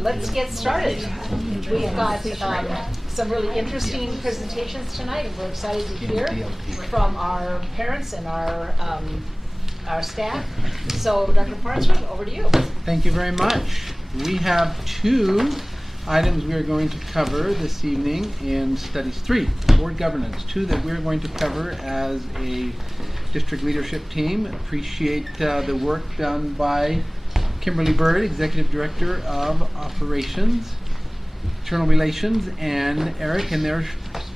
let's get started. We've got some really interesting presentations tonight, and we're excited to hear from our parents and our staff. So, Dr. Farnsworth, over to you. Thank you very much. We have two items we are going to cover this evening in Studies 3, Board Governance, two that we're going to cover as a district leadership team. Appreciate the work done by Kimberly Bird, Executive Director of Operations, Internal Relations, and Eric and their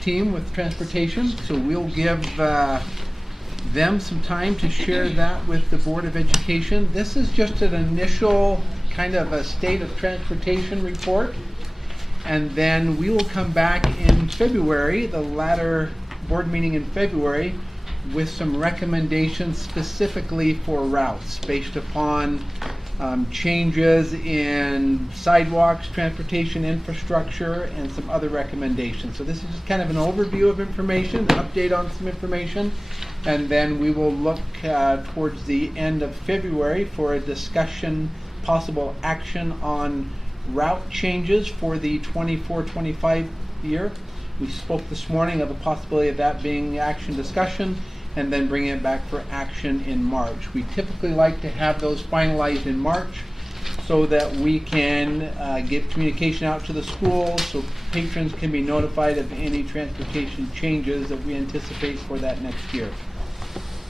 team with Transportation. So we'll give them some time to share that with the Board of Education. This is just an initial kind of a state of transportation report. And then we will come back in February, the latter board meeting in February, with some recommendations specifically for routes based upon changes in sidewalks, transportation infrastructure, and some other recommendations. So this is just kind of an overview of information, an update on some information, and then we will look towards the end of February for a discussion, possible action on route changes for the 24-25 year. We spoke this morning of the possibility of that being the action discussion and then bringing it back for action in March. We typically like to have those finalized in March so that we can get communication out to the schools so patrons can be notified of any transportation changes that we anticipate for that next year.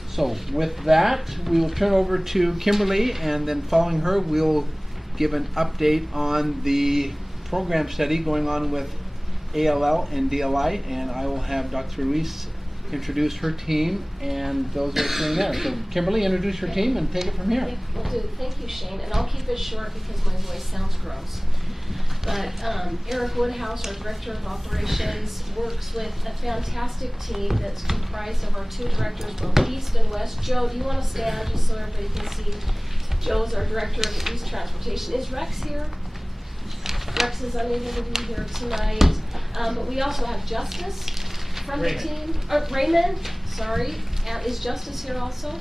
So with that, we will turn over to Kimberly, and then following her, we'll give an update on the program study going on with ALL and DLI, and I will have Dr. Ruiz introduce her team and those are sitting there. So Kimberly, introduce your team and take it from here. Will do. Thank you, Shane, and I'll keep it short because my voice sounds gross. But Eric Woodhouse, our Director of Operations, works with a fantastic team that's comprised of our two directors, both East and West. Joe, do you want to stand just so everybody can see? Joe's our Director of East Transportation. Is Rex here? Rex is unable to be here tonight. But we also have Justice from the team. Raymond, sorry. And is Justice here also?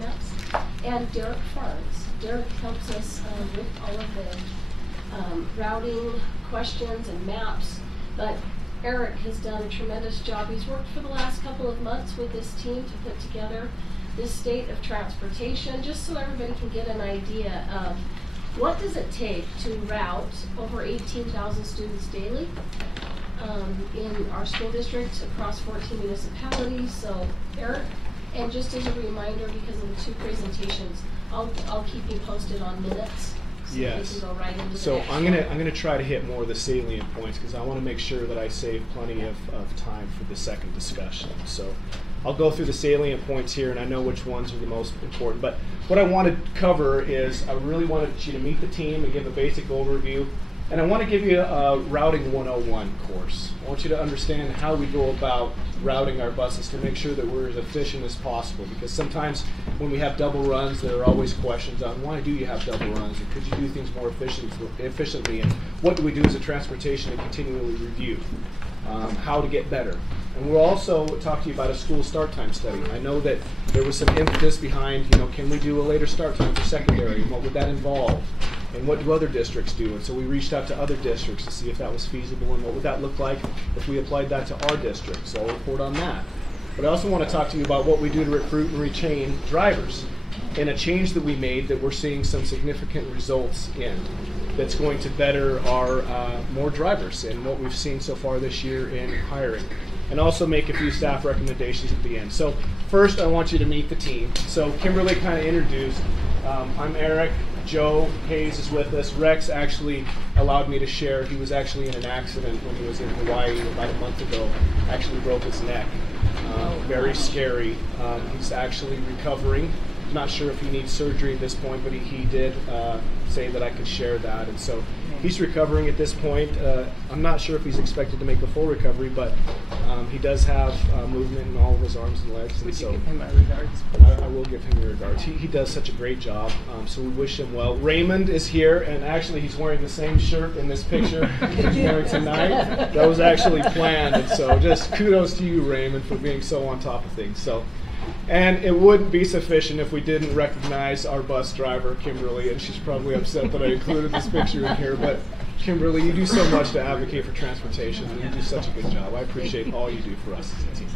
Yes. And Derek Farnes. Derek helps us with all of the routing questions and maps. But Eric has done a tremendous job. He's worked for the last couple of months with this team to put together this state of transportation, just so everybody can get an idea of what does it take to route over 18,000 students daily in our school districts across 14 municipalities. So Eric, and just as a reminder, because of the two presentations, I'll keep you posted on minutes. So yes. we can go right into the so next I'm one. gonna try to hit more of the salient points because I want to make sure that I save plenty of time for the second discussion. So I'll go through the salient points here, and I know which ones are the most important. But what I want to cover is I really wanted you to meet the team and give a basic overview. And I want to give you a Routing 101 course. I want you to understand how we go about routing our buses to make sure that we're as efficient as possible. Because sometimes when we have double runs, there are always questions on why do you have double runs, and could you do things more efficiently, and what do we do as a transportation to continually review how to get better. And we'll also talk to you about a school start time study. I know that there was some impetus behind, can we do a later start time for secondary, and what would that involve? And what do other districts do? And so we reached out to other districts to see if that was feasible and what would that look like if we applied that to our district. So I'll report on that. But I also want to talk to you about what we do to recruit and retain drivers, and a change that we made that we're seeing some significant results in that's going to better our more drivers and what we've seen so far this year in hiring. And also make a few staff recommendations at the end. So first I want you to meet the team. So Kimberly kind of introduced, I'm Eric. Joe Hayes is with us. Rex actually allowed me to share. He was actually in an accident when he was in Hawaii about a month ago. Actually broke his neck. Very scary. He's actually recovering. Not sure if he needs surgery at this point, but he did say that I could share that. And so he's recovering at this point. I'm not sure if he's expected to make a full recovery, but he does have movement in all of his arms and legs. Would and you so give him my regards? I will give him your regards. He does such a great job, so we wish him well. Raymond is here, and actually he's wearing the same shirt in this picture he's wearing tonight. That was actually planned, and so just kudos to you, Raymond, for being so on top of things. So And it wouldn't be sufficient if we didn't recognize our bus driver, Kimberly, and she's probably upset that I included this picture in here, but Kimberly, you do so much to advocate for transportation, and you do such a good job. I appreciate all you do for us as a team.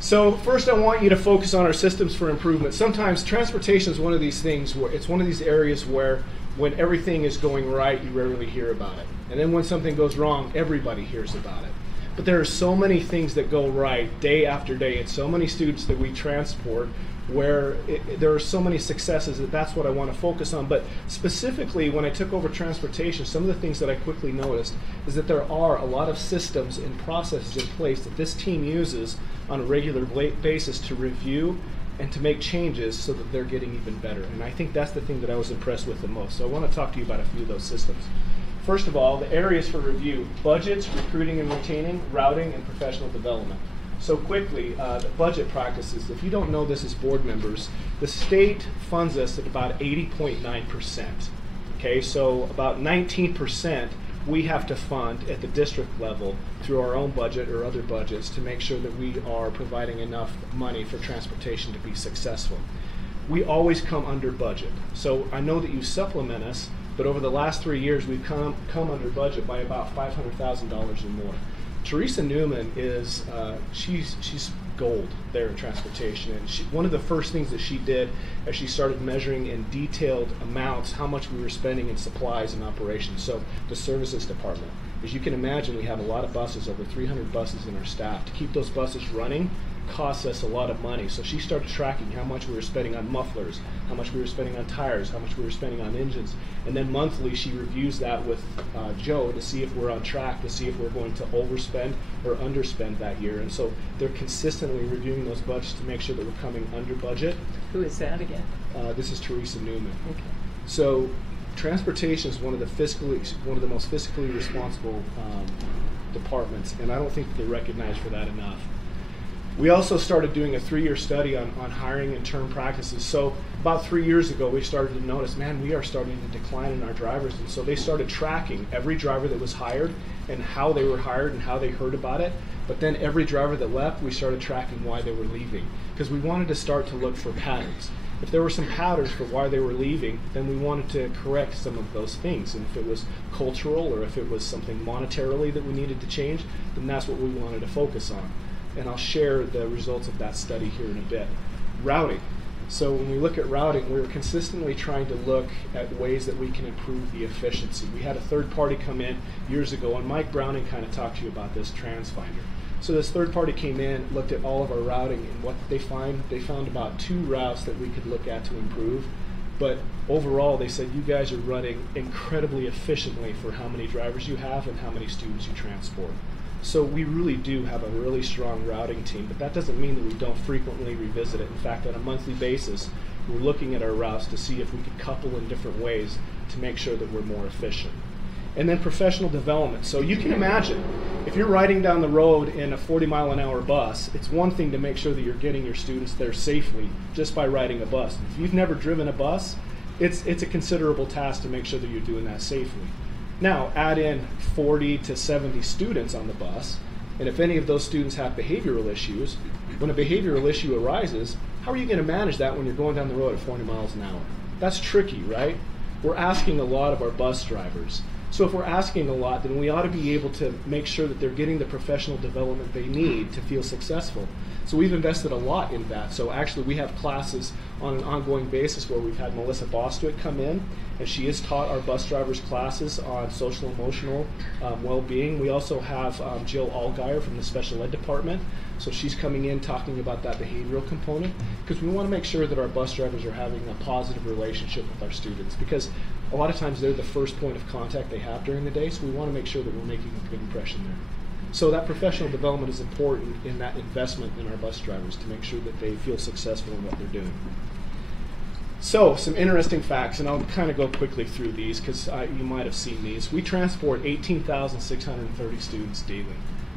So first I want you to focus on our systems for improvement. Sometimes transportation is one of these things where it's one of these areas where when everything is going right, you rarely hear about it. And then when something goes wrong, everybody hears about it. But there are so many things that go right day after day, and so many students that we transport where there are so many successes that's what I want to focus on. But specifically, when I took over transportation, some of the things that I quickly noticed is that there are a lot of systems and processes in place that this team uses on a regular basis to review and to make changes so that they're getting even better. And I think that's the thing that I was impressed with the most. So I want to talk to you about a few of those systems. First of all, the areas for review: budgets, recruiting and retaining, routing, and professional development. So quickly, the budget practices. If you don't know this as board members, the state funds us at about 80.9%. Okay, so about 19% we have to fund at the district level through our own budget or other budgets to make sure that we are providing enough money for transportation to be successful. We always come under budget. So I know that you supplement us, but over the last 3 years, we've come under budget by about $500,000 or more. Teresa Newman is, she's gold there in transportation. And one of the first things that she did as she started measuring in detailed amounts how much we were spending in supplies and operations. So the services department. As you can imagine, we have a lot of buses, over 300 buses in our staff. To keep those buses running costs us a lot of money. So she started tracking how much we were spending on mufflers, how much we were spending on tires, how much we were spending on engines. And then monthly she reviews that with Joe to see if we're on track, to see if we're going to overspend or underspend that year. And so they're consistently reviewing those budgets to make sure that we're coming under budget. Who is that again? This is Teresa Newman. Okay. So transportation is one of the most fiscally responsible departments, and I don't think they're recognized for that enough. We also started doing a 3-year study on hiring and term practices. So about 3 years ago, we started to notice, man, we are starting to decline in our drivers. And so they started tracking every driver that was hired and how they were hired and how they heard about it. But then every driver that left, we started tracking why they were leaving, because we wanted to start to look for patterns. If there were some patterns for why they were leaving, then we wanted to correct some of those things. And if it was cultural or if it was something monetarily that we needed to change, then that's what we wanted to focus on. And I'll share the results of that study here in a bit. Routing. So when we look at routing, we're consistently trying to look at ways that we can improve the efficiency. We had a third party come in years ago, and Mike Browning kind of talked to you about this TransFinder. So this third party came in, looked at all of our routing, and what did they find? They found about 2 routes that we could look at to improve. But overall, they said you guys are running incredibly efficiently for how many drivers you have and how many students you transport. So we really do have a really strong routing team, but that doesn't mean that we don't frequently revisit it. In fact, on a monthly basis, we're looking at our routes to see if we could couple in different ways to make sure that we're more efficient. And then professional development. So you can imagine, if you're riding down the road in a 40-mile-an-hour bus, it's one thing to make sure that you're getting your students there safely just by riding a bus. If you've never driven a bus, it's a considerable task to make sure that you're doing that safely. Now, add in 40 to 70 students on the bus, and if any of those students have behavioral issues, when a behavioral issue arises, how are you going to manage that when you're going down the road at 40 miles an hour? That's tricky, right? We're asking a lot of our bus drivers. So if we're asking a lot, then we ought to be able to make sure that they're getting the professional development they need to feel successful. So we've invested a lot in that. So actually we have classes on an ongoing basis where we've had Melissa Bostwick come in, and she has taught our bus drivers classes on social emotional well-being. We also have Jill Allgaier from the special ed department. So she's coming in talking about that behavioral component, because we want to make sure that our bus drivers are having a positive relationship with our students, because a lot of times they're the first point of contact they have during the day, so we want to make sure that we're making a good impression there. So that professional development is important in that investment in our bus drivers to make sure that they feel successful in what they're doing. So some interesting facts, and I'll kind of go quickly through these because you might have seen these. We transport 18,630 students daily.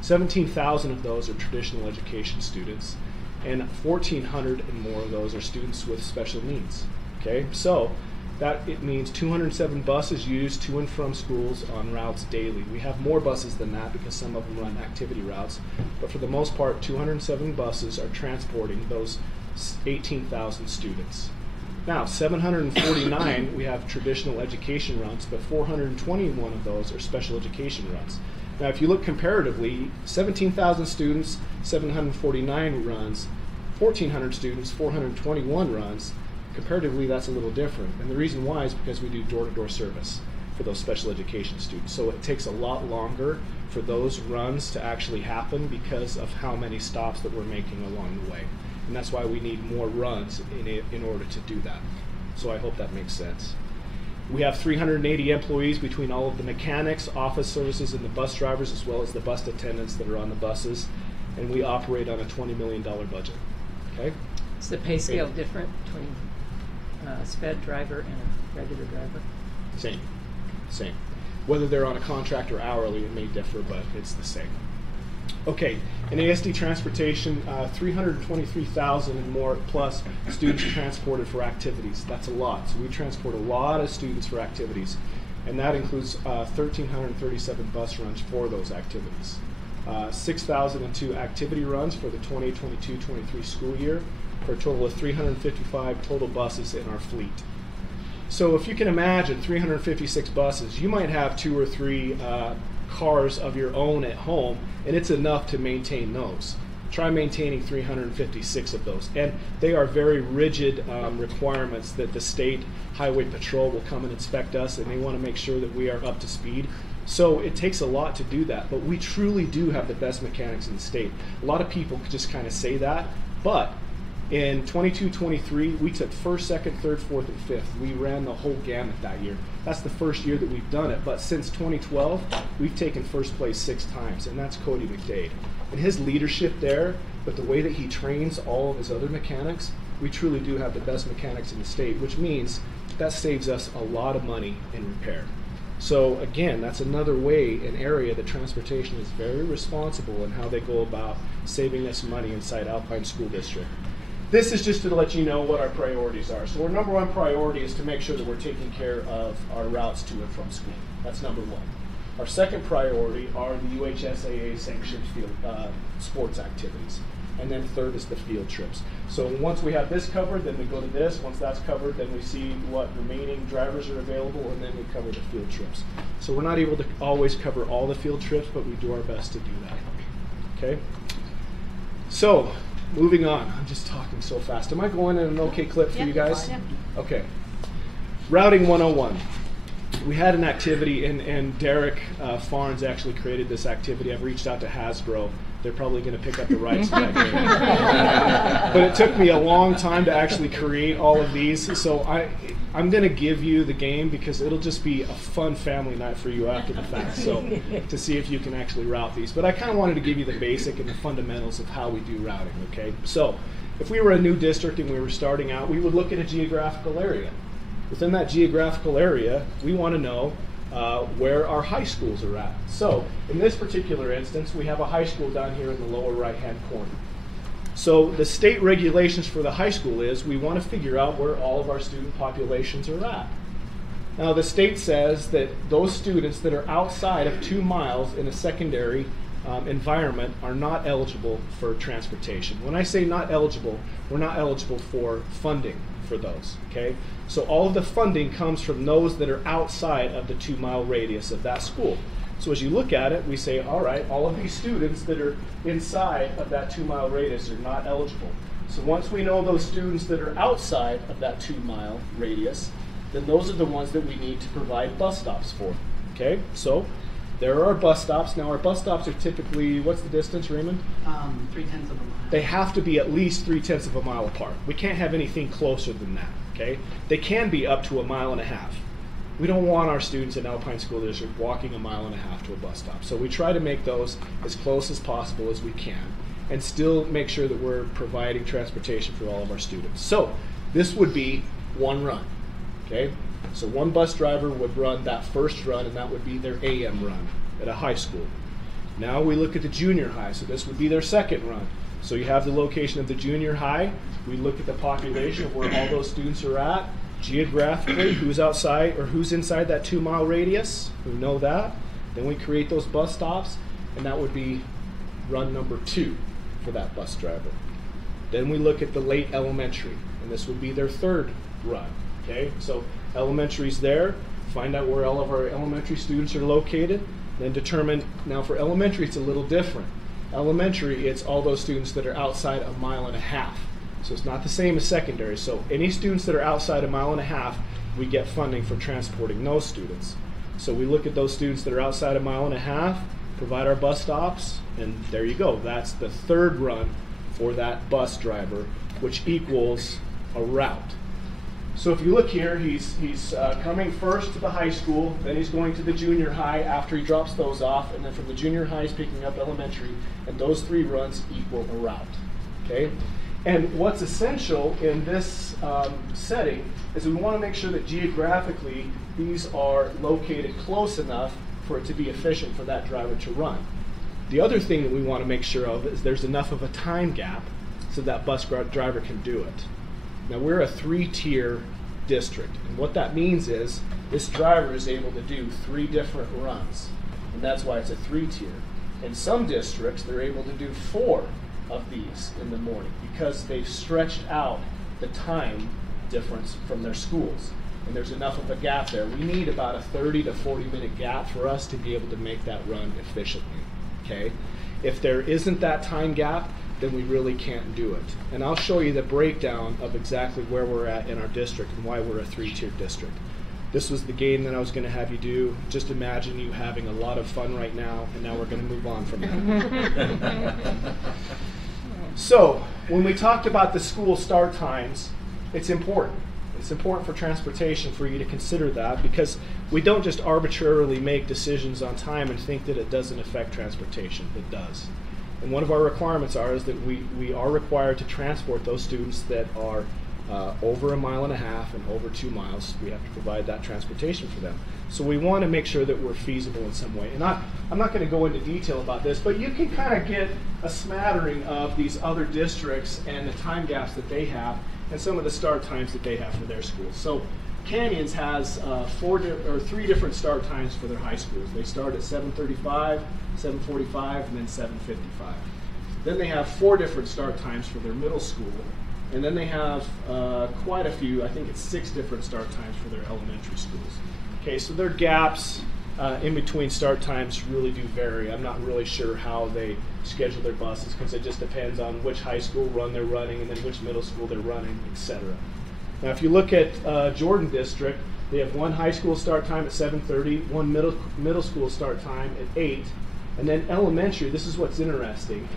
17,000 of those are traditional education students, and 1,400 and more of those are students with special needs. Okay, so that it means 207 buses used to and from schools on routes daily. We have more buses than that because some of them run activity routes, but for the most part, 207 buses are transporting those 18,000 students. Now, 749 we have traditional education runs, but 421 of those are special education runs. Now, if you look comparatively, 17,000 students, 749 runs, 1,400 students, 421 runs, comparatively that's a little different. And the reason why is because we do door-to-door service for those special education students. So it takes a lot longer for those runs to actually happen because of how many stops that we're making along the way. And that's why we need more runs in order to do that. So I hope that makes sense. We have 380 employees between all of the mechanics, office services, and the bus drivers, as well as the bus attendants that are on the buses. And we operate on a $20 million budget. Okay? Is the pay scale different between a sped driver and a regular driver? Same. Whether they're on a contract or hourly, it may differ, but it's the same. Okay, in ASD transportation, 323,000 and more plus students transported for activities. That's a lot. So we transport a lot of students for activities, and that includes 1,337 bus runs for those activities. 6,002 activity runs for the 2022-23 school year, for a total of 355 total buses in our fleet. So if you can imagine 356 buses, you might have 2 or 3 cars of your own at home, and it's enough to maintain those. Try maintaining 356 of those. And they are very rigid requirements that the state highway patrol will come and inspect us, and they want to make sure that we are up to speed. So it takes a lot to do that, but we truly do have the best mechanics in the state. A lot of people just kind of say that, but in 22-23, we took 1st, 2nd, 3rd, 4th, and 5th. We ran the whole gamut that year. That's the first year that we've done it, but since 2012, we've taken 1st place 6 times, and that's Cody McDade. And his leadership there, but the way that he trains all of his other mechanics, we truly do have the best mechanics in the state, which means that saves us a lot of money in repair. So again, that's another way, an area that transportation is very responsible in how they go about saving us money inside Alpine School District. This is just to let you know what our priorities are. So our number 1 priority is to make sure that we're taking care of our routes to and from school. That's number 1. Our second priority are the UHSAA sanctioned field sports activities. And then third is the field trips. So once we have this covered, then we go to this. Once that's covered, then we see what remaining drivers are available, and then we cover the field trips. So we're not able to always cover all the field trips, but we do our best to do that. Okay? So, moving on. I'm just talking so fast. Am I going in an okay clip for you guys? Yeah. Okay. Routing 101. We had an activity, and Derek Farnes actually created this activity. I've reached out to Hasbro. They're probably going to pick up the rights to that game. But it took me a long time to actually create all of these. So I'm going to give you the game because it'll just be a fun family night for you after the fact. So to see if you can actually route these. But I kind of wanted to give you the basic and the fundamentals of how we do routing. Okay. So if we were a new district and we were starting out, we would look at a geographical area. Within that geographical area, we want to know where our high schools are at. So in this particular instance, we have a high school down here in the lower right-hand corner. So the state regulations for the high school is we want to figure out where all of our student populations are at. Now the state says that those students that are outside of 2 miles in a secondary environment are not eligible for transportation. When I say not eligible, we're not eligible for funding for those, okay? So all of the funding comes from those that are outside of the 2-mile radius of that school. So as you look at it, we say, all right, all of these students that are inside of that 2-mile radius are not eligible. So once we know those students that are outside of that 2-mile radius, then those are the ones that we need to provide bus stops for, okay? So there are our bus stops. Now our bus stops are typically, what's the distance, Raymond? 3/10 of a mile. They have to be at least 3/10 of a mile apart. We can't have anything closer than that, okay? They can be up to 1.5 miles. We don't want our students in Alpine School District walking 1.5 miles to a bus stop. So we try to make those as close as possible as we can and still make sure that we're providing transportation for all of our students. So this would be 1 run, okay? So 1 bus driver would run that first run, and that would be their AM run at a high school. Now we look at the junior high, so this would be their second run. So you have the location of the junior high. We look at the population of where all those students are at, geographically, who's outside or who's inside that 2-mile radius. We know that. Then we create those bus stops, and that would be run number 2 for that bus driver. Then we look at the late elementary, and this would be their third run. Okay, so elementary's there. Find out where all of our elementary students are located. Then determine, now for elementary it's a little different. Elementary, it's all those students that are outside a mile and a half. So it's not the same as secondary. So any students that are outside a mile and a half, we get funding for transporting those students. So we look at those students that are outside a mile and a half, provide our bus stops, and there you go. That's the third run for that bus driver, which equals a route. So if you look here, he's coming first to the high school, then he's going to the junior high after he drops those off, and then from the junior high he's picking up elementary, and those 3 runs equal a route. Okay? And what's essential in this setting is we want to make sure that geographically these are located close enough for it to be efficient for that driver to run. The other thing that we want to make sure of is there's enough of a time gap so that bus driver can do it. Now we're a 3-tier district, and what that means is this driver is able to do 3 different runs, and that's why it's a 3-tier. In some districts, they're able to do 4 of these in the morning because they've stretched out the time difference from their schools, and there's enough of a gap there. We need about a 30 to 40 minute gap for us to be able to make that run efficiently. Okay? If there isn't that time gap, then we really can't do it. And I'll show you the breakdown of exactly where we're at in our district and why we're a 3-tier district. This was the game that I was going to have you do. Just imagine you having a lot of fun right now, and now we're going to move on from that. So, when we talked about the school start times, it's important. It's important for transportation for you to consider that, because we don't just arbitrarily make decisions on time and think that it doesn't affect transportation. It does. And one of our requirements is that we are required to transport those students that are over a mile and a half and over 2 miles. We have to provide that transportation for them. So we want to make sure that we're feasible in some way. And I'm not going to go into detail about this, but you can kind of get a smattering of these other districts and the time gaps that they have and some of the start times that they have for their schools. So Canyons has 3 different start times for their high schools. They start at 7:35, 7:45, and then 7:55. Then they have 4 different start times for their middle school, and then they have quite a few, I think it's 6 different start times for their elementary schools. Okay, so their gaps in between start times really do vary. I'm not really sure how they schedule their buses because it just depends on which high school run they're running and then which middle school they're running, etc. Now, if you look at Jordan District, they have 1 high school start time at 7:30, 1 middle school start time at 8, and then elementary. This is what's interesting.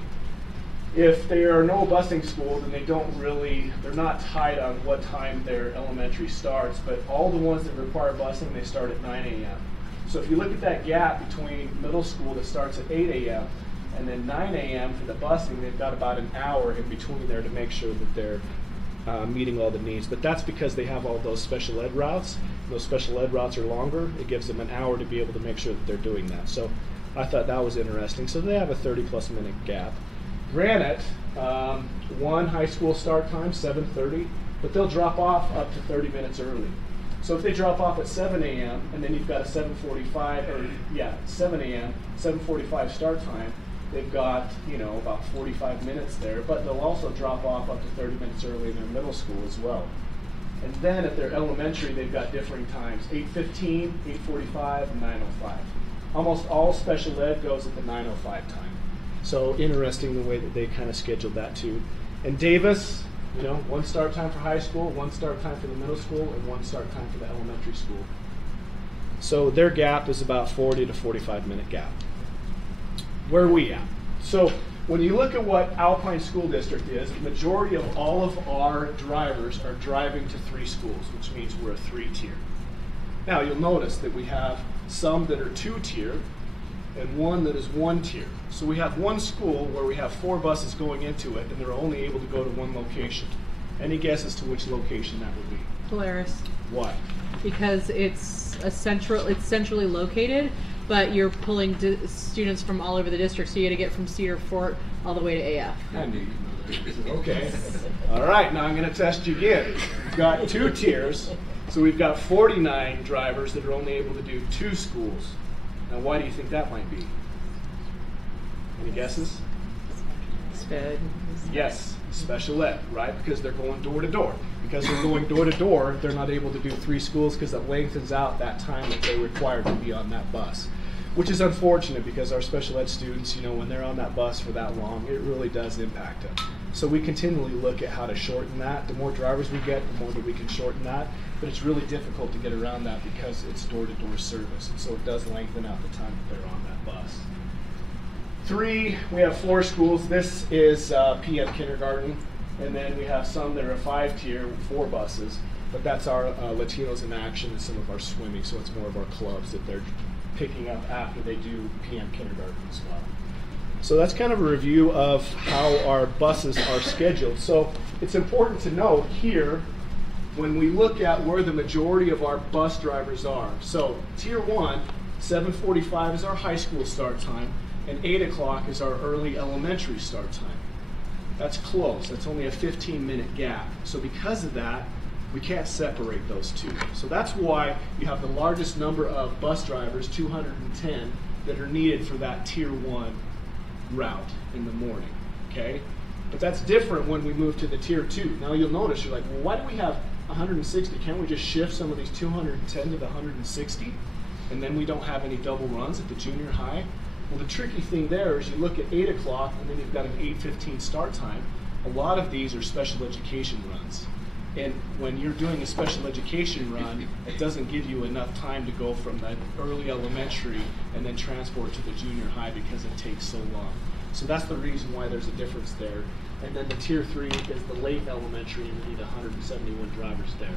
If they are no busing school, then they're not tied on what time their elementary starts, but all the ones that require busing, they start at 9 a.m. So if you look at that gap between middle school that starts at 8 a.m. and then 9 a.m. for the busing, they've got about an hour in between there to make sure that they're meeting all the needs. But that's because they have all those special ed routes. Those special ed routes are longer. It gives them an hour to be able to make sure that they're doing that. So I thought that was interesting. So they have a 30+ minute gap. Granite, 1 high school start time, 7:30, but they'll drop off up to 30 minutes early. So if they drop off at 7 a.m. and then you've got a 7 a.m., 7:45 start time, they've got, about 45 minutes there, but they'll also drop off up to 30 minutes early in their middle school as well. And then at their elementary, they've got differing times, 8:15, 8:45, and 9:05. Almost all special ed goes at the 9:05 time. So interesting the way that they kind of scheduled that too. And Davis, 1 start time for high school, 1 start time for the middle school, and 1 start time for the elementary school. So their gap is about 40 to 45 minute gap. Where are we at? So when you look at what Alpine School District is, the majority of all of our drivers are driving to 3 schools, which means we're a 3-tier. Now you'll notice that we have some that are 2-tier and 1 that is 1-tier. So we have 1 school where we have 4 buses going into it and they're only able to go to 1 location. Any guess as to which location that would be? Polaris. Why? Because it's centrally located, but you're pulling students from all over the district, so you got to get from Cedar Fort all the way to AF. I knew you know that. Okay. All right, now I'm going to test you again. We've got 2 tiers, so we've got 49 drivers that are only able to do 2 schools. Now, why do you think that might be? Any guesses? sped. Yes, special ed, right? Because they're going door to door. Because they're going door to door, they're not able to do 3 schools because it lengthens out that time that they're required to be on that bus. Which is unfortunate because our special ed students, you know, when they're on that bus for that long, it really does impact them. So we continually look at how to shorten that. The more drivers we get, the more that we can shorten that. But it's really difficult to get around that because it's door-to-door service. And so it does lengthen out the time that they're on that bus. 3, we have 4 schools. This is PM kindergarten. And then we have some that are a 5-tier, 4 buses. But that's our Latinos in Action and some of our swimming. So it's more of our clubs that they're picking up after they do PM kindergarten as well. So that's kind of a review of how our buses are scheduled. So it's important to note here when we look at where the majority of our bus drivers are. So Tier 1, 7:45 is our high school start time, and 8 o'clock is our early elementary start time. That's close. That's only a 15-minute gap. So because of that, we can't separate those two. So that's why you have the largest number of bus drivers, 210, that are needed for that Tier 1 route in the morning, okay? But that's different when we move to the Tier 2. Now you'll notice, you're like, well, why do we have 160? Can't we just shift some of these 210 to the 160? And then we don't have any double runs at the junior high? Well, the tricky thing there is you look at 8 o'clock and then you've got an 8:15 start time. A lot of these are special education runs. And when you're doing a special education run, it doesn't give you enough time to go from that early elementary and then transport to the junior high because it takes so long. So that's the reason why there's a difference there. And then the Tier 3 is the late elementary, and we need 171 drivers there.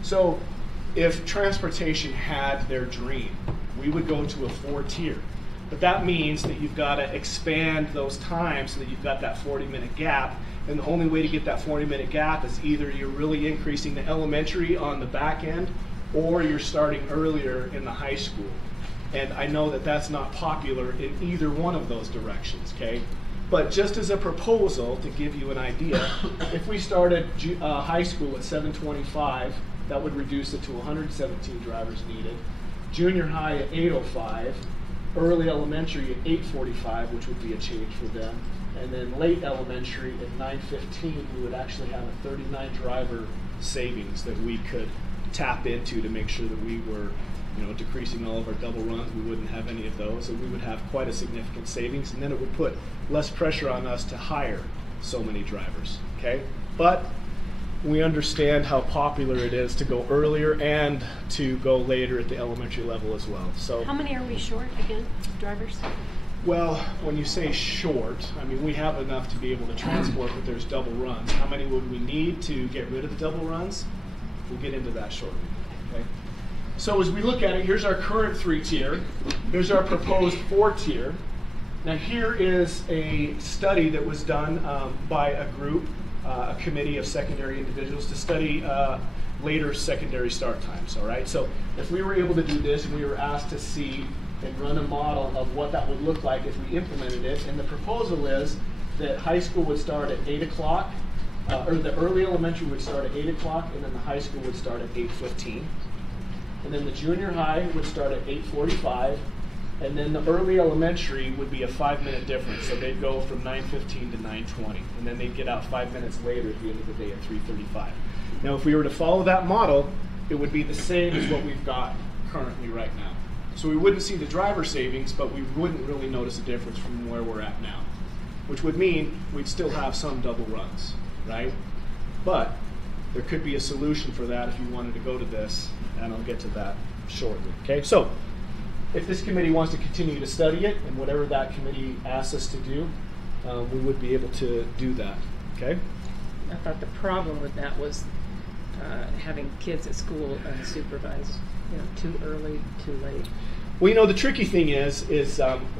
So if transportation had their dream, we would go to a 4-tier. But that means that you've got to expand those times so that you've got that 40-minute gap. And the only way to get that 40-minute gap is either you're really increasing the elementary on the back end, or you're starting earlier in the high school. And I know that that's not popular in either one of those directions, okay? But just as a proposal to give you an idea, if we started high school at 7:25, that would reduce it to 117 drivers needed. Junior high at 8:05, early elementary at 8:45, which would be a change for them. And then late elementary at 9:15, we would actually have a 39 driver savings that we could tap into to make sure that we were, you know, decreasing all of our double runs. We wouldn't have any of those, and we would have quite a significant savings. And then it would put less pressure on us to hire so many drivers. Okay, but we understand how popular it is to go earlier and to go later at the elementary level as well. So how many are we short again, drivers? Well, when you say short, I mean, we have enough to be able to transport, but there's double runs. How many would we need to get rid of the double runs? We'll get into that shortly, okay? So as we look at it, here's our current 3-tier. Here's our proposed 4-tier. Now here is a study that was done by a group, a committee of secondary individuals to study later secondary start times, all right? So if we were able to do this, we were asked to see and run a model of what that would look like if we implemented it. And the proposal is that high school would start at 8 o'clock, or the early elementary would start at 8 o'clock, and then the high school would start at 8:15. And then the junior high would start at 8:45, and then the early elementary would be a 5-minute difference. So they'd go from 9:15 to 9:20, and then they'd get out 5 minutes later at the end of the day at 3:35. Now, if we were to follow that model, it would be the same as what we've got currently right now. So we wouldn't see the driver savings, but we wouldn't really notice a difference from where we're at now, which would mean we'd still have some double runs, right? But there could be a solution for that if you wanted to go to this, and I'll get to that shortly, okay? So if this committee wants to continue to study it, and whatever that committee asks us to do, we would be able to do that, okay? I thought the problem with that was having kids at school unsupervised, you know, too early, too late. Well, you know, the tricky thing is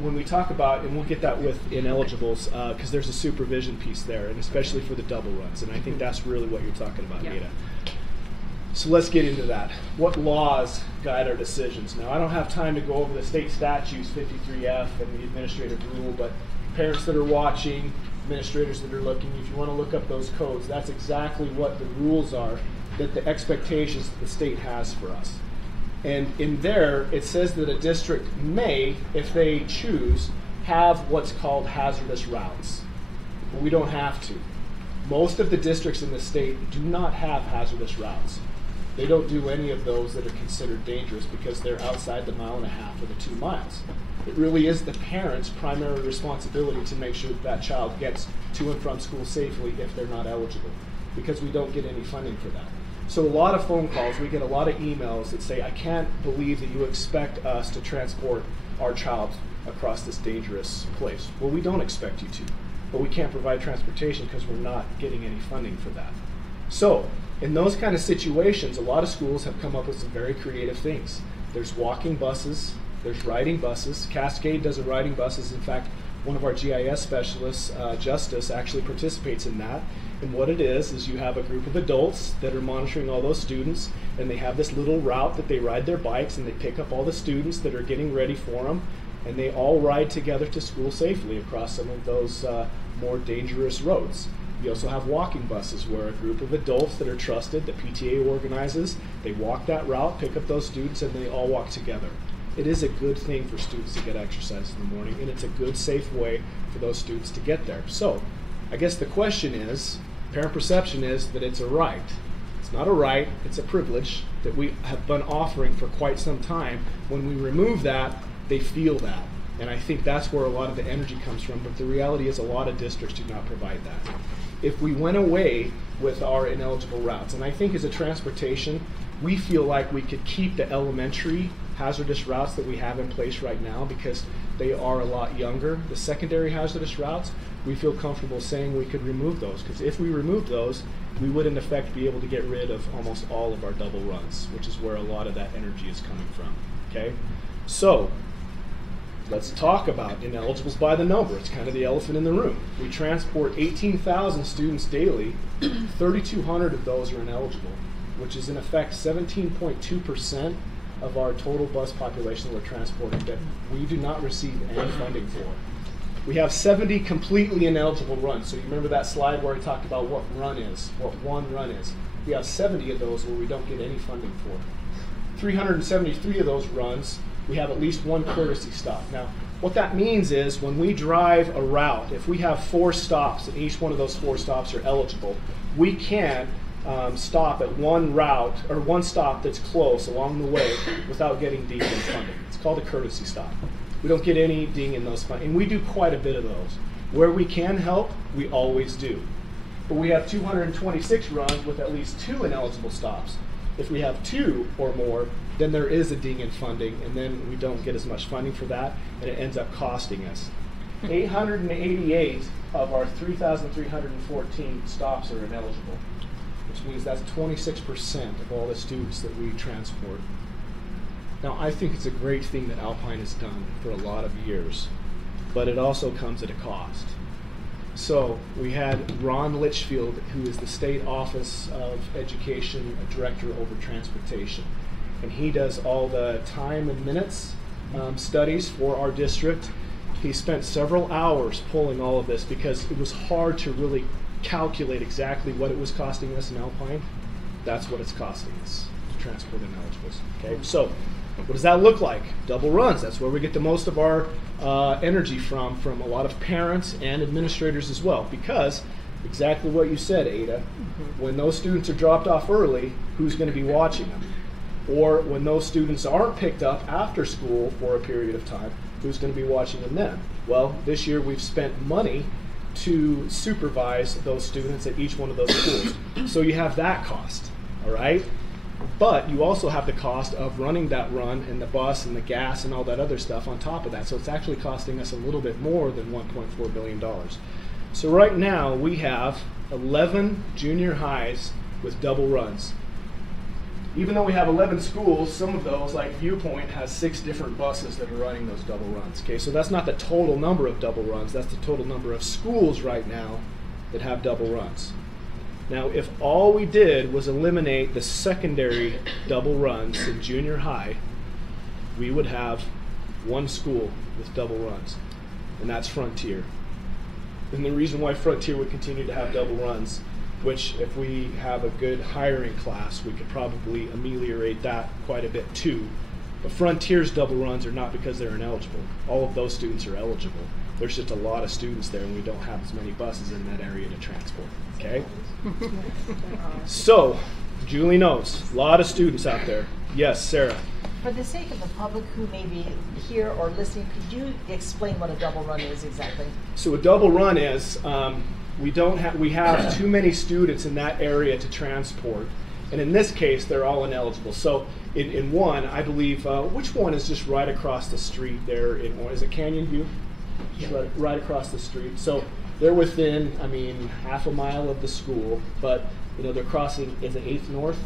when we talk about, and we'll get that with ineligibles, because there's a supervision piece there, and especially for the double runs, and I think that's really what you're talking about, Yeah. Nita. So let's get into that. What laws guide our decisions? Now, I don't have time to go over the state statutes, 53F and the administrative rule, but parents that are watching, administrators that are looking, if you want to look up those codes, that's exactly what the rules are, that the expectations that the state has for us. And in there, it says that a district may, if they choose, have what's called hazardous routes. but we don't have to. Most of the districts in the state do not have hazardous routes. They don't do any of those that are considered dangerous because they're outside the 1.5 miles or the 2 miles. It really is the parent's primary responsibility to make sure that child gets to and from school safely if they're not eligible, because we don't get any funding for that. So a lot of phone calls, we get a lot of emails that say, I can't believe that you expect us to transport our child across this dangerous place. Well, we don't expect you to, but we can't provide transportation because we're not getting any funding for that. So in those kind of situations, a lot of schools have come up with some very creative things. There's walking buses, there's riding buses. Cascade does a riding buses. In fact, one of our GIS specialists, Justice, actually participates in that. And what it is you have a group of adults that are monitoring all those students, and they have this little route that they ride their bikes, and they pick up all the students that are getting ready for them, and they all ride together to school safely across some of those more dangerous roads. You also have walking buses where a group of adults that are trusted, the PTA organizes, they walk that route, pick up those students, and they all walk together. It is a good thing for students to get exercise in the morning, and it's a good, safe way for those students to get there. So I guess the question is, parent perception is that it's a right. It's not a right, it's a privilege that we have been offering for quite some time. When we remove that, they feel that. And I think that's where a lot of the energy comes from, but the reality is a lot of districts do not provide that. If we went away with our ineligible routes, and I think as a transportation, we feel like we could keep the elementary hazardous routes that we have in place right now because they are a lot younger. The secondary hazardous routes, we feel comfortable saying we could remove those, because if we remove those, we would in effect be able to get rid of almost all of our double runs, which is where a lot of that energy is coming from. Okay, so let's talk about ineligibles by the number. It's kind of the elephant in the room. We transport 18,000 students daily. 3,200 of those are ineligible, which is in effect 17.2% of our total bus population that we're transporting that we do not receive any funding for. We have 70 completely ineligible runs. So you remember that slide where I talked about what run is, what one run is. We have 70 of those where we don't get any funding for. 373 of those runs, we have at least one courtesy stop. Now, what that means is when we drive a route, if we have 4 stops and each one of those 4 stops are eligible, we can stop at one route or one stop that's close along the way without getting dinged in funding. It's called a courtesy stop. We don't get any ding in those funding, and we do quite a bit of those. Where we can help, we always do. But we have 226 runs with at least 2 ineligible stops. If we have 2 or more, then there is a ding in funding, and then we don't get as much funding for that, and it ends up costing us. 888 of our 3,314 stops are ineligible, which means that's 26% of all the students that we transport. Now, I think it's a great thing that Alpine has done for a lot of years, but it also comes at a cost. So we had Ron Litchfield, who is the State Office of Education Director over Transportation, and he does all the time and minutes studies for our district. He spent several hours pulling all of this because it was hard to really calculate exactly what it was costing us in Alpine. That's what it's costing us to transport ineligibles. Okay, so what does that look like? Double runs. That's where we get the most of our energy from a lot of parents and administrators as well, because exactly what you said, Ada, when those students are dropped off early, who's going to be watching them? Or when those students aren't picked up after school for a period of time, who's going to be watching them then? Well, this year we've spent money to supervise those students at each one of those schools. So you have that cost, all right? But you also have the cost of running that run and the bus and the gas and all that other stuff on top of that. So it's actually costing us a little bit more than $1.4 billion. So right now we have 11 junior highs with double runs. Even though we have 11 schools, some of those, like Viewpoint, has 6 different buses that are running those double runs. Okay, so that's not the total number of double runs, that's the total number of schools right now that have double runs. Now, if all we did was eliminate the secondary double runs in junior high, we would have 1 school with double runs, and that's Frontier. And the reason why Frontier would continue to have double runs, which if we have a good hiring class, we could probably ameliorate that quite a bit too, But Frontier's double runs are not because they're ineligible. All of those students are eligible. There's just a lot of students there, and we don't have as many buses in that area to transport. Okay? So, Julie knows, a lot of students out there. Yes, Sarah. For the sake of the public who may be here or listening, could you explain what a double run is exactly? So a double run is we have too many students in that area to transport, and in this case they're all ineligible. So in one, I believe which one is just right across the street there in is it Canyon View? Yeah. Right across the street. So they're within half a mile of the school, but they're crossing is it 8th North?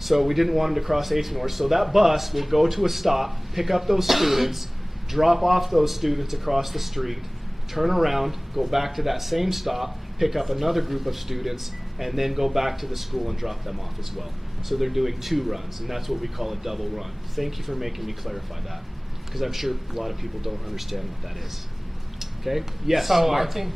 So we didn't want them to cross 8th North. So that bus will go to a stop, pick up those students, drop off those students across the street, turn around, go back to that same stop, pick up another group of students, and then go back to the school and drop them off as well. So they're doing 2 runs, and that's what we call a double run. Thank you for making me clarify that, because I'm sure a lot of people don't understand what that is. Okay? Yes. So Mark. I think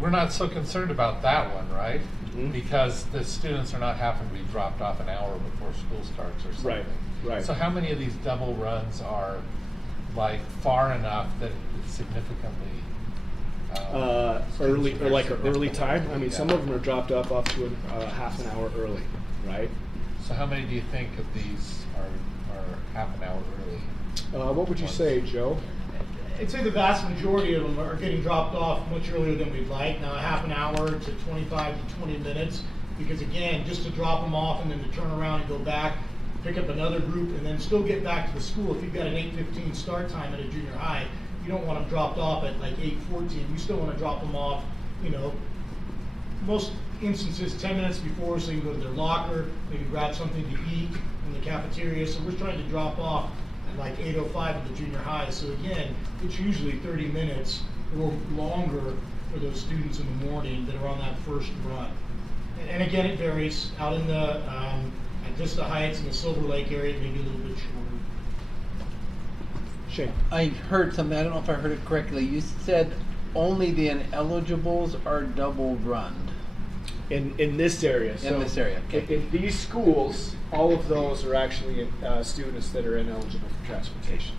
we're not so concerned about that one, right? Mhm. Because the students are not having to be dropped off an hour before school starts or something. Right. So how many of these double runs are like far enough that it's significantly Early or like an early time? Yeah. Some of them are dropped off to half an hour early, right? So how many do you think of these are half an hour early? What would you say, Joe? I'd say the vast majority of them are getting dropped off much earlier than we'd like. Now, a half an hour to 25 to 20 minutes, because again, just to drop them off and then to turn around and go back, pick up another group, and then still get back to the school. If you've got an 8:15 start time at a junior high, you don't want them dropped off at like 8:14. You still want to drop them off, most instances 10 minutes before, so you can go to their locker, maybe grab something to eat in the cafeteria. So we're trying to drop off at like 8:05 at the junior high. So again, it's usually 30 minutes or longer for those students in the morning that are on that first run. And again, it varies. Out in the at Vista Heights and the Silver Lake area, maybe a little bit shorter. Shane. I heard something, I don't know if I heard it correctly. You said only the ineligibles are double run. In this area. In this area, okay. In these schools, all of those are actually students that are ineligible for transportation.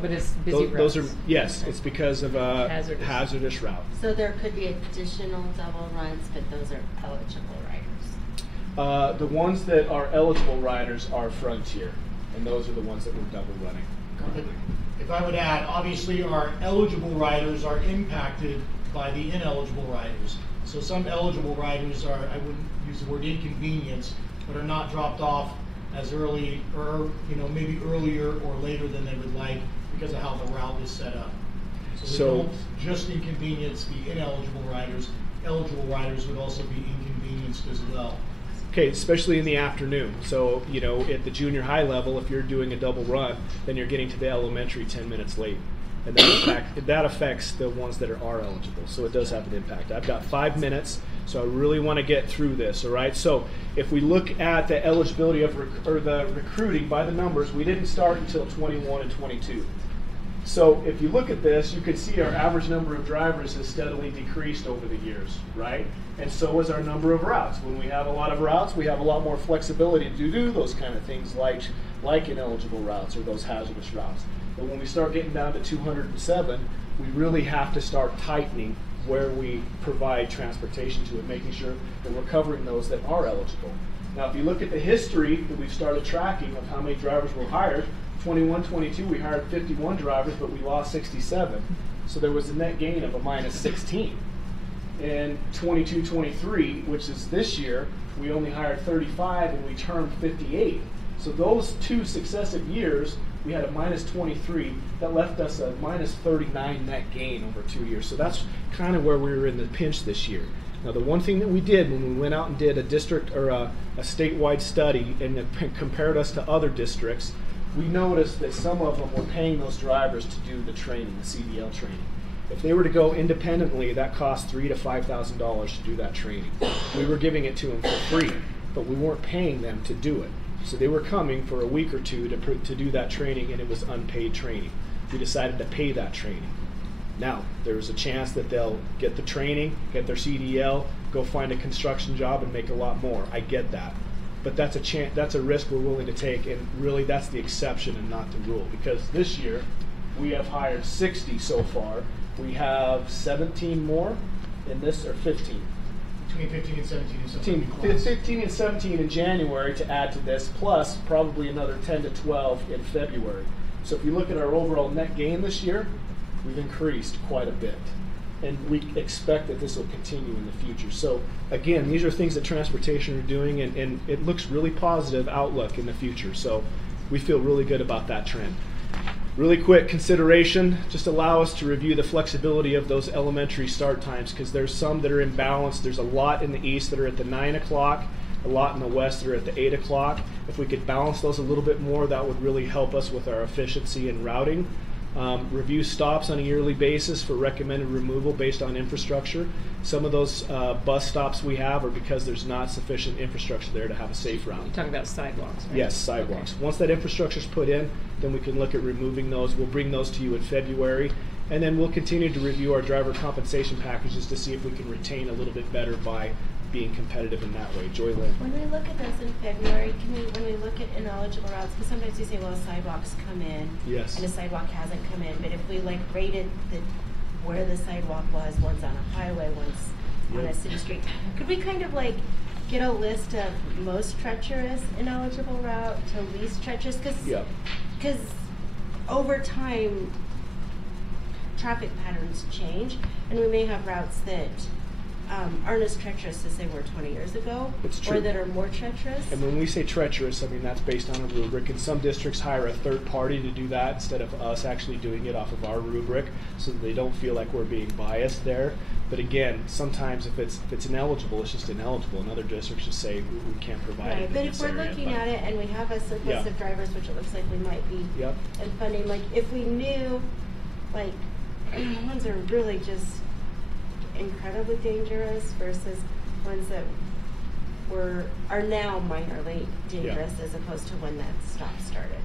But it's busy Those routes. are, yes, it's because of a hazardous route. So there could be additional double runs, but those are eligible riders. The ones that are eligible riders are Frontier, and those are the ones that we're double running currently. If I would add, obviously our eligible riders are impacted by the ineligible riders. So some eligible riders are, I wouldn't use the word inconvenience, but are not dropped off as early or maybe earlier or later than they would like because of how the route is set up. So they don't just inconvenience the ineligible riders. Eligible riders would also be inconvenienced as well. Okay, especially in the afternoon. So, at the junior high level, if you're doing a double run, then you're getting to the elementary 10 minutes late. And that affects the ones that are eligible. So it does have an impact. I've got 5 minutes, so I really want to get through this, all right? So if we look at the eligibility of the recruiting by the numbers, we didn't start until 21 and 22. So if you look at this, you can see our average number of drivers has steadily decreased over the years, right? And so is our number of routes. When we have a lot of routes, we have a lot more flexibility to do those kind of things like ineligible routes or those hazardous routes. But when we start getting down to 207, we really have to start tightening where we provide transportation to and making sure that we're covering those that are eligible. Now, if you look at the history that we've started tracking of how many drivers were hired, 21, 22, we hired 51 drivers, but we lost 67. So there was a net gain of a minus 16. In 22, 23, which is this year, we only hired 35 and we turned 58. So those 2 successive years, we had a minus 23. That left us a minus 39 net gain over 2 years. So that's kind of where we were in the pinch this year. Now, the one thing that we did when we went out and did a district or a statewide study and compared us to other districts, we noticed that some of them were paying those drivers to do the training, the CDL training. If they were to go independently, that cost $3,000 to $5,000 to do that training. We were giving it to them for free, but we weren't paying them to do it. So they were coming for a week or two to do that training, and it was unpaid training. We decided to pay that training. Now, there's a chance that they'll get the training, get their CDL, go find a construction job and make a lot more. I get that. but that's a risk we're willing to take, and really that's the exception and not the rule, because this year we have hired 60 so far. We have 17 more in this, or 15. Between 15 and 17 is something. 15 and 17 in January to add to this, plus probably another 10 to 12 in February. So if you look at our overall net gain this year, we've increased quite a bit. And we expect that this will continue in the future. So again, these are things that transportation are doing, and it looks really positive outlook in the future. So we feel really good about that trend. Really quick consideration, just allow us to review the flexibility of those elementary start times, because there's some that are imbalanced. There's a lot in the east that are at the 9 o'clock, a lot in the west that are at the 8 o'clock. If we could balance those a little bit more, that would really help us with our efficiency and routing. Review stops on a yearly basis for recommended removal based on infrastructure. Some of those bus stops we have are because there's not sufficient infrastructure there to have a safe route. You're talking about sidewalks, right? Yes, sidewalks. Okay. Once that infrastructure is put in, then we can look at removing those. We'll bring those to you in February. And then we'll continue to review our driver compensation packages to see if we can retain a little bit better by being competitive in that way. Joy Lynn. When we look at those in February, when we look at ineligible routes, because sometimes you say, well, sidewalks come in. Yes. And a sidewalk hasn't come in. But if we rated where the sidewalk was, one's on a highway, one's on a city street, could we kind of get a list of most treacherous ineligible route to least treacherous? Because over time, traffic patterns change, and we may have routes that aren't as treacherous as they were 20 years ago, It's true. or that are more treacherous. And when we say treacherous, I mean that's based on a rubric, and some districts hire a third party to do that instead of us actually doing it off of our rubric, so that they don't feel like we're being biased there. But again, sometimes if it's ineligible, it's just ineligible, and other districts just say we can't provide it. Right, in but if this we're area. looking at it and we have a surplus of drivers, which it looks like we might be, Yep. and funding, if we knew, ones that are really just incredibly dangerous versus ones that are now minorly dangerous as opposed to when that stop started.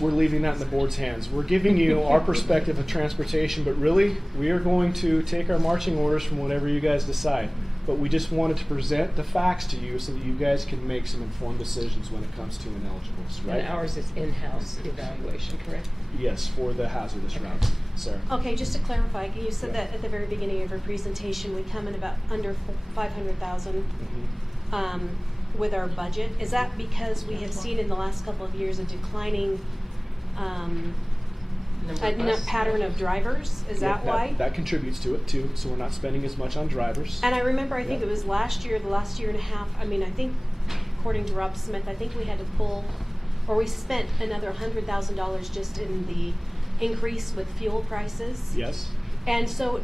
We're leaving that in the board's hands. We're giving you our perspective of transportation, but really we are going to take our marching orders from whatever you guys decide. But we just wanted to present the facts to you so that you guys can make some informed decisions when it comes to ineligibles, right? And ours is in-house evaluation, correct? Yes, for the hazardous routes. Sarah? Okay, just to clarify, you said Yeah. that at the very beginning of your presentation, we come in about under 500,000 with our budget. Is that because we have seen in the last couple of years a declining pattern of drivers? Is that why? That contributes to it too, so we're not spending as much on drivers. And I remember, I think Yeah. it was last year, the last year and a half, I think, according to Rob Smith, I think we had to pull, or we spent another $100,000 just in the increase with fuel prices. Yes. And so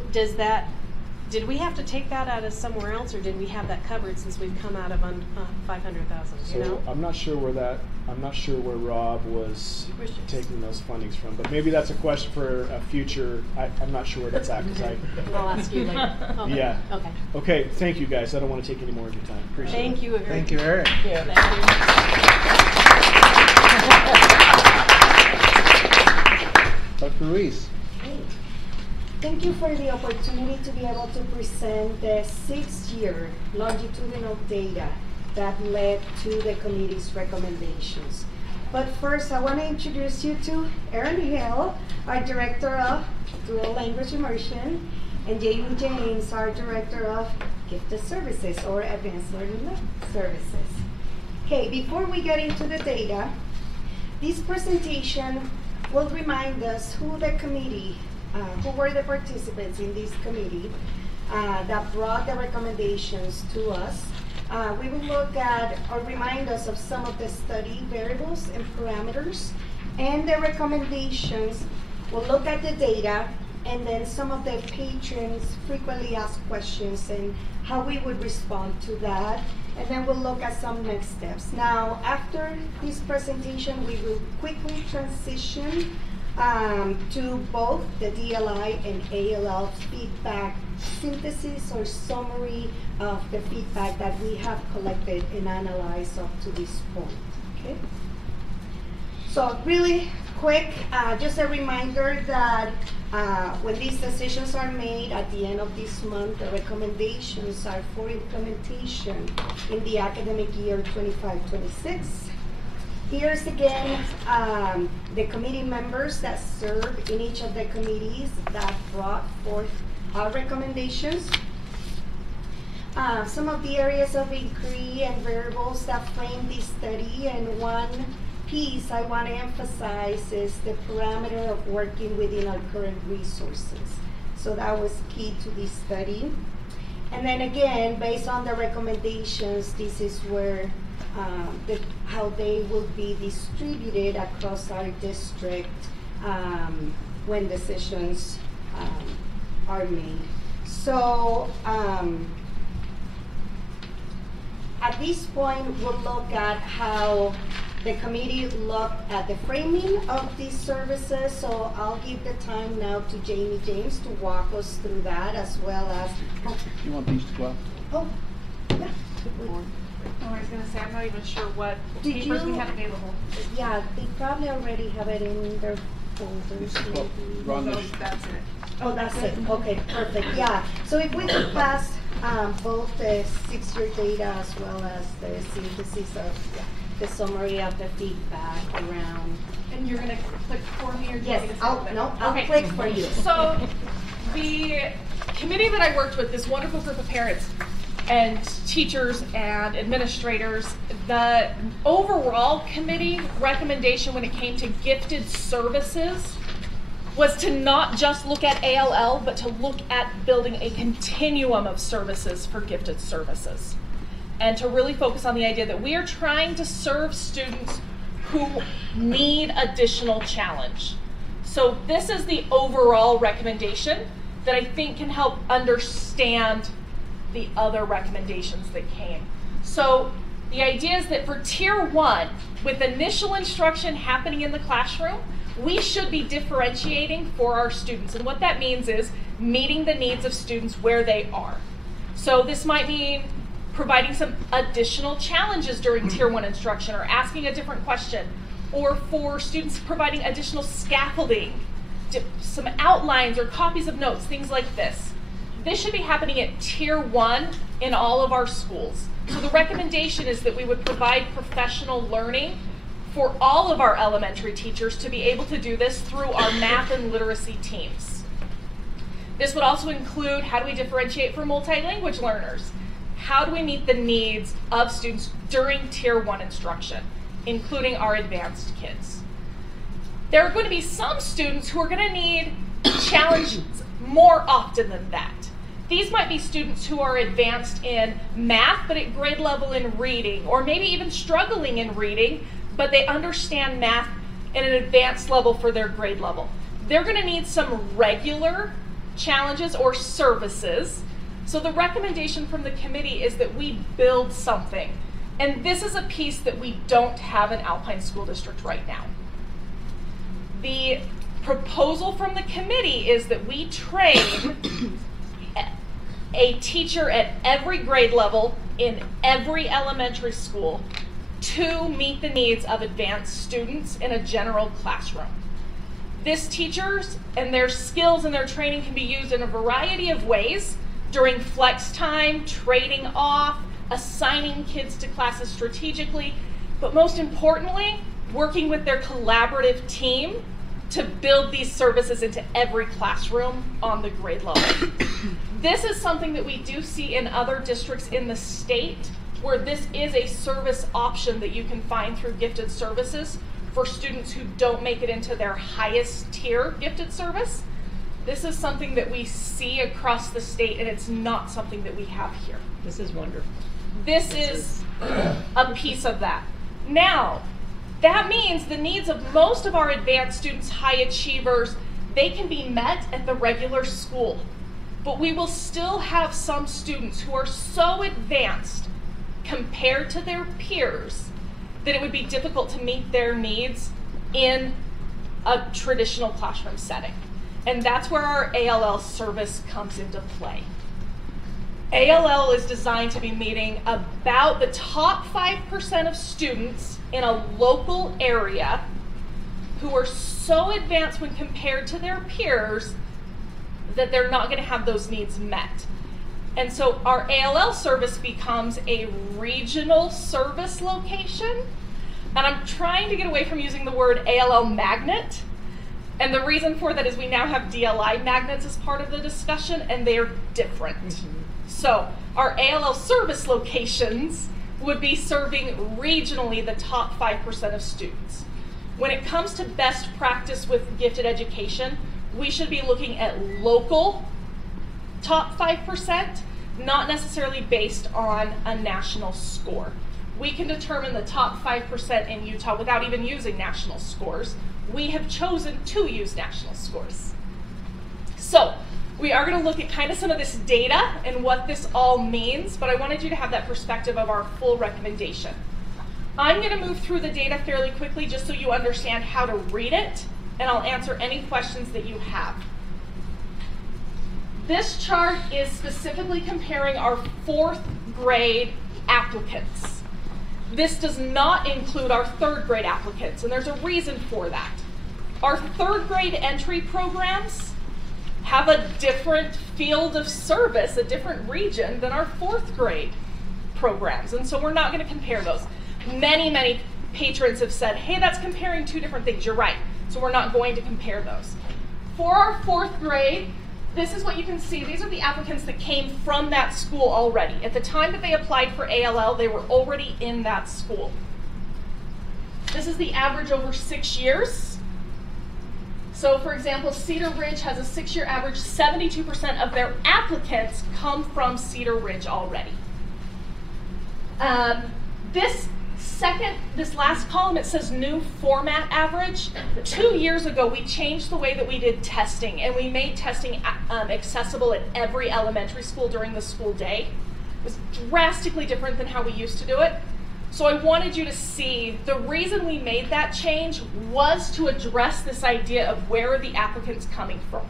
did we have to take that out of somewhere else, or did we have that covered since we've come out of 500,000, So I'm not sure where Rob was taking those fundings from, but maybe that's a question for a future. I'm not sure where that's at because I'll ask you later. Okay. Yeah. Okay. Okay. Thank you guys. I don't want to take any more of your time. Appreciate it. Thank you. Thank you, Eric. Dr. Ruiz. Thank you for the opportunity to be able to present the 6-year longitudinal data that led to the committee's recommendations. But first, I want to introduce you to Erin Hill, our Director of Dual Language Immersion, and Jamie James, our Director of Gifted Services or Advanced Learning Services. Okay, before we get into the data, this presentation will remind us who were the participants in this committee that brought the recommendations to us. We will look at or remind us of some of the study variables and parameters and the recommendations. We'll look at the data and then some of the patrons frequently asked questions and how we would respond to that. And then we'll look at some next steps. Now, after this presentation, we will quickly transition to both the DLI and ALL feedback synthesis or summary of the feedback that we have collected and analyzed up to this point. Okay. So really quick, just a reminder that when these decisions are made at the end of this month, the recommendations are for implementation in the academic year 25-26. Here's again the committee members that serve in each of the committees that brought forth our recommendations. Some of the areas of inquiry and variables that frame this study, and one piece I want to emphasize is the parameter of working within our current resources. So that was key to this study. And then again, based on the recommendations, this is where how they will be distributed across our district when decisions are made. So at this point, we'll look at how the committee looked at the framing of these services. So I'll give the time now to Jamie James to walk us through that, as well as. You want these to go out? Oh, yeah. I was going to say, I'm not even sure what Did papers we you- had available. Yeah, they probably already have it in their folders. Well, maybe. Ron, No, this- that's it. Oh, that's it. Okay, perfect. Yeah. So if we could pass both the 6-year data as well as the synthesis of the summary of the feedback around. And you're going to click for me, or do you want me to I'll send it? no, I'll Okay. click for you. So the committee that I worked with, this wonderful group of parents and teachers and administrators, the overall committee recommendation when it came to gifted services was to not just look at ALL, but to look at building a continuum of services for gifted services. And to really focus on the idea that we are trying to serve students who need additional challenge. So this is the overall recommendation that I think can help understand the other recommendations that came. So the idea is that for tier 1, with initial instruction happening in the classroom, we should be differentiating for our students. And what that means is meeting the needs of students where they are. So this might mean providing some additional challenges during tier 1 instruction, or asking a different question, or for students providing additional scaffolding, some outlines or copies of notes, things like this. This should be happening at tier 1 in all of our schools. So the recommendation is that we would provide professional learning for all of our elementary teachers to be able to do this through our math and literacy teams. This would also include, how do we differentiate for multi-language learners? How do we meet the needs of students during tier 1 instruction, including our advanced kids? There are going to be some students who are going to need challenges more often than that. These might be students who are advanced in math, but at grade level in reading, or maybe even struggling in reading, but they understand math at an advanced level for their grade level. They're going to need some regular challenges or services. So the recommendation from the committee is that we build something. And this is a piece that we don't have in Alpine School District right now. The proposal from the committee is that we train a teacher at every grade level in every elementary school to meet the needs of advanced students in a general classroom. This teachers and their skills and their training can be used in a variety of ways during flex time, trading off, assigning kids to classes strategically, but most importantly, working with their collaborative team to build these services into every classroom on the grade level. This is something that we do see in other districts in the state, where this is a service option that you can find through gifted services for students who don't make it into their highest tier gifted service. This is something that we see across the state, and it's not something that we have here. This is wonderful. This is a piece of that. Now, that means the needs of most of our advanced students, high achievers, they can be met at the regular school. But we will still have some students who are so advanced compared to their peers that it would be difficult to meet their needs in a traditional classroom setting. And that's where our ALL service comes into play. ALL is designed to be meeting about the top 5% of students in a local area who are so advanced when compared to their peers that they're not going to have those needs met. And so our ALL service becomes a regional service location. And I'm trying to get away from using the word ALL magnet. And the reason for that is we now have DLI magnets as part of the discussion, and they are different. Mm-hmm. So our ALL service locations would be serving regionally the top 5% of students. When it comes to best practice with gifted education, we should be looking at local top 5%, not necessarily based on a national score. We can determine the top 5% in Utah without even using national scores. We have chosen to use national scores. So we are going to look at kind of some of this data and what this all means, but I wanted you to have that perspective of our full recommendation. I'm going to move through the data fairly quickly just so you understand how to read it, and I'll answer any questions that you have. This chart is specifically comparing our 4th grade applicants. This does not include our 3rd grade applicants, and there's a reason for that. Our 3rd grade entry programs have a different field of service, a different region than our 4th grade programs, and so we're not going to compare those. Many patrons have said, hey, that's comparing 2 different things. You're right, so we're not going to compare those. For our 4th grade, this is what you can see. These are the applicants that came from that school already. At the time that they applied for ALL, they were already in that school. This is the average over 6 years. So for example, Cedar Ridge has a 6-year average. 72% of their applicants come from Cedar Ridge already. This last column, it says new format average. 2 years ago, we changed the way that we did testing, and we made testing accessible at every elementary school during the school day. It was drastically different than how we used to do it. So I wanted you to see the reason we made that change was to address this idea of where are the applicants coming from.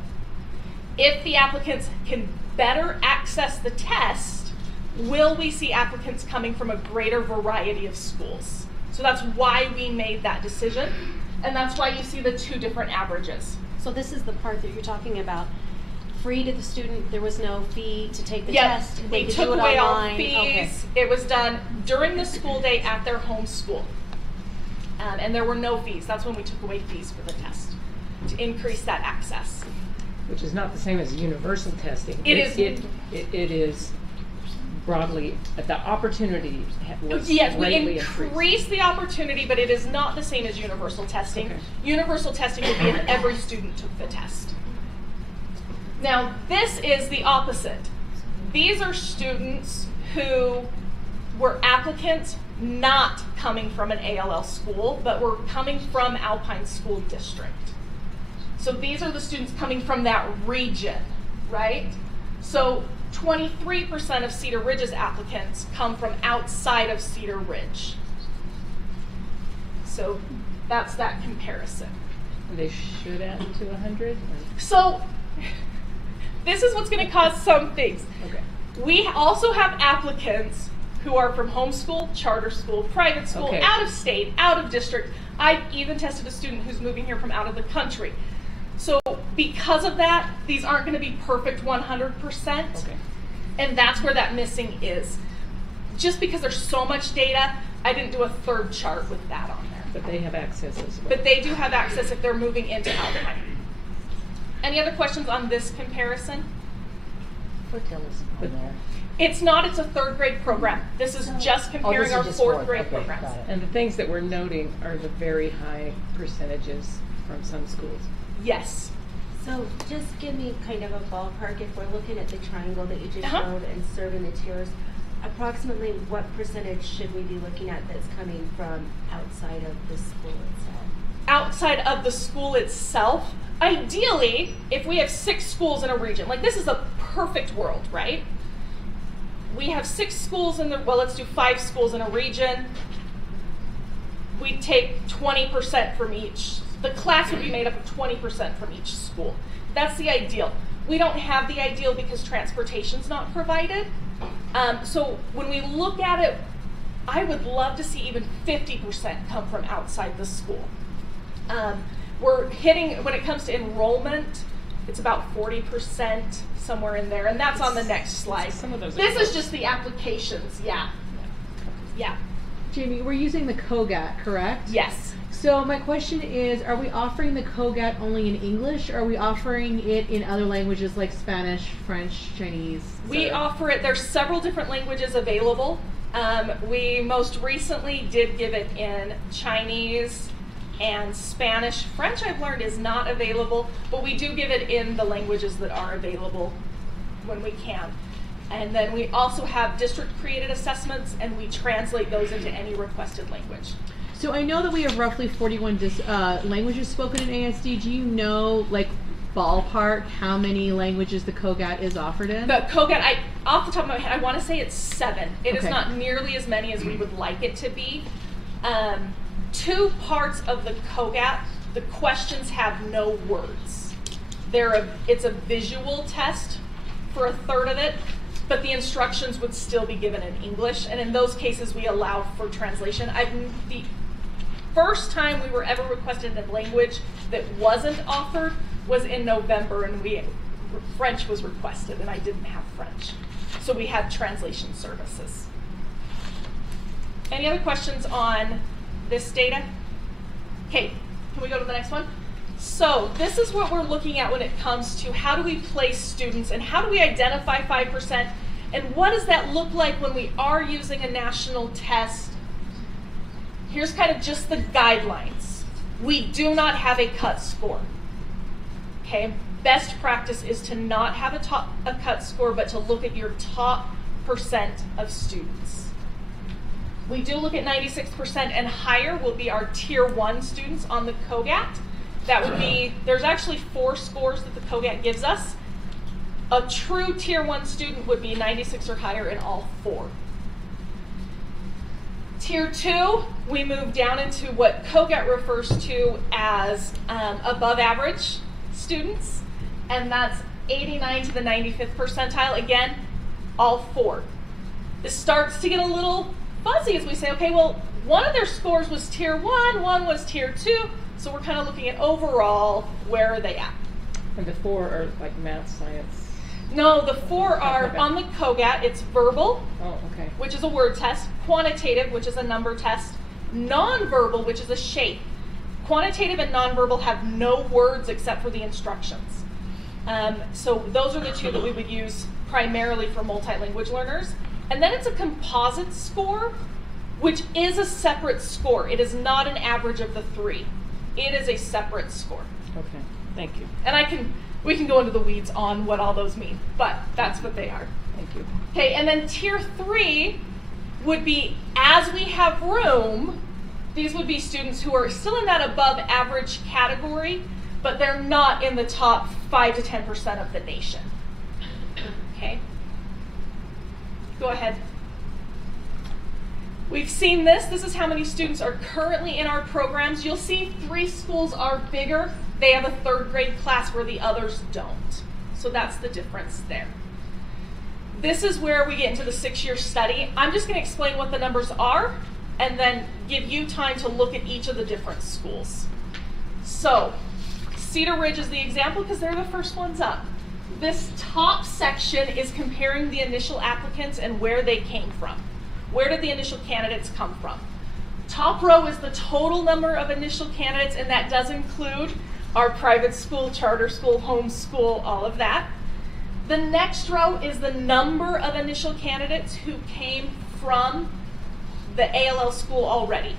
If the applicants can better access the test, will we see applicants coming from a greater variety of schools? So that's why we made that decision, and that's why you see the 2 different averages. So this is the part that you're talking about. Free to the student, there was no fee to take the yes, test. we took away all fees. Okay. It was done during the school day at their home school. And there were no fees. That's when we took away fees for the test, to increase that access. Which is not the same as universal testing. It is broadly, the opportunity was yes, we greatly increased the opportunity, but it is not the same as universal testing. Okay. Universal testing would be if every student took the test. Now, this is the opposite. These are students who were applicants not coming from an ALL school, but were coming from Alpine School District. So these are the students coming from that region, right? So 23% of Cedar Ridge's applicants come from outside of Cedar Ridge. So that's that comparison. They should add to 100? So this is what's going to cause some things. Okay. We also have applicants who are from homeschool, charter school, private school, okay, out of state, out of district. I've even tested a student who's moving here from out of the country. So because of that, these aren't going to be perfect 100%. Okay. And that's where that missing is. Just because there's so much data, I didn't do a 3rd chart with that on there. But they have access as well. But they do have access if they're moving into Alpine. Any other questions on this comparison? It's not, it's a 3rd grade program. This is just comparing our 4th grade programs. And the things that we're noting are the very high percentages from some schools. Yes. So just give me kind of a ballpark, if we're looking at the triangle that you just showed and serving the tiers, approximately what percentage should we be looking at that's coming from outside of the school itself? Outside of the school itself, ideally, if we have 6 schools in a region, like this is a perfect world, right? We have 6 schools in the, well, let's do 5 schools in a region. We'd take 20% from each. The class would be made up of 20% from each school. That's the ideal. We don't have the ideal because transportation's not provided. So when we look at it, I would love to see even 50% come from outside the school. We're hitting, when it comes to enrollment, it's about 40%, somewhere in there, and that's on the next slide. Some of those are This is close. just the applications, yeah. Yeah, Jamie, we're using the COGAT, correct? yes. So my question is, are we offering the COGAT only in English, or are we offering it in other languages like Spanish, French, Chinese? We etc.? offer it, there's several different languages available. We most recently did give it in Chinese and Spanish. French, I've learned, is not available, but we do give it in the languages that are available when we can. And then we also have district-created assessments, and we translate those into any requested language. So I know that we have roughly 41 languages spoken in ASD. Do you know, like, ballpark how many languages the COGAT is offered in? The COGAT, off the top of my head, I want to say it's 7. It is Okay. not nearly as many as we would like it to be. 2 parts of the COGAT, the questions have no words. It's a visual test for a third of it, but the instructions would still be given in English, and in those cases we allow for translation. The first time we were ever requested in a language that wasn't offered was in November, and French was requested, and I didn't have French. So we had translation services. Any other questions on this data? Okay, can we go to the next one? So this is what we're looking at when it comes to how do we place students and how do we identify 5%, and what does that look like when we are using a national test? Here's kind of just the guidelines. We do not have a cut score. Okay, best practice is to not have a cut score, but to look at your top % of students. We do look at 96% and higher will be our tier 1 students on the COGAT. That would be, there's actually 4 scores that the COGAT gives us. A true tier 1 student would be 96 or higher in all 4. Tier 2, we move down into what COGAT refers to as above average students, and that's 89 to the 95th percentile. Again, all 4. This starts to get a little fuzzy as we say, okay, well, one of their scores was tier 1, one was tier 2, so we're kind of looking at overall, where are they at? And the 4 are like math, science. No, the 4 are on the COGAT. It's verbal, Oh, okay. which is a word test, quantitative, which is a number test, nonverbal, which is a shape. Quantitative and nonverbal have no words except for the instructions. So those are the 2 that we would use primarily for multilingual learners. And then it's a composite score, which is a separate score. It is not an average of the 3. It is a separate score. Okay, thank you. And we can go into the weeds on what all those mean, but that's what they are. Thank you. Okay, and then tier 3 would be, as we have room, these would be students who are still in that above average category, but they're not in the top 5 to 10% of the nation. Okay? Go ahead. We've seen this. This is how many students are currently in our programs. You'll see 3 schools are bigger. They have a 3rd grade class where the others don't. So that's the difference there. This is where we get into the 6-year study. I'm just going to explain what the numbers are and then give you time to look at each of the different schools. So Cedar Ridge is the example because they're the first ones up. This top section is comparing the initial applicants and where they came from. Where did the initial candidates come from? Top row is the total number of initial candidates, and that does include our private school, charter school, home school, all of that. The next row is the number of initial candidates who came from the ALL school already.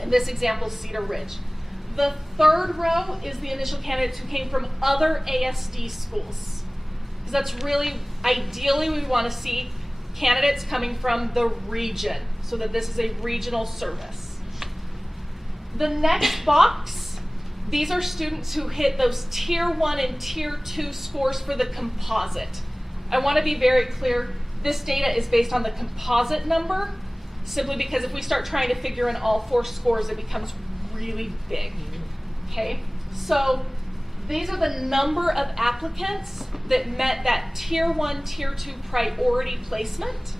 In this example, Cedar Ridge. The 3rd row is the initial candidates who came from other ASD schools. Because that's really, ideally, we want to see candidates coming from the region, so that this is a regional service. The next box, these are students who hit those tier 1 and tier 2 scores for the composite. I want to be very clear, this data is based on the composite number, simply because if we start trying to figure in all 4 scores, it becomes really big. Okay, so these are the number of applicants that met that tier 1, tier 2 priority placement,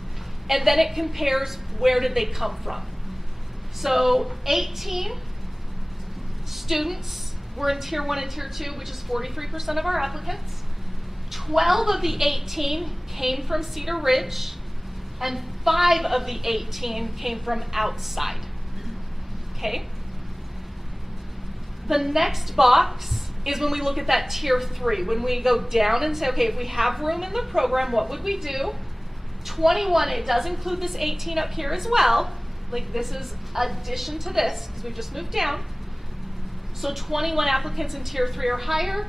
and then it compares where did they come from. So 18 students were in tier 1 and tier 2, which is 43% of our applicants. 12 of the 18 came from Cedar Ridge, and 5 of the 18 came from outside. Okay? The next box is when we look at that tier 3, when we go down and say, okay, if we have room in the program, what would we do? 21, it does include this 18 up here as well. Like this is addition to this, because we've just moved down. So 21 applicants in tier 3 or higher.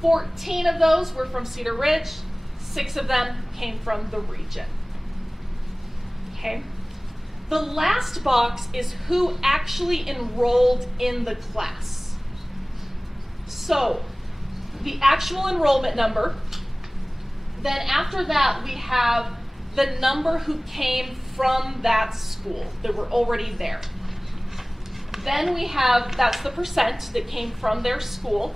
14 of those were from Cedar Ridge. 6 of them came from the region. Okay. The last box is who actually enrolled in the class. So the actual enrollment number. Then after that, we have the number who came from that school that were already there. Then we have, that's the percent that came from their school.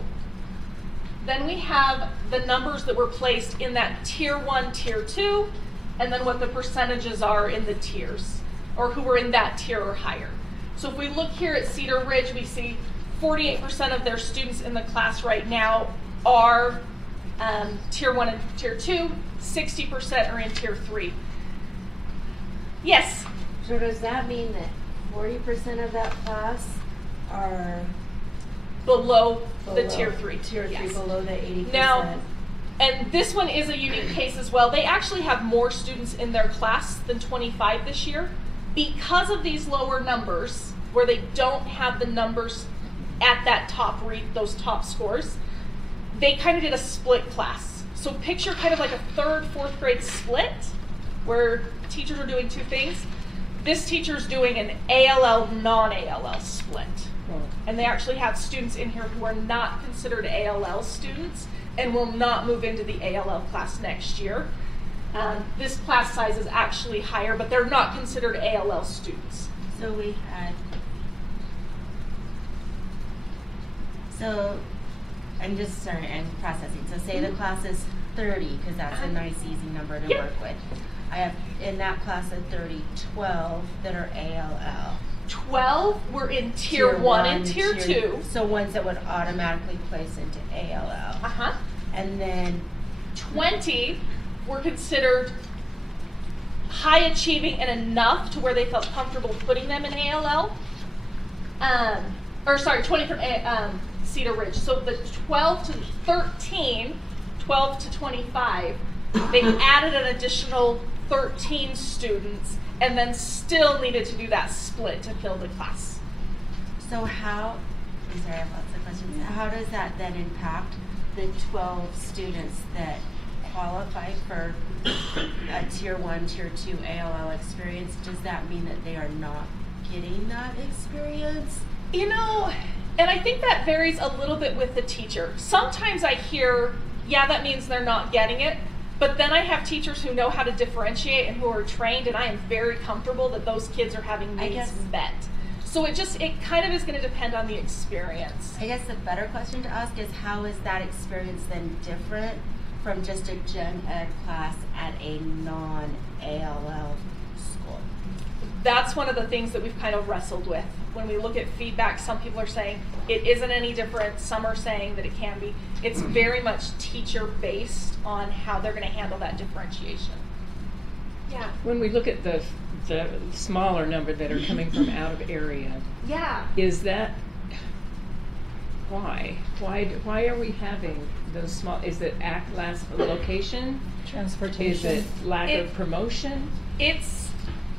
Then we have the numbers that were placed in that tier 1, tier 2, and then what the percentages are in the tiers, or who were in that tier or higher. So if we look here at Cedar Ridge, we see 48% of their students in the class right now are tier 1 and tier 2, 60% are in tier 3. Yes? So does that mean that 40% of that class are Below the tier 3. Tier 3, yes. below the 80%? Now, and this one is a unique case as well. They actually have more students in their class than 25 this year. Because of these lower numbers, where they don't have the numbers at that top those top scores, they kind of did a split class. So picture kind of like a 3rd, 4th grade split, where teachers are doing 2 things. This teacher's doing an ALL, non-ALL split. And they actually have students in here who are not considered ALL students and will not move into the ALL class next year. This class size is actually higher, but they're not considered ALL students. So we had, so I'm just sorry, I'm processing. So say the class is 30, because that's a nice easy number to work with. I have in that class of 30, 12 that are ALL. 12 were in tier 1 and tier 2. So ones that would automatically place into ALL. Uh-huh. And then 20 were considered high achieving and enough to where they felt comfortable putting them in ALL. 20 from Cedar Ridge. So the 12 to 13, 12 to 25, they added an additional 13 students and then still needed to do that split to fill the class. So how, I'm sorry, I have lots of questions. How does that then impact the 12 students that qualify for a tier 1, tier 2 ALL experience? Does that mean that they are not getting that experience? You know, and I think that varies a little bit with the teacher. Sometimes I hear, yeah, that means they're not getting it. But then I have teachers who know how to differentiate and who are trained, and I am very comfortable that those kids are having needs met. So it kind of is going to depend on the experience. I guess the better question to ask is, how is that experience then different from just a gen ed class at a non-ALL school? That's one of the things that we've kind of wrestled with. When we look at feedback, some people are saying it isn't any different. Some are saying that it can be. It's very much teacher based on how they're going to handle that differentiation. Yeah. When we look at the smaller number that are coming from out of area, yeah, is that why? Why are we having those small? Is it last location? Transportation. Is it lack of promotion?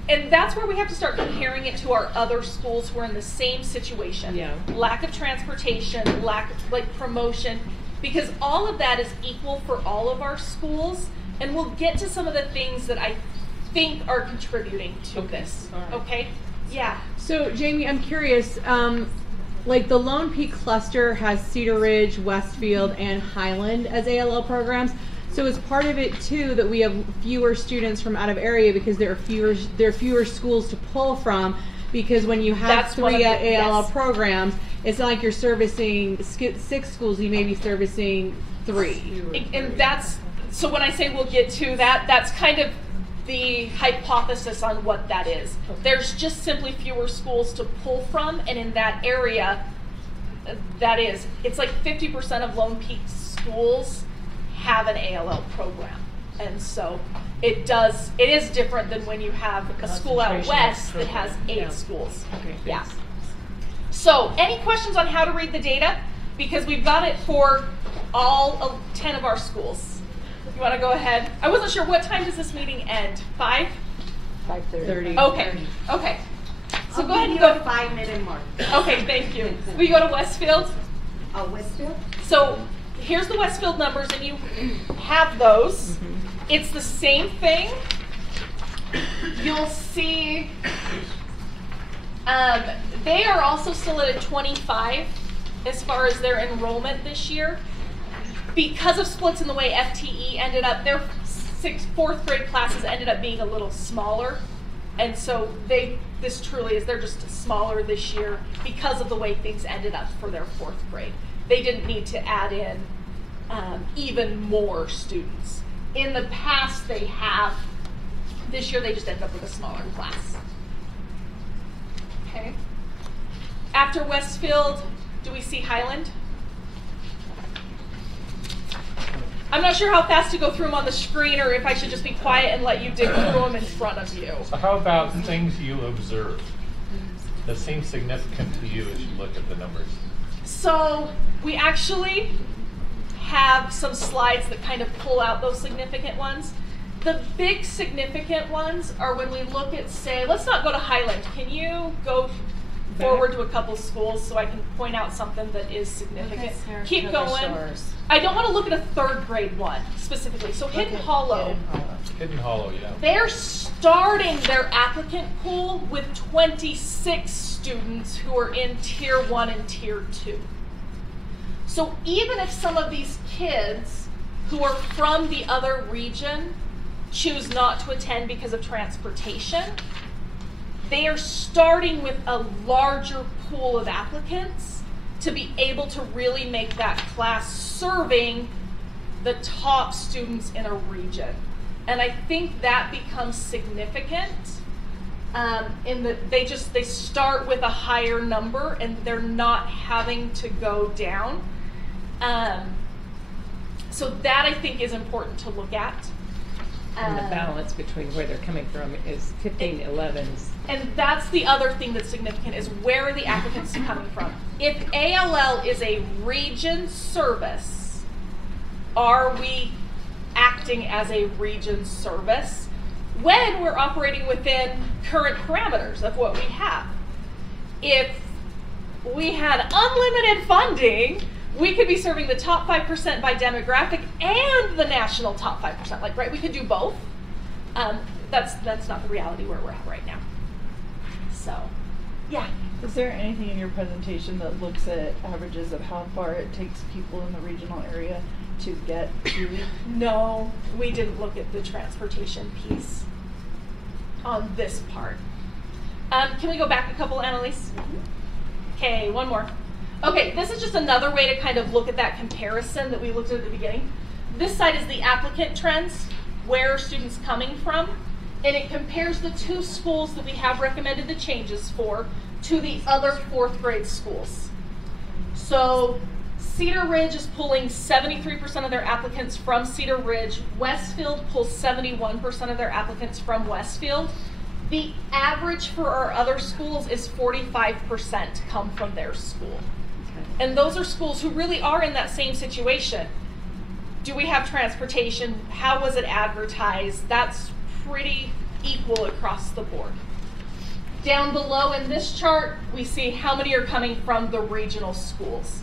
And that's where we have to start comparing it to our other schools who are in the same situation. Yeah. Lack of transportation, lack of promotion, because all of that is equal for all of our schools. And we'll get to some of the things that I think are contributing to this. Right. Okay? Yeah. So Jamie, I'm curious, like the Lone Peak cluster has Cedar Ridge, Westfield, and Highland as ALL programs. So is part of it too that we have fewer students from out of area because there are fewer schools to pull from, because when you have 3 ALL programs, it's not like you're servicing 6 schools, you may be servicing 3. And that's, so when I say we'll get to that, that's kind of the hypothesis on what that is. There's just simply fewer schools to pull from, and in that area, that is, it's like 50% of Lone Peak schools have an ALL program. And so it is different than when you have a school out Concentration of west that has program. 8 Yeah. schools. Okay, Yeah. thanks. So any questions on how to read the data? Because we've got it for all 10 of our schools. You want to go ahead? I wasn't sure, what time does this meeting end? 5? 5:30. Okay, okay. So I'll go ahead give and you go. a 5-minute mark. Okay, thank you. Will you go to Westfield? Westfield? So here's the Westfield numbers, and you have those. It's the same thing. You'll see they are also still at a 25 as far as their enrollment this year. Because of splits in the way FTE ended up, their 4th grade classes ended up being a little smaller. And so this truly is, they're just smaller this year because of the way things ended up for their 4th grade. They didn't need to add in even more students. In the past they have. This year they just ended up with a smaller class. Okay. After Westfield, do we see Highland? I'm not sure how fast to go through them on the screen, or if I should just be quiet and let you dig through them in front of you. So how about things you observe that seem significant to you as you look at the numbers? So we actually have some slides that kind of pull out those significant ones. The big significant ones are when we look at, say, let's not go to Highland. Can you go forward to a couple schools so I can point out something that is significant? Keep going. I don't want to look at a 3rd grade one specifically. So Hidden Hollow. Hidden Hollow, yeah. They're starting their applicant pool with 26 students who are in Tier 1 and Tier 2. So even if some of these kids who are from the other region choose not to attend because of transportation, they are starting with a larger pool of applicants to be able to really make that class serving the top students in a region. And I think that becomes significant in that they start with a higher number and they're not having to go down. So that I think is important to look at. And the balance between where they're coming from is 15-11s. And that's the other thing that's significant, is where are the applicants coming from? If ALL is a region service, are we acting as a region service when we're operating within current parameters of what we have? If we had unlimited funding, we could be serving the top 5% by demographic and the national top 5%. Like, right, we could do both. That's not the reality where we're at right now. So, yeah. Is there anything in your presentation that looks at averages of how far it takes people in the regional area to get to? No, we didn't look at the transportation piece on this part. Can we go back a couple, Annalise? Okay, one more. Okay, this is just another way to kind of look at that comparison that we looked at the beginning. This side is the applicant trends, where are students coming from, and it compares the 2 schools that we have recommended the changes for to the other 4th grade schools. So Cedar Ridge is pulling 73% of their applicants from Cedar Ridge. Westfield pulls 71% of their applicants from Westfield. The average for our other schools is 45% come from their school. And those are schools who really are in that same situation. Do we have transportation? How was it advertised? That's pretty equal across the board. Down below in this chart, we see how many are coming from the regional schools.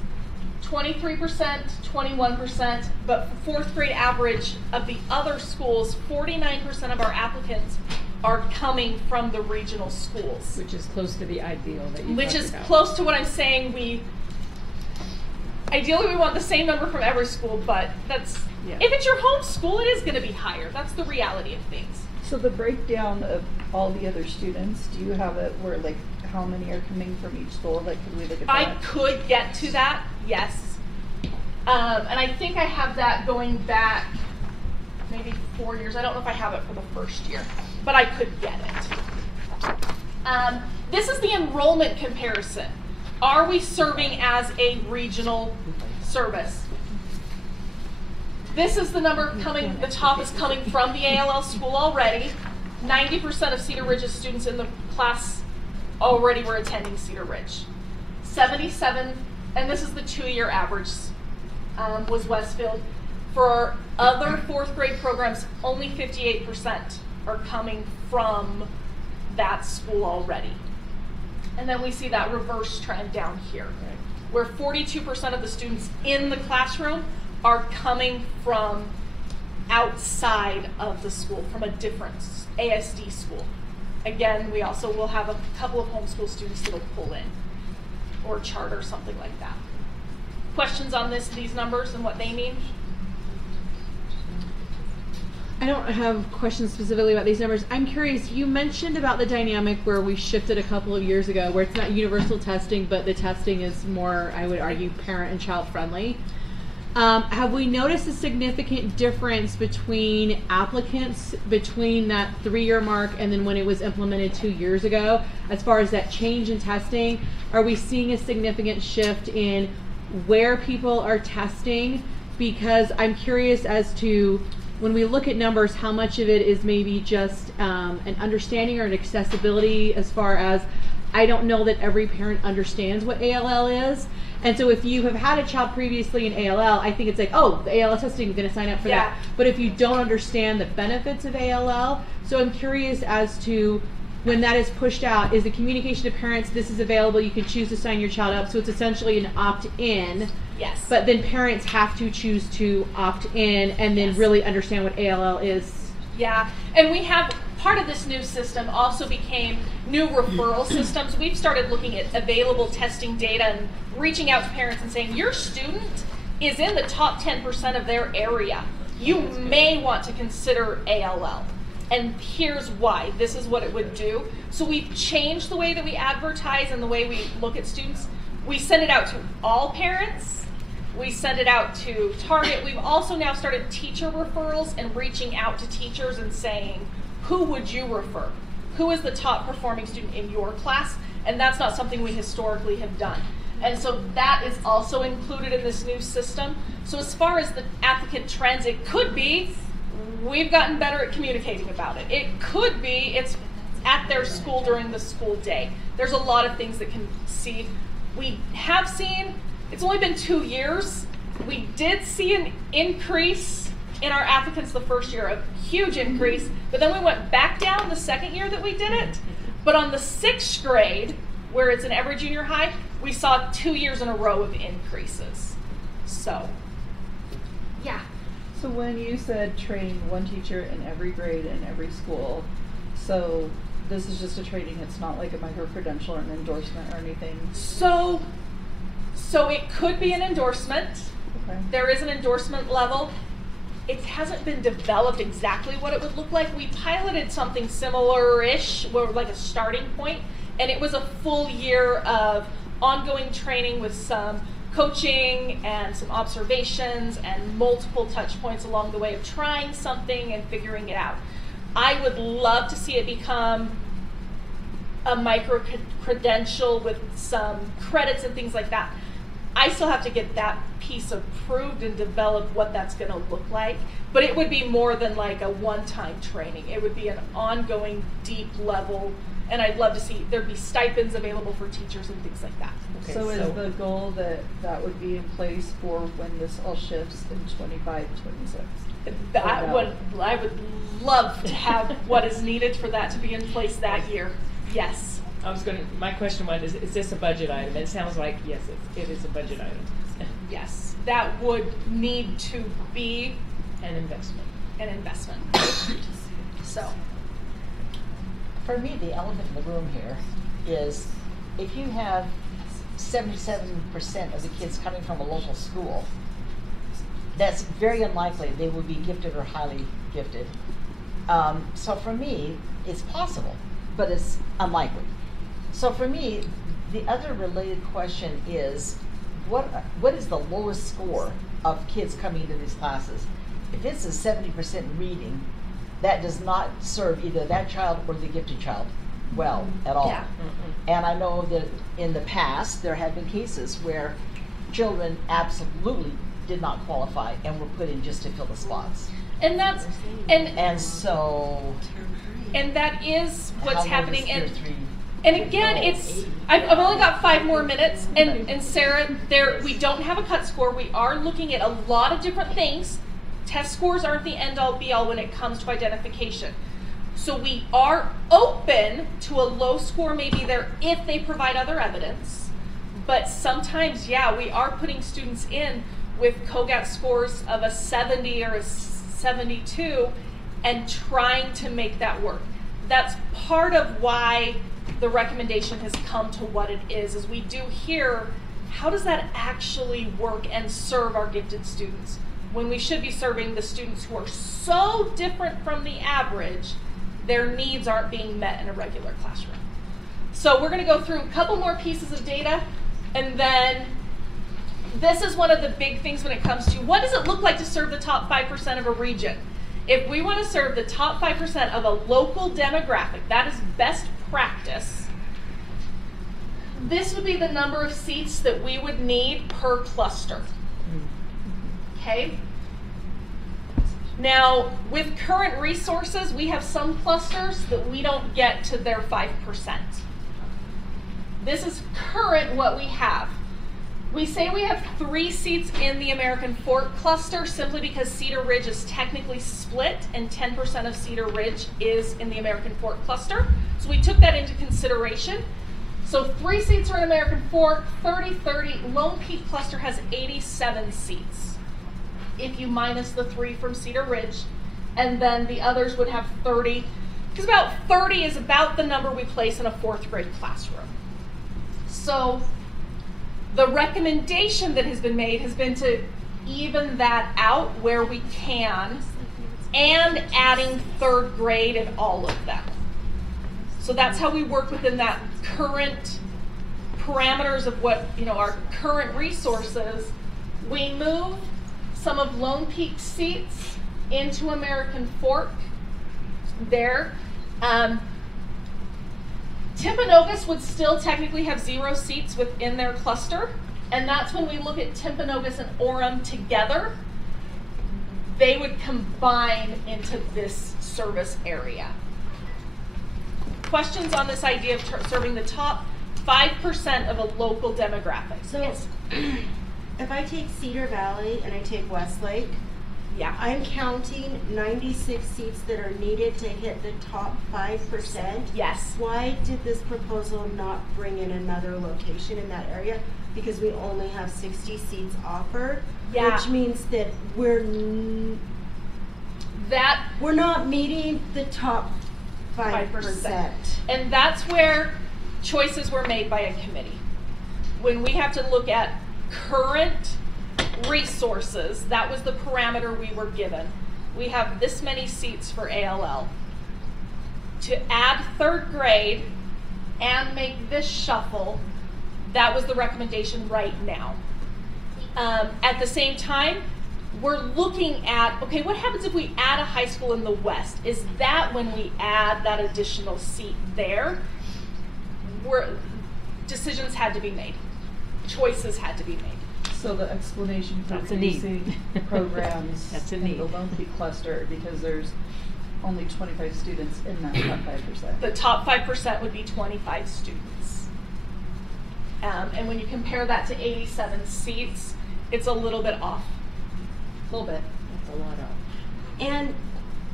23%, 21%, but for 4th grade average of the other schools, 49% of our applicants are coming from the regional schools. Which is close to the ideal that you Which talked is about. close to what I'm saying. Ideally we want the same number from every school, but that's, Yeah. if it's your home school, it is going to be higher. That's the reality of things. So the breakdown of all the other students, do you have it where, like, how many are coming from each school? Like, could we look at that? I could get to that, yes. And I think I have that going back maybe 4 years. I don't know if I have it for the first year, but I could get it. This is the enrollment comparison. Are we serving as a regional service? This is the number coming, the top is coming from the ALL school already. 90% of Cedar Ridge's students in the class already were attending Cedar Ridge. 77, and this is the 2-year average, was Westfield. For other 4th grade programs, only 58% are coming from that school already. And then we see that reverse trend down here, where 42% of the students in the classroom are coming from outside of the school, from a different ASD school. Again, we also will have a couple of homeschool students that'll pull in, or charter, something like that. Questions on these numbers and what they mean? I don't have questions specifically about these numbers. I'm curious, you mentioned about the dynamic where we shifted a couple of years ago, where it's not universal testing, but the testing is more, I would argue, parent and child friendly. Have we noticed a significant difference between applicants between that 3-year mark and then when it was implemented 2 years ago, as far as that change in testing? Are we seeing a significant shift in where people are testing? Because I'm curious as to, when we look at numbers, how much of it is maybe just an understanding or an accessibility, as far as, I don't know that every parent understands what ALL is. And so if you have had a child previously in ALL, I think it's like, oh, the ALL testing, I'm going to sign up for that. But if you don't understand the benefits of ALL, so I'm curious as to, when that is pushed out, is the communication to parents, this is available, you can choose to sign your child up, so it's essentially an opt-in. Yes. But then parents have to choose to opt in and then really understand what ALL is. Yeah, and we have, part of this new system also became new referral systems. We've started looking at available testing data and reaching out to parents and saying, your student is in the top 10% of their area. You may want to consider ALL. And here's why. This is what it would do. So we've changed the way that we advertise and the way we look at students. We send it out to all parents. We send it out to Target. We've also now started teacher referrals and reaching out to teachers and saying, who would you refer? Who is the top performing student in your class? And that's not something we historically have done. And so that is also included in this new system. So as far as the applicant trends, it could be we've gotten better at communicating about it. It could be it's at their school during the school day. There's a lot of things that can see. We have seen, it's only been 2 years, we did see an increase in our applicants the first year, a huge increase, but then we went back down the second year that we did it. But on the 6th grade, where it's in every junior high, we saw 2 years in a row of increases. So, yeah. So when you said train one teacher in every grade in every school, so this is just a training, it's not like a micro-credential or an endorsement or anything? So it could be an endorsement. Okay. There is an endorsement level. It hasn't been developed exactly what it would look like. We piloted something similar-ish, like a starting point, and it was a full year of ongoing training with some coaching and some observations and multiple touch points along the way of trying something and figuring it out. I would love to see it become a micro credential with some credits and things like that. I still have to get that piece approved and develop what that's going to look like, but it would be more than like a one-time training. It would be an ongoing, deep level, and I'd love to see there'd be stipends available for teachers and things like that. Okay, so is the goal that that would be in place for when this all shifts in 25, 26? I would love to have what is needed for that to be in place that year. Yes. My question was, is this a budget item? It sounds like, yes, it is a budget item. Yes, that would need to be An investment. So. For me, the elephant in the room here is if you have 77% of the kids coming from a local school, that's very unlikely they will be gifted or highly gifted. So for me, it's possible, but it's unlikely. So for me, the other related question is, what is the lowest score of kids coming into these classes? If it's a 70% reading, that does not serve either that child or the gifted child. well at all. Yeah. And I know that in the past, there have been cases where children absolutely did not qualify and were put in just to fill the spots. And that's, And so. and that is what's how long happening. is tier And three? and again, it's, I've only got 5 more minutes, and Sarah, we don't have a cut score. We are looking at a lot of different things. Test scores aren't the end all be all when it comes to identification. So we are open to a low score maybe there if they provide other evidence. But sometimes, yeah, we are putting students in with COGAT scores of a 70 or a 72 and trying to make that work. That's part of why the recommendation has come to what it is we do hear, how does that actually work and serve our gifted students? When we should be serving the students who are so different from the average, their needs aren't being met in a regular classroom. So we're gonna go through a couple more pieces of data, and then this is one of the big things when it comes to what does it look like to serve the top 5% of a region? If we want to serve the top 5% of a local demographic, that is best practice, this would be the number of seats that we would need per cluster. Okay? Now, with current resources, we have some clusters that we don't get to their 5%. This is current what we have. We say we have 3 seats in the American Fork cluster simply because Cedar Ridge is technically split and 10% of Cedar Ridge is in the American Fork cluster. So we took that into consideration. So 3 seats are in American Fork, 30-30. Lone Peak cluster has 87 seats. If you minus the 3 from Cedar Ridge, and then the others would have 30, because about 30 is about the number we place in a 4th grade classroom. So the recommendation that has been made has been to even that out where we can, and adding 3rd grade in all of them. So that's how we work within that current parameters of what, our current resources. We move some of Lone Peak seats into American Fork there. Timpanogos would still technically have 0 seats within their cluster, and that's when we look at Timpanogos and Orem together. They would combine into this service area. Questions on this idea of serving the top 5% of a local demographic? So, yes. If I take Cedar Valley and I take Westlake, Yeah. I'm counting 96 seats that are needed to hit the top 5%. Yes. Why did this proposal not bring in another location in that area? Because we only have 60 seats offered, Yeah. which means that we're not meeting the top 5%. And that's where choices were made by a committee. When we have to look at current resources, that was the parameter we were given. We have this many seats for ALL. To add 3rd grade and make this shuffle, that was the recommendation right now. At the same time, we're looking at, okay, what happens if we add a high school in the West? Is that when we add that additional seat there? Decisions had to be made. Choices had to be made. So the explanation for That's a need. reducing programs That's a in need. the Lone Peak cluster, because there's only 25 students in that top 5%. The top 5% would be 25 students. And when you compare that to 87 seats, it's a little bit off. A little bit. That's a lot of. And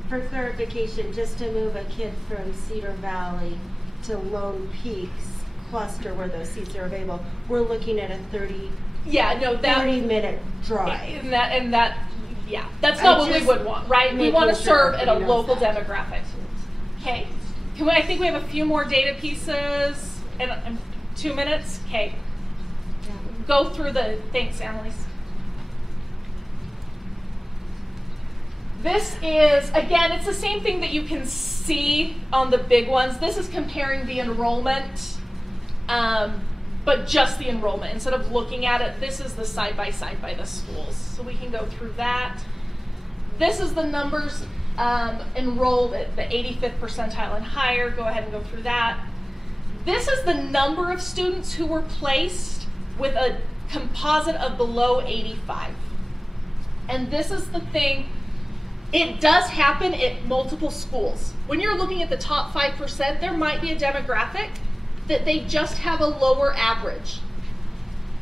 for clarification, just to move a kid from Cedar Valley to Lone Peaks cluster where those seats are available, we're looking at a 30-minute drive. And that, yeah, that's not what we would want, right? We want to serve at a local demographic. Okay, I think we have a few more data pieces in 2 minutes. Okay, go through thanks, Annalise. This is, again, it's the same thing that you can see on the big ones. This is comparing the enrollment, but just the enrollment. Instead of looking at it, this is the side-by-side by the schools. So we can go through that. This is the numbers enrolled at the 85th percentile and higher. Go ahead and go through that. This is the number of students who were placed with a composite of below 85. And this is the thing, it does happen at multiple schools. When you're looking at the top 5%, there might be a demographic that they just have a lower average.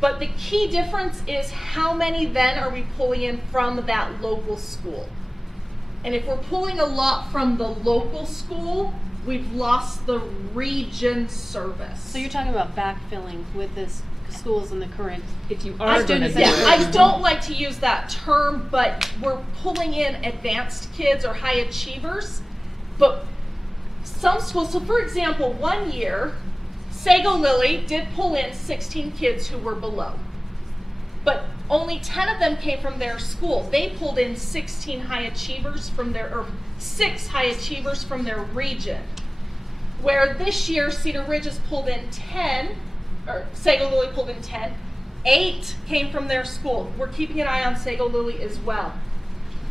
But the key difference is how many then are we pulling in from that local school. And if we're pulling a lot from the local school, we've lost the region service. So you're talking about backfilling with the schools in the current. If you are going to do Yeah, it. I don't like to use that term, but we're pulling in advanced kids or high achievers. But some schools, so for example, one year, Sago Lily did pull in 16 kids who were below. But only 10 of them came from their school. They pulled in 16 high achievers from their, or 6 high achievers from their region. Where this year, Cedar Ridge has pulled in 10, or Sago Lily pulled in 10. 8 came from their school. We're keeping an eye on Sago Lily as well.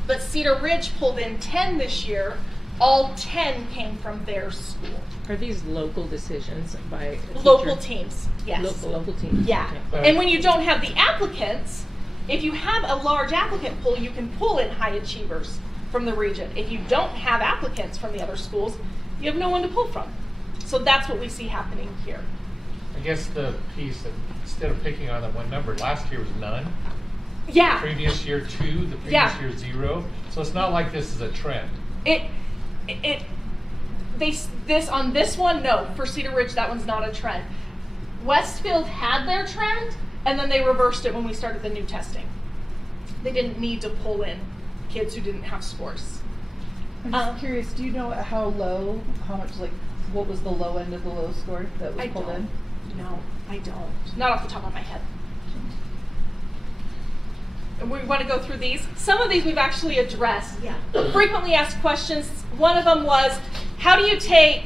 But Cedar Ridge pulled in 10 this year. All 10 came from their school. Are these local decisions by a teacher? Local teams, yes. Local teams. Yeah. Okay. And when you don't have the applicants, if you have a large applicant pool, you can pull in high achievers from the region. If you don't have applicants from the other schools, you have no one to pull from. So that's what we see happening here. I guess the piece that instead of picking on that one number, last year was none. Yeah. Previous year 2, the previous Yeah. year 0. So it's not like this is a trend. This on this one, no. For Cedar Ridge, that one's not a trend. Westfield had their trend, and then they reversed it when we started the new testing. They didn't need to pull in kids who didn't have scores. I'm just curious, do you know how low, how much, like, what was the low end of the low score that was pulled in? No, I don't. Not off the top of my head. We want to go through these. Some of these we've actually addressed. Yeah. Frequently asked questions. One of them was, how do you take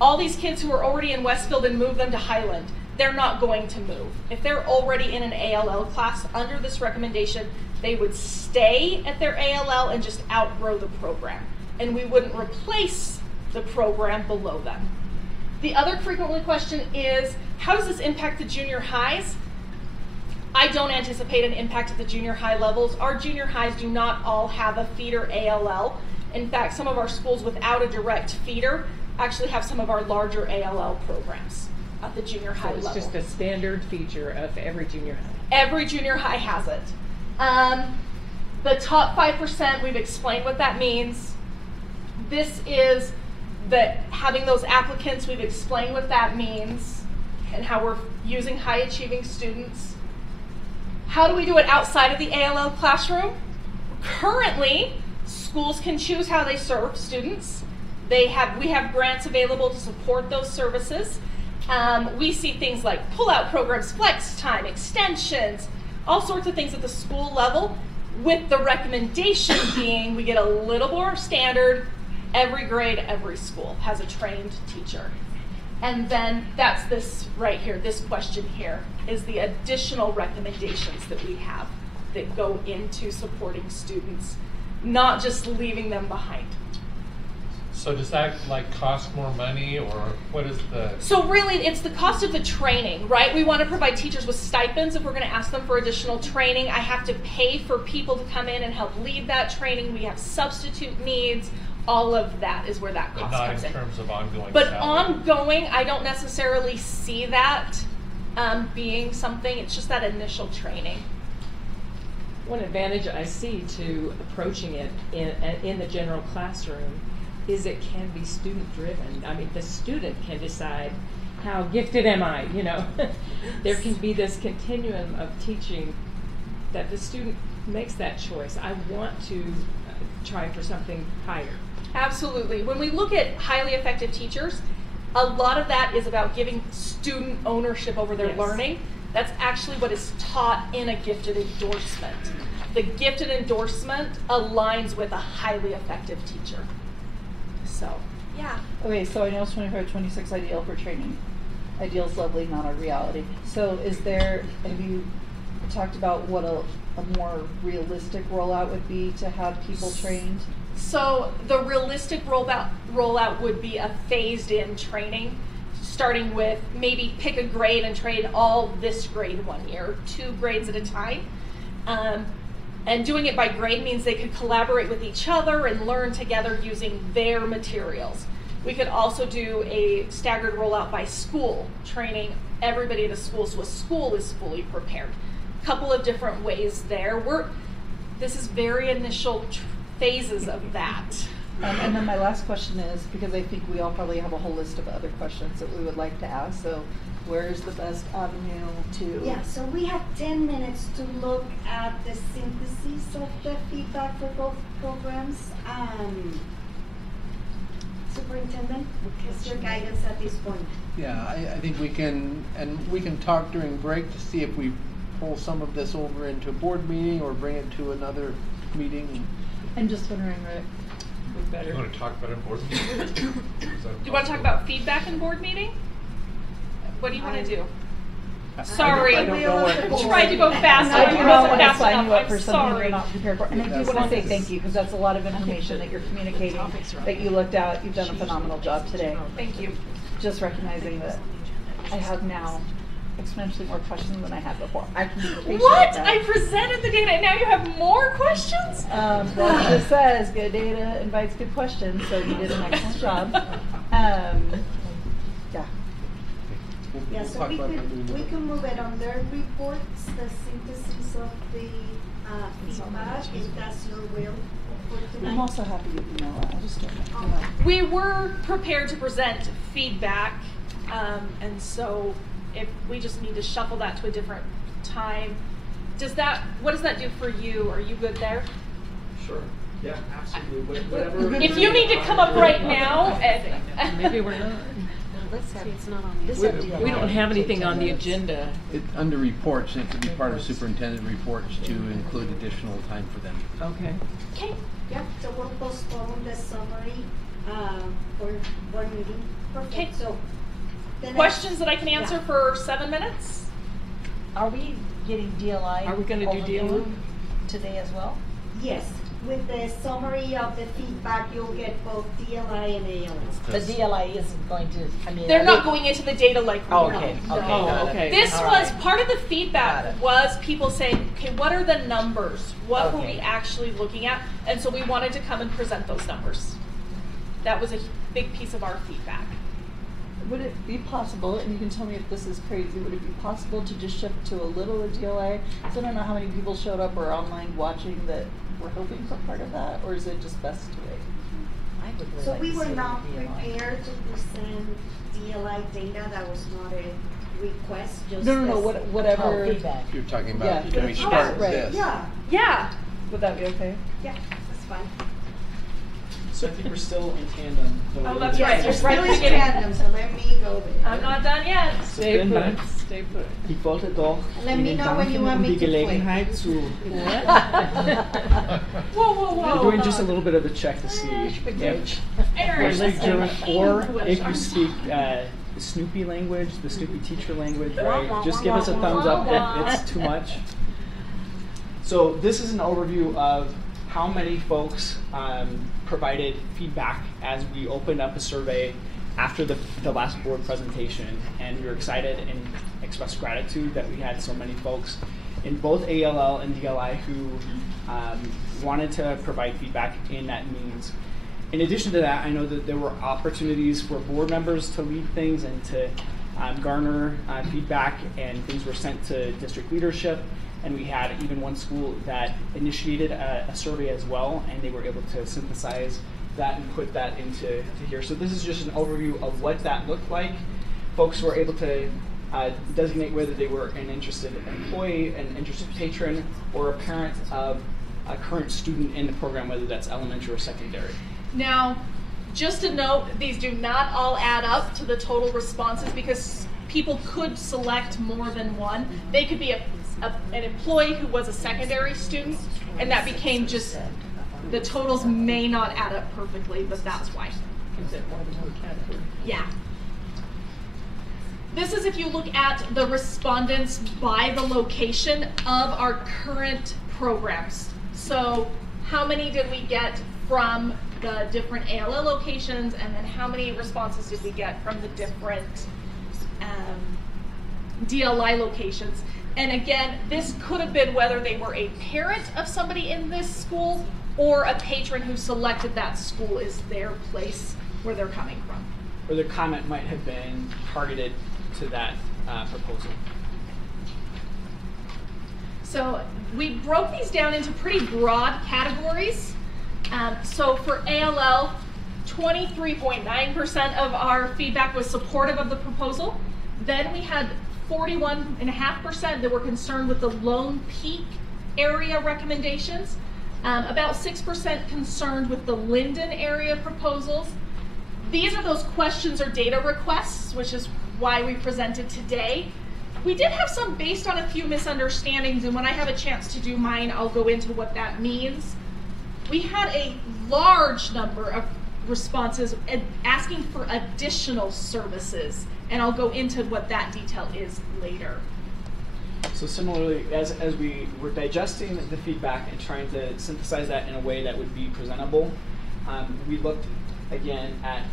all these kids who are already in Westfield and move them to Highland? They're not going to move. If they're already in an ALL class under this recommendation, they would stay at their ALL and just outgrow the program. And we wouldn't replace the program below them. The other frequently question is, how does this impact the junior highs? I don't anticipate an impact at the junior high levels. Our junior highs do not all have a feeder ALL. In fact, some of our schools without a direct feeder actually have some of our larger ALL programs at the junior high So it's level. just a standard feature of every junior high. Every junior high has it. The top 5%, we've explained what that means. This is that having those applicants, we've explained what that means and how we're using high achieving students. How do we do it outside of the ALL classroom? Currently, schools can choose how they serve students. We have grants available to support those services. We see things like pull-out programs, flex time, extensions, all sorts of things at the school level, with the recommendation being we get a little more standard. Every grade, every school has a trained teacher. And then that's this right here, this question here, is the additional recommendations that we have that go into supporting students, not just leaving them behind. So does that like cost more money, or what is the? So really, it's the cost of the training, right? We want to provide teachers with stipends if we're going to ask them for additional training. I have to pay for people to come in and help lead that training. We have substitute needs. All of that is where that But cost not comes in in. terms of ongoing But salary. ongoing, I don't necessarily see that being something. It's just that initial training. One advantage I see to approaching it in the general classroom is it can be student driven. I mean, the student can decide, how gifted am I, you know? There can be this continuum of teaching that the student makes that choice. I want to try for something higher. Absolutely. When we look at highly effective teachers, a lot of that is about giving student ownership over their Yes. learning. That's actually what is taught in a gifted endorsement. The gifted endorsement aligns with a highly effective teacher. So, yeah. Okay, so I know it's 25, 26 ideal for training. Ideal is lovely, not a reality. So have you talked about what a more realistic rollout would be to have people trained? So the realistic rollout would be a phased-in training, starting with maybe pick a grade and train all this grade 1 year, 2 grades at a time. And doing it by grade means they could collaborate with each other and learn together using their materials. We could also do a staggered rollout by school, training everybody at a school so a school is fully prepared. Couple of different ways there. This is very initial phases of that. And then my last question is, because I think we all probably have a whole list of other questions that we would like to ask, so where's the best avenue to? Yeah, so we have 10 minutes to look at the synthesis of the feedback for both programs. Superintendent, what's your guidance at this point? Yeah, I think we can talk during break to see if we pull some of this over into a board meeting or bring it to another meeting. And just wondering, Rick, we better. You want to talk about it in board meeting? Do you want to talk about feedback in board meeting? What do you want to do? Sorry, I don't know what I tried to go fast. I do I not wasn't want to fast sign enough. you up I'm for something sorry. you're not prepared for. And I do want to say thank you, because that's a lot of information that you're communicating, that you looked at. You've done a phenomenal job today. Thank you. Just recognizing that I have now exponentially more questions than I had before. I can appreciate What? that. I presented the data and now you have more questions? That just says good data invites good questions, so you did an excellent job. Yeah. Yeah, so we can move it on their reports, the synthesis of the feedback, if that's your will for I'm tonight. also happy to email it. I just don't know. We were prepared to present feedback, and so if we just need to shuffle that to a different time, what does that do for you? Are you good there? Sure. Yeah, absolutely. Whatever. If you need to come up right now, Maybe we're not. It's not on the We don't have anything on the agenda. Under reports, it could be part of superintendent reports to include additional time for them. Okay. Okay. Yeah, so we'll postpone the summary for board meeting. Okay. Perfect, so. the next- Questions that I can answer Yeah. for 7 minutes? Are we getting DLI? Are we gonna do overview DLI? today as well? Yes, with the summary of the feedback, you'll get both DLI and ALS. The DLI isn't going to, I mean. They're not going into the data like we Oh, are. okay, No. okay, Oh, got it. okay. This All was right. part of the Got feedback it. was people saying, okay, what are the numbers? What were Okay. we actually looking at? And so we wanted to come and present those numbers. That was a big piece of our feedback. Would it be possible, and you can tell me if this is crazy, would it be possible to just shift to a little of DLA? So I don't know how many people showed up or online watching that were hoping for part of that, or is it just best to wait? I would really So like we to were see not the DLI. prepared to present DLI data, that was not a request, just. No, as- whatever. Oh, feedback. You're talking Yeah. about, can we Oh, start with right. this? Yeah, Yeah. Would that be okay? yeah, that's fine. So I think we're still in tandem. Oh, that's right. Yes, You're we're right still at the in beginning. tandem, so let me go there. I'm not done yet. Stay put. Vielen Stay put. Ich wollte doch Let me Ihnen know when you danken want me die to play. Gelegenheit zu. Whoa, whoa, whoa. We're doing just a little bit of a check to see if Aaron, you speak German or if you English. speak the Snoopy language, the Snoopy teacher language, right? Just give us a thumbs up if it's too much. So this is an overview of how many folks provided feedback as we opened up a survey after the last board presentation, and we were excited and expressed gratitude that we had so many folks in both ALL and DLI who wanted to provide feedback in that means. In addition to that, I know that there were opportunities for board members to lead things and to garner feedback, and things were sent to district leadership. And we had even one school that initiated a survey as well, and they were able to synthesize that and put that into here. So this is just an overview of what that looked like. Folks were able to designate whether they were an interested employee, an interested patron, or a parent of a current student in the program, whether that's elementary or secondary. Now, just a note, these do not all add up to the total responses because people could select more than one. They could be an employee who was a secondary student, and that became just, the totals may not add up perfectly, but that's why. Yeah. This is if you look at the respondents by the location of our current programs. So how many did we get from the different ALL locations, and then how many responses did we get from the different DLI locations. And again, this could have been whether they were a parent of somebody in this school or a patron who selected that school as their place where they're coming from. Or the comment might have been targeted to that proposal. So we broke these down into pretty broad categories. So for ALL, 23.9% of our feedback was supportive of the proposal. Then we had 41.5% that were concerned with the Lone Peak area recommendations. About 6% concerned with the Linden area proposals. These are those questions or data requests, which is why we presented today. We did have some based on a few misunderstandings, and when I have a chance to do mine, I'll go into what that means. We had a large number of responses asking for additional services, and I'll go into what that detail is later. So similarly, as we were digesting the feedback and trying to synthesize that in a way that would be presentable, we looked again at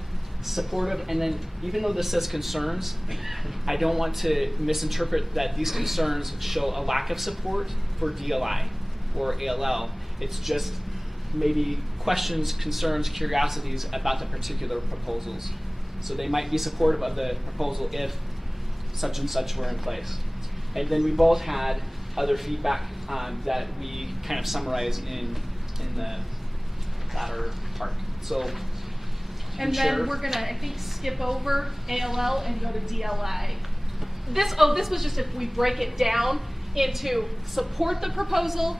supportive, and then even though this says concerns, I don't want to misinterpret that these concerns show a lack of support for DLI or ALL. It's just maybe questions, concerns, curiosities about the particular proposals. So they might be supportive of the proposal if such and such were in place. And then we both had other feedback that we kind of summarize in the latter part. So, and then we're gonna, I think, skip over ALL and go to DLI. This was just if we break it down into support the proposal,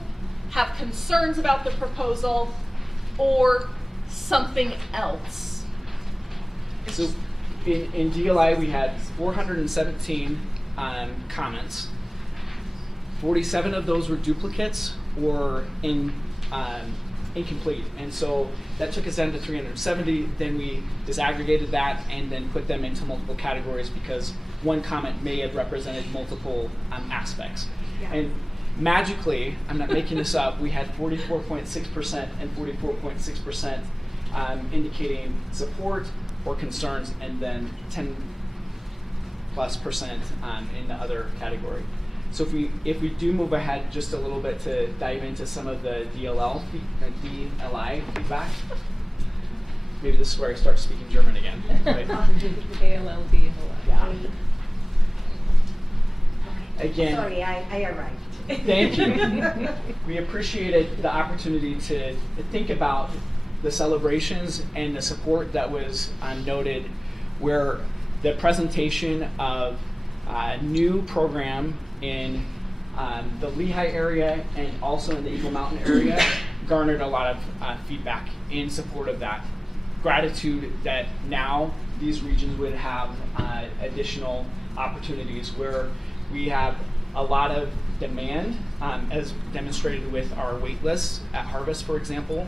have concerns about the proposal, or something else. So in DLI we had 417 comments. 47 of those were duplicates or incomplete, and so that took us down to 370. Then we disaggregated that and then put them into multiple categories because one comment may have represented multiple aspects. Yeah. And magically, I'm not making this up, we had 44.6% and 44.6% indicating support or concerns, and then 10+% in the other category. So if we do move ahead just a little bit to dive into some of the DLI feedback, maybe this is where I start speaking German again. Right? ALL, DLI. Yeah. Again. Sorry, I arrived. Thank you. We appreciated the opportunity to think about the celebrations and the support that was noted, where the presentation of a new program in the Lehigh area and also in the Eagle Mountain area garnered a lot of feedback in support of that. Gratitude that now these regions would have additional opportunities where we have a lot of demand, as demonstrated with our wait lists at Harvest, for example.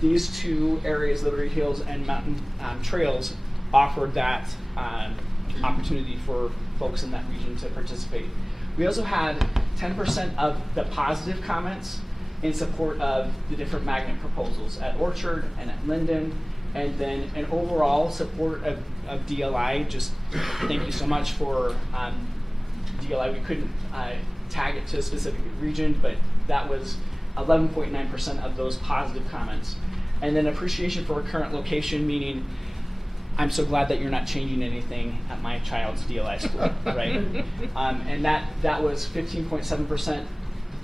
These two areas, Liberty Hills and Mountain Trails, offered that opportunity for folks in that region to participate. We also had 10% of the positive comments in support of the different magnet proposals at Orchard and at Linden, and then an overall support of DLI. Just thank you so much for DLI. We couldn't tag it to a specific region, but that was 11.9% of those positive comments. And then appreciation for a current location, meaning I'm so glad that you're not changing anything at my child's DLI school, right? And that was 15.7%.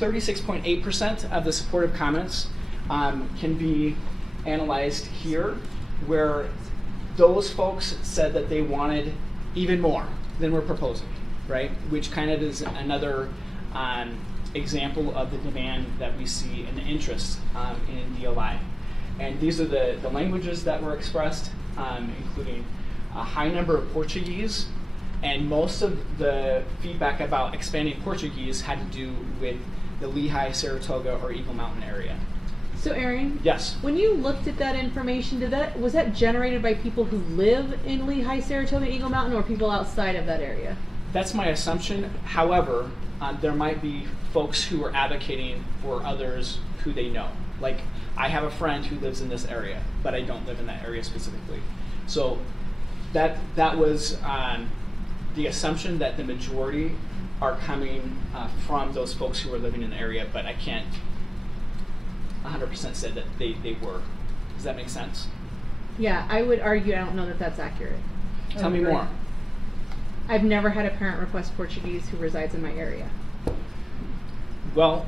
36.8% of the supportive comments can be analyzed here, where those folks said that they wanted even more than we're proposing, right? Which kind of is another example of the demand that we see and the interest in DLI. And these are the languages that were expressed, including a high number of Portuguese, and most of the feedback about expanding Portuguese had to do with the Lehigh, Saratoga, or Eagle Mountain area. So Erin? Yes. When you looked at that information, was that generated by people who live in Lehigh, Saratoga, Eagle Mountain, or people outside of that area? That's my assumption. However, there might be folks who are advocating for others who they know. Like, I have a friend who lives in this area, but I don't live in that area specifically. So that was the assumption that the majority are coming from those folks who are living in the area, but I can't 100% say that they were. Does that make sense? Yeah, I would argue I don't know that that's accurate. Tell me more. I've never had a parent request Portuguese who resides in my area. Well,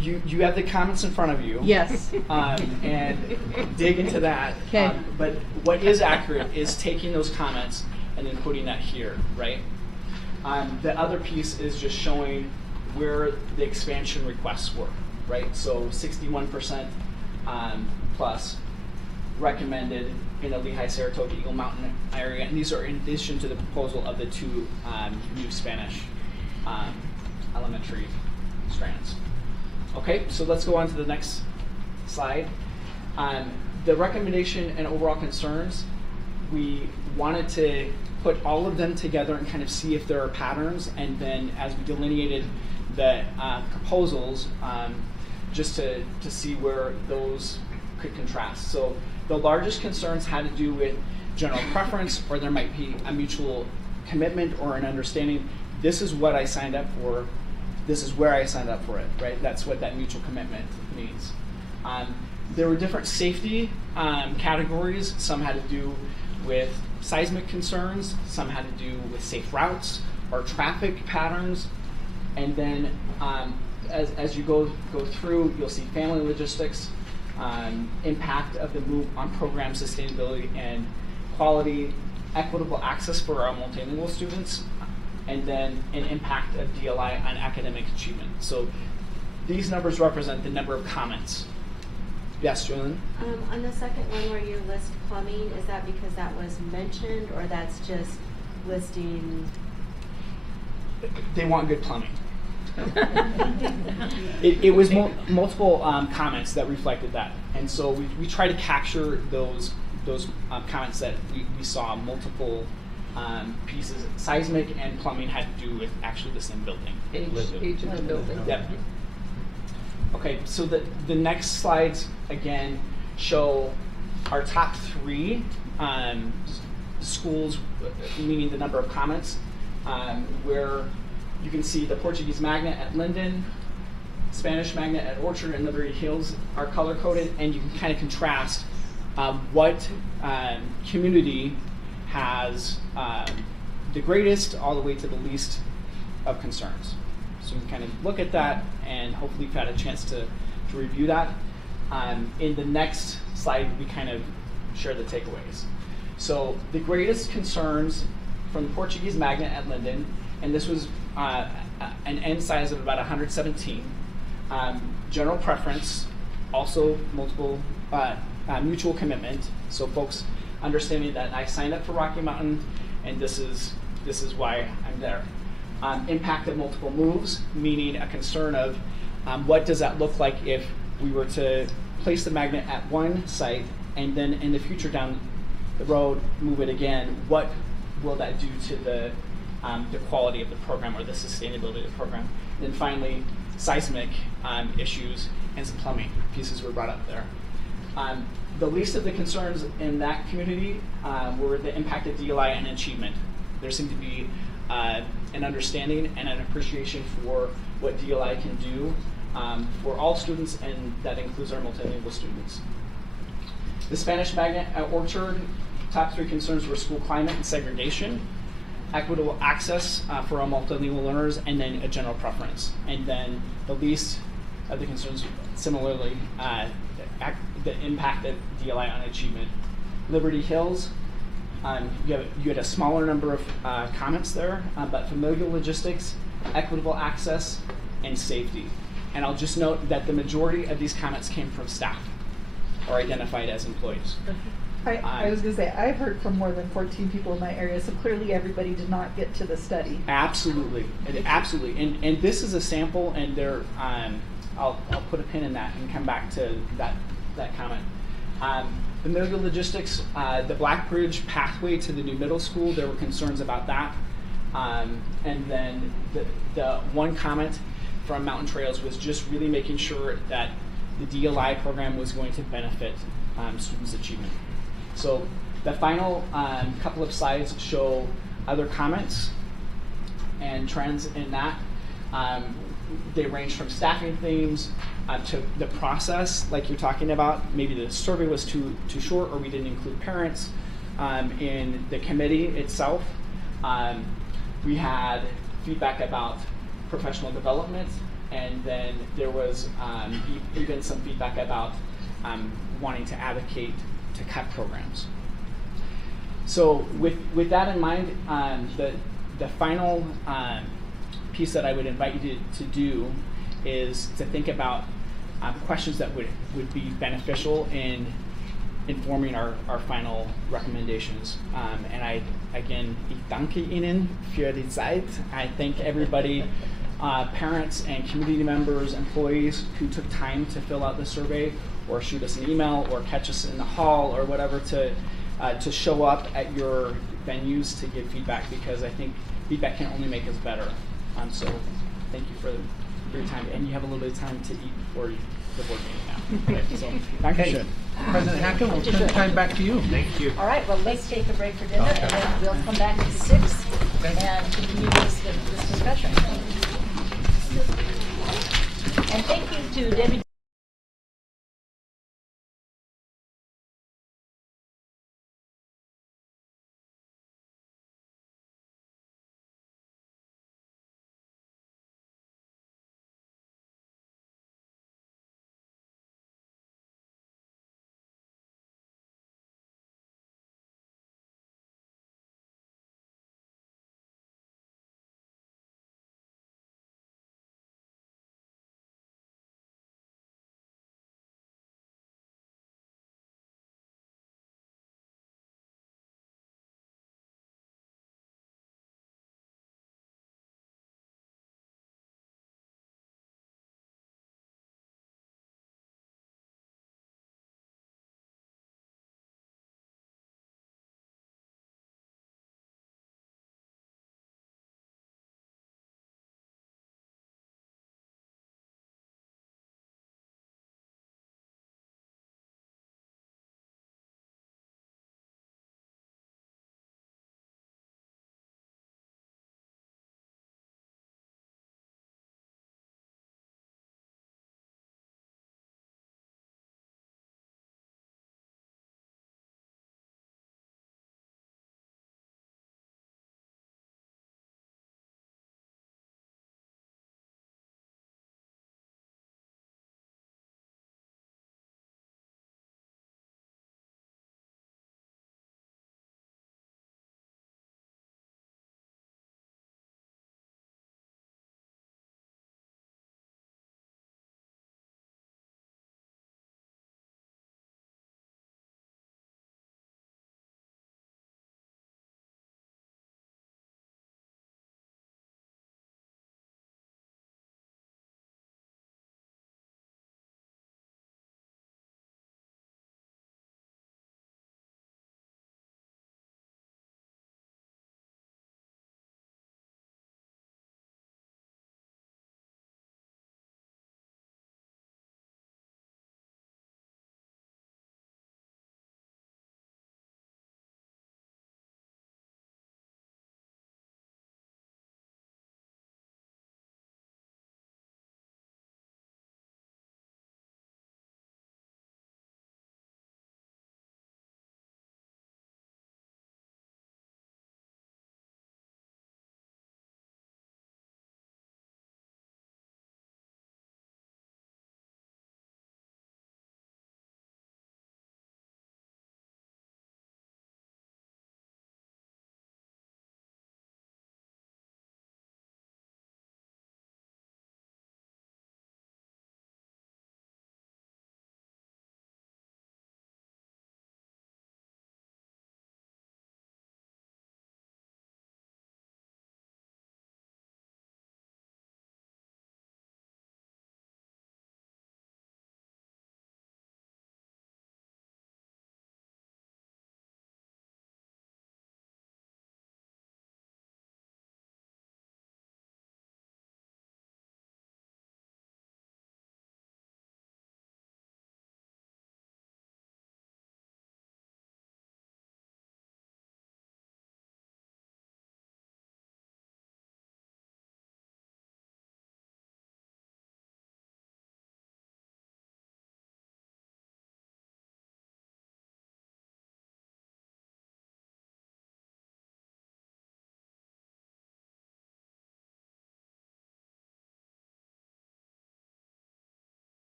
you have the comments in front of you. Yes. And dig into that. Okay. But what is accurate is taking those comments and then putting that here, right? The other piece is just showing where the expansion requests were, right? So 61% plus recommended in the Lehigh, Saratoga, Eagle Mountain area, and these are in addition to the proposal of the two new Spanish elementary strands. Okay, so let's go on to the next slide. The recommendation and overall concerns, we wanted to put all of them together and kind of see if there are patterns, and then as we delineated the proposals, just to see where those could contrast. So the largest concerns had to do with general preference, or there might be a mutual commitment or an understanding. This is what I signed up for. This is where I signed up for it, right? That's what that mutual commitment means. There were different safety categories. Some had to do with seismic concerns. Some had to do with safe routes or traffic patterns. And then as you go through, you'll see family logistics, impact of the move on program sustainability and quality, equitable access for our multilingual students, and then an impact of DLI on academic achievement. So these numbers represent the number of comments. Yes, Julian? On the second one where you list plumbing, is that because that was mentioned, or that's just listing? They want good plumbing. It was multiple comments that reflected that, and so we try to capture those comments that we saw multiple pieces. Seismic and plumbing had to do with actually the same building. Age of the building. Yep. Okay, so the next slides again show our top 3 schools, meaning the number of comments, where you can see the Portuguese magnet at Linden, Spanish magnet at Orchard and Liberty Hills are color coded, and you can kind of contrast what community has the greatest all the way to the least of concerns. So you can kind of look at that, and hopefully you've had a chance to review that. In the next slide, we kind of share the takeaways. So the greatest concerns from the Portuguese magnet at Linden, and this was an N size of about 117. General preference, also multiple mutual commitment. So folks understanding that I signed up for Rocky Mountain, and this is why I'm there. Impact of multiple moves, meaning a concern of what does that look like if we were to place the magnet at one site and then in the future down the road move it again. What will that do to the quality of the program or the sustainability of the program? And then finally, seismic issues and some plumbing pieces were brought up there. The least of the concerns in that community were the impact of DLI and achievement. There seemed to be an understanding and an appreciation for what DLI can do for all students, and that includes our multilingual students. The Spanish magnet at Orchard, top 3 concerns were school climate and segregation, equitable access for our multilingual learners, and then a general preference. And then the least of the concerns, similarly, the impact of DLI on achievement. Liberty Hills, you had a smaller number of comments there, but familial logistics, equitable access, and safety. And I'll just note that the majority of these comments came from staff or identified as employees. I was going to say, I've heard from more than 14 people in my area, so clearly everybody did not get to the study. Absolutely, absolutely. And this is a sample, and there, I'll put a pin in that and come back to that comment. Familial logistics, the Blackbridge pathway to the new middle school, there were concerns about that. And then the one comment from Mountain Trails was just really making sure that the DLI program was going to benefit students' achievement. So the final couple of slides show other comments and trends in that. They range from staffing themes to the process, like you're talking about. Maybe the survey was too short, or we didn't include parents in the committee itself. We had feedback about professional development, and then there was even some feedback about wanting to advocate to cut programs. So with that in mind, the final piece that I would invite you to do is to think about questions that would be beneficial in informing our final recommendations. And I, again, ich danke Ihnen für die Zeit. I thank everybody, parents and community members, employees who took time to fill out the survey or shoot us an email or catch us in the hall or whatever to show up at your venues to give feedback, because I think feedback can only make us better. So thank you for your time. And you have a little bit of time to eat before the board meeting now. Okay, so, Okay. President Hackett, we'll turn the time back to you. Thank you. All right, well, let's take a break for dinner, and then we'll come back at 6 and continue this discussion. And thank you to Debbie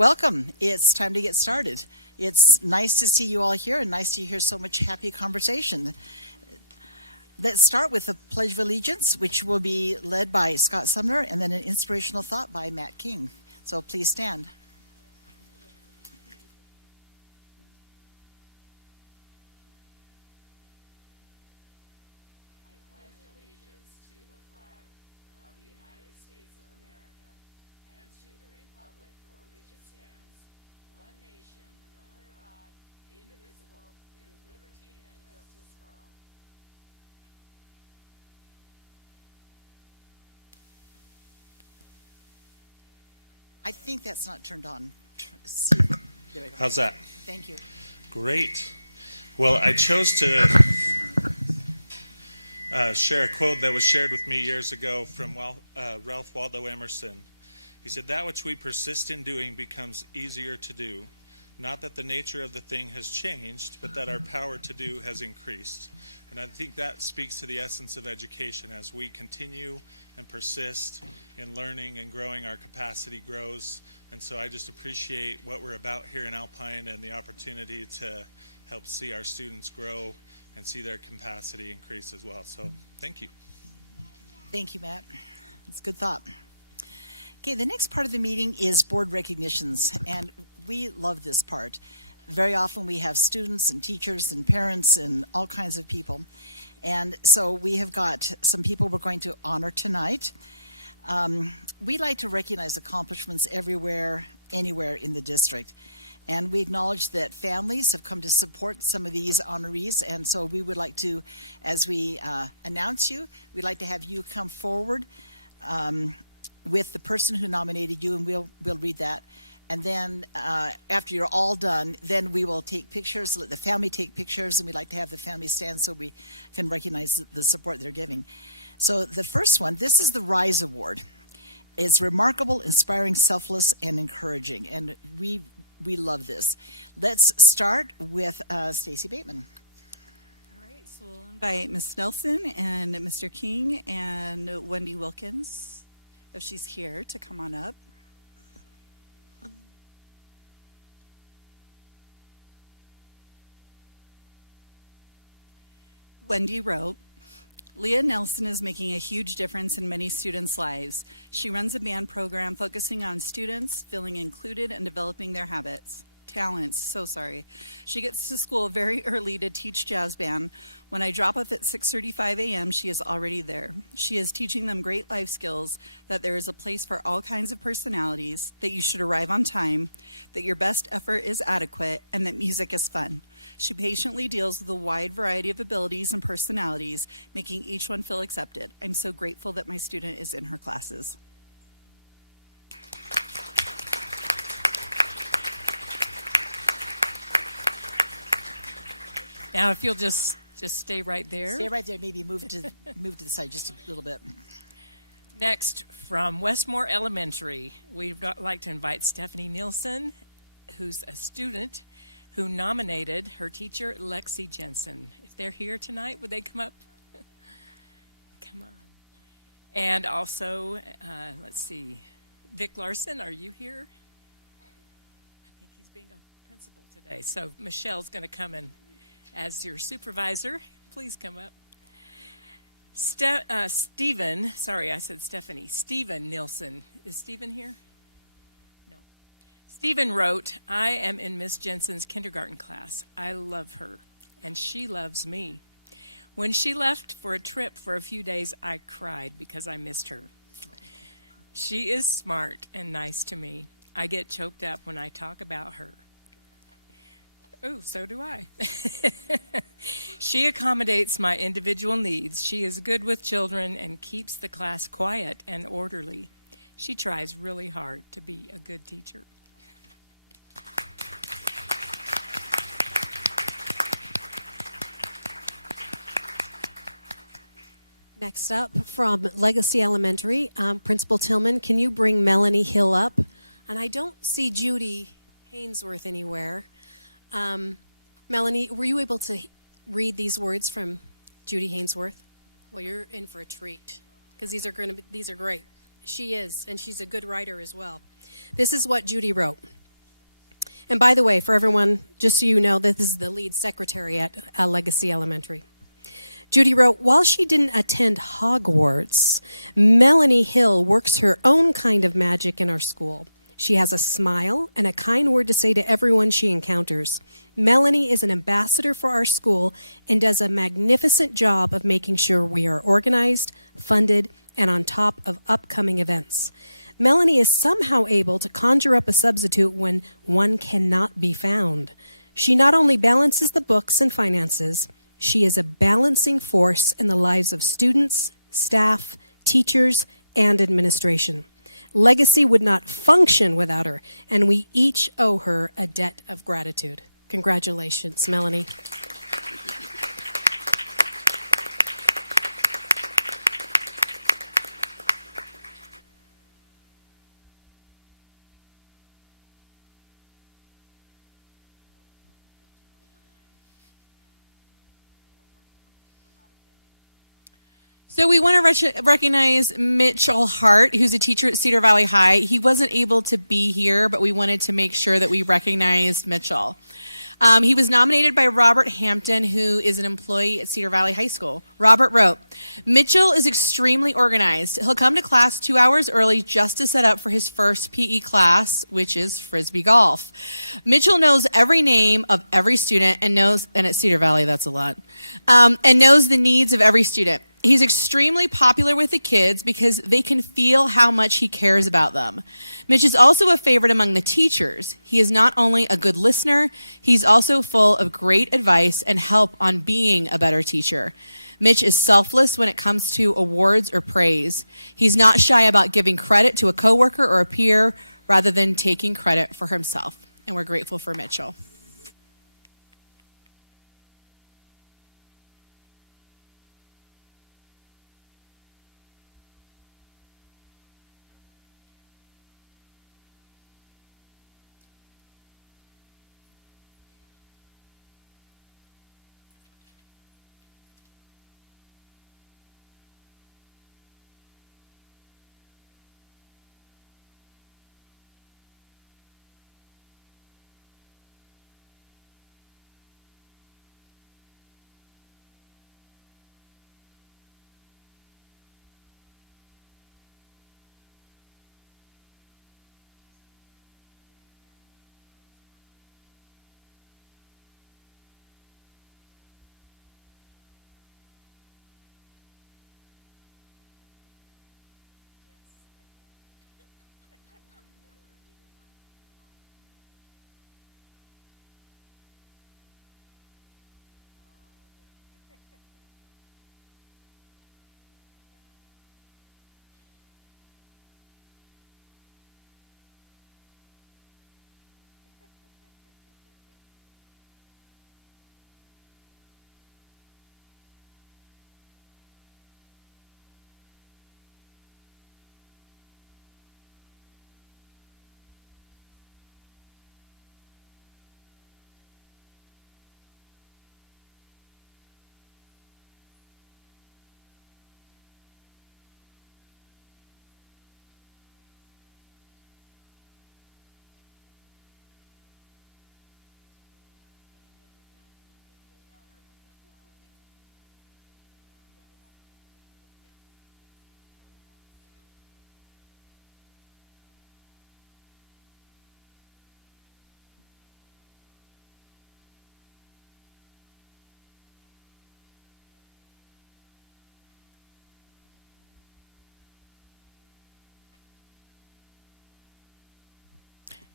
Welcome. It's time to get started. It's nice to see you all here and nice to hear so much happy conversation. Let's start with the Pledge of Allegiance, which will be led by Scott Sumner, and then an inspirational thought by Matt King. So please stand. I think that's not turned on. There we go. How's that? Thank you. Great. Well, I chose to share a quote that was shared with me years ago from Ralph Waldo Emerson. He said, "That which we persist in doing becomes easier to do. Not that the nature of the thing has changed, but that our power to do has increased." And I think that speaks to the essence of education. As we continue and persist in learning and growing, our capacity grows. And so I just appreciate what we're about here in Alpine and the opportunity to help see our students grow and see their capacity increase as well. So thank you. Thank you, Matt. It's a good thought. Okay, the next part of the meeting is board recognitions, and we love this part. Very often we have students and teachers and parents and all kinds of people. And so we have got some people we're going to honor tonight. We like to recognize accomplishments everywhere, anywhere in the district. And we acknowledge that families have come to support some of these honorees. And so we would like to, as we announce you, we'd like to have you come forward with the person who nominated you, and we'll read that. And then after you're all done, then we will take pictures, let the family take pictures, and we'd like to have the family stand so we can recognize the support they're giving. So the first one, this is the RISE Award. It's remarkable, inspiring, selfless, and encouraging. And we love this. Let's start with Stacy Bateman. All right, so we'll invite Ms. Nelson and Mr. King and Wendy Wilkins, if she's here, to come on up. Wendy wrote, "Leah Nelson is making a huge difference in many students' lives. She runs a band program focusing on students feeling included and developing their talents. She gets to school very early to teach jazz band. When I drop off at 6:35 a.m., she is already there. She is teaching them great life skills, that there is a place for all kinds of personalities, that you should arrive on time, that your best effort is adequate, and that music is fun. She patiently deals with a wide variety of abilities and personalities, making each one feel accepted. I'm so grateful that my student is in her classes." Now, if you'll just stay right there. Stay right there, maybe move to the side just a little bit. Next, from Westmore Elementary, we'd like to invite Stephanie Nielsen, who's a student who nominated her teacher, Lexi Jensen. If they're here tonight, would they come up? Come on. And also, let's see, Vic Larson, are you here? I think he's being a principal today. So Michelle's going to come in as your supervisor. Please come up. Stephen, sorry, I said Stephanie. Stephen Nielsen. Is Stephen here? No. Stephen wrote, "I am in Miss Jensen's kindergarten class. I love her, and she loves me. When she left for a trip for a few days, I cried because I missed her. She is smart and nice to me. I get choked up when I talk about her. Oh, so do I. She accommodates my individual needs. She is good with children and keeps the class quiet and orderly. She tries really hard to be a good teacher." Next up, from Legacy Elementary, Principal Tillman, can you bring Melanie Hill up? And I don't see Judy Hainsworth anywhere. Melanie, were you able to read these words from Judy Hainsworth? Well, you're in for a treat, because these are great. She is, and she's a good writer as well. This is what Judy wrote. And by the way, for everyone, just so you know, this is the lead secretary at Legacy Elementary. Judy wrote, while she didn't attend Hogwarts, Melanie Hill works her own kind of magic in our school. She has a smile and a kind word to say to everyone she encounters. Melanie is an ambassador for our school and does a magnificent job of making sure we are organized, funded, and on top of upcoming events. Melanie is somehow able to conjure up a substitute when one cannot be found. She not only balances the books and finances, she is a balancing force in the lives of students, staff, teachers, and administration. Legacy would not function without her, and we each owe her a debt of gratitude. Congratulations, Melanie. So we want to recognize Mitchell Hart, who's a teacher at Cedar Valley High. He wasn't able to be here, but we wanted to make sure that we recognized Mitchell. He was nominated by Robert Hampton, who is an employee at Cedar Valley High School. Robert wrote, Mitchell is extremely organized. He'll come to class 2 hours early just to set up for his first PE class, which is Frisbee golf. Mitchell knows every name of every student and at Cedar Valley, that's a lot, and knows the needs of every student. He's extremely popular with the kids because they can feel how much he cares about them. Mitch is also a favorite among the teachers. He is not only a good listener, he's also full of great advice and help on being a better teacher. Mitch is selfless when it comes to awards or praise. He's not shy about giving credit to a coworker or a peer rather than taking credit for himself. And we're grateful for Mitchell.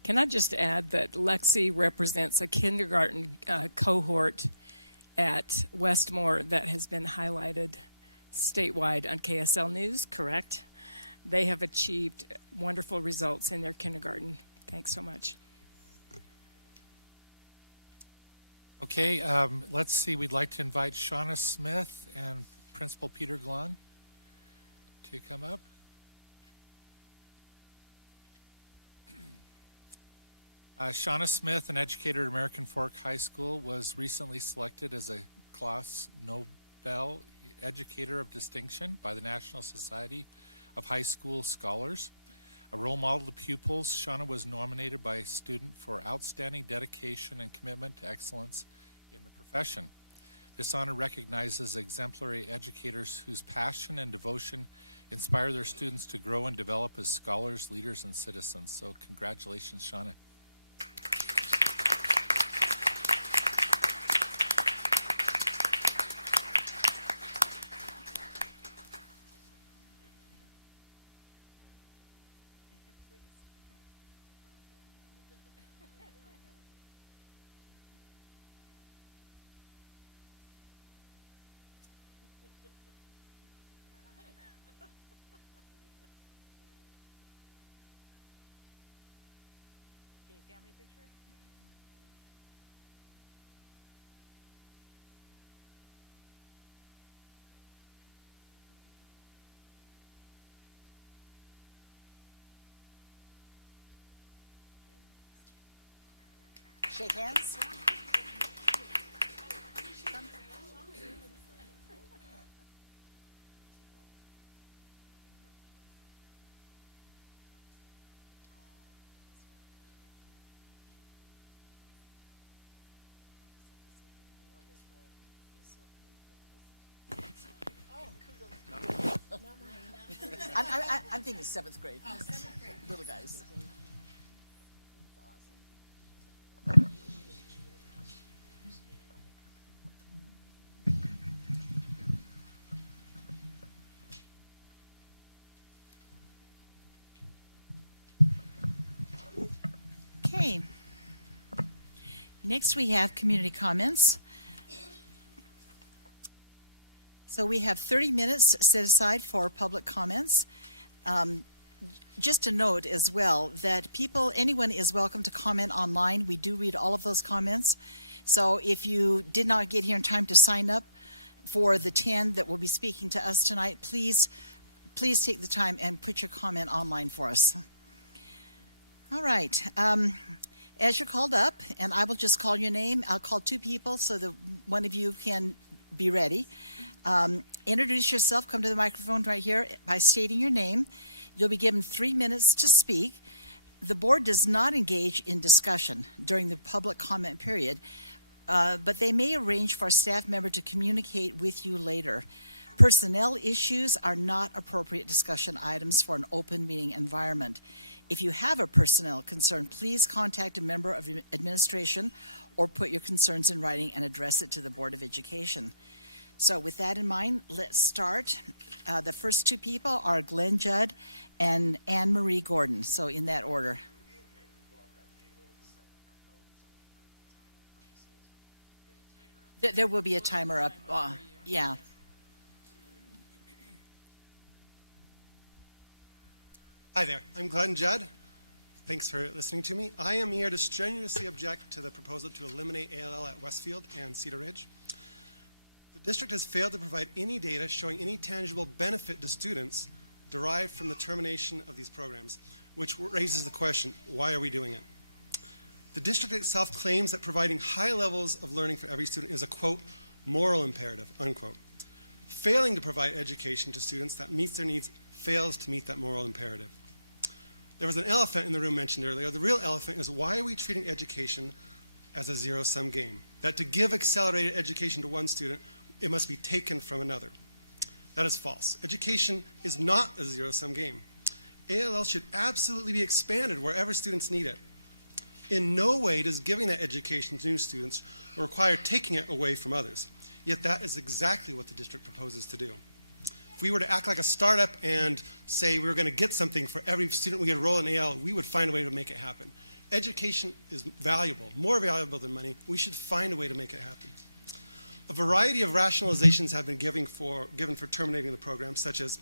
Can I just add that Lexi represents a kindergarten cohort at Westmore that has been highlighted statewide on KSL News, correct? They have achieved wonderful results in their kindergarten. Thanks so much. Okay, let's see. We'd like to invite Shauna Smith and Principal Peter Glahn to come up. Shauna Smith, an educator at American Fork High School, was recently selected as a Class Nobel Educator of Distinction by the National Society of High School Scholars. A role model to pupils, Shauna was nominated by a student for outstanding dedication and commitment to excellence in the profession. This honor recognizes exemplary educators whose passion and devotion inspire their students to grow and develop as scholars, leaders, and citizens. So congratulations, Shauna. Family picture? Shake hands. I'm thinking 7th grade. Oh, 7th grade. Little guys. Okay. Next we have community comments. So we have 30 minutes set aside for public comments. Just a note as well that anyone is welcome to comment online. We do read all of those comments. So if you did not get here in time to sign up for the 10 that will be speaking to us tonight, please take the time and put your comment online for us. All right. As you're called up, and I will just call your name, I'll call 2 people so that one of you can be ready. Introduce yourself, come to the microphone right here by stating your name. You'll be given 3 minutes to speak. The board does not engage in discussion during the public comment period, but they may arrange for a staff member to communicate with you later. Personnel issues are not appropriate discussion items for an open meeting environment. If you have a personnel concern, please contact a member of administration or put your concerns in writing and address it to the Board of Education. So with that in mind, let's start. The first 2 people are Glenn Judd and Anne Marie Gordon. So in that order. There will be a timer up. Yeah. Hi there, I'm Glenn Judd. Thanks for listening to me. I am here to strenuously object to the proposal to eliminate ALL at Westfield and Cedar Ridge. The district has failed to provide any data showing any tangible benefit to students derived from the termination of these programs, which raises the question, why are we doing it? The district itself claims that providing high levels of learning for every student is a, quote, moral imperative, unquote. Failing to provide education to students that meets their needs fails to meet that moral imperative. There was an elephant in the room mentioned earlier. The real elephant is, why are we treating education as a zero-sum game? That to give accelerated education to one student, it must be taken from another. That is false. Education is not a zero-sum game. ALL should absolutely be expanded wherever students need it. In no way does giving that education to new students require taking it away from others. Yet that is exactly what the district proposes to do. If we were to act like a startup and say we were going to get something for every student we enroll in AL, we would find a way to make it happen. Education is valuable, more valuable than money. We should find a way to make it happen. A variety of rationalizations have been given for terminating the program, such as,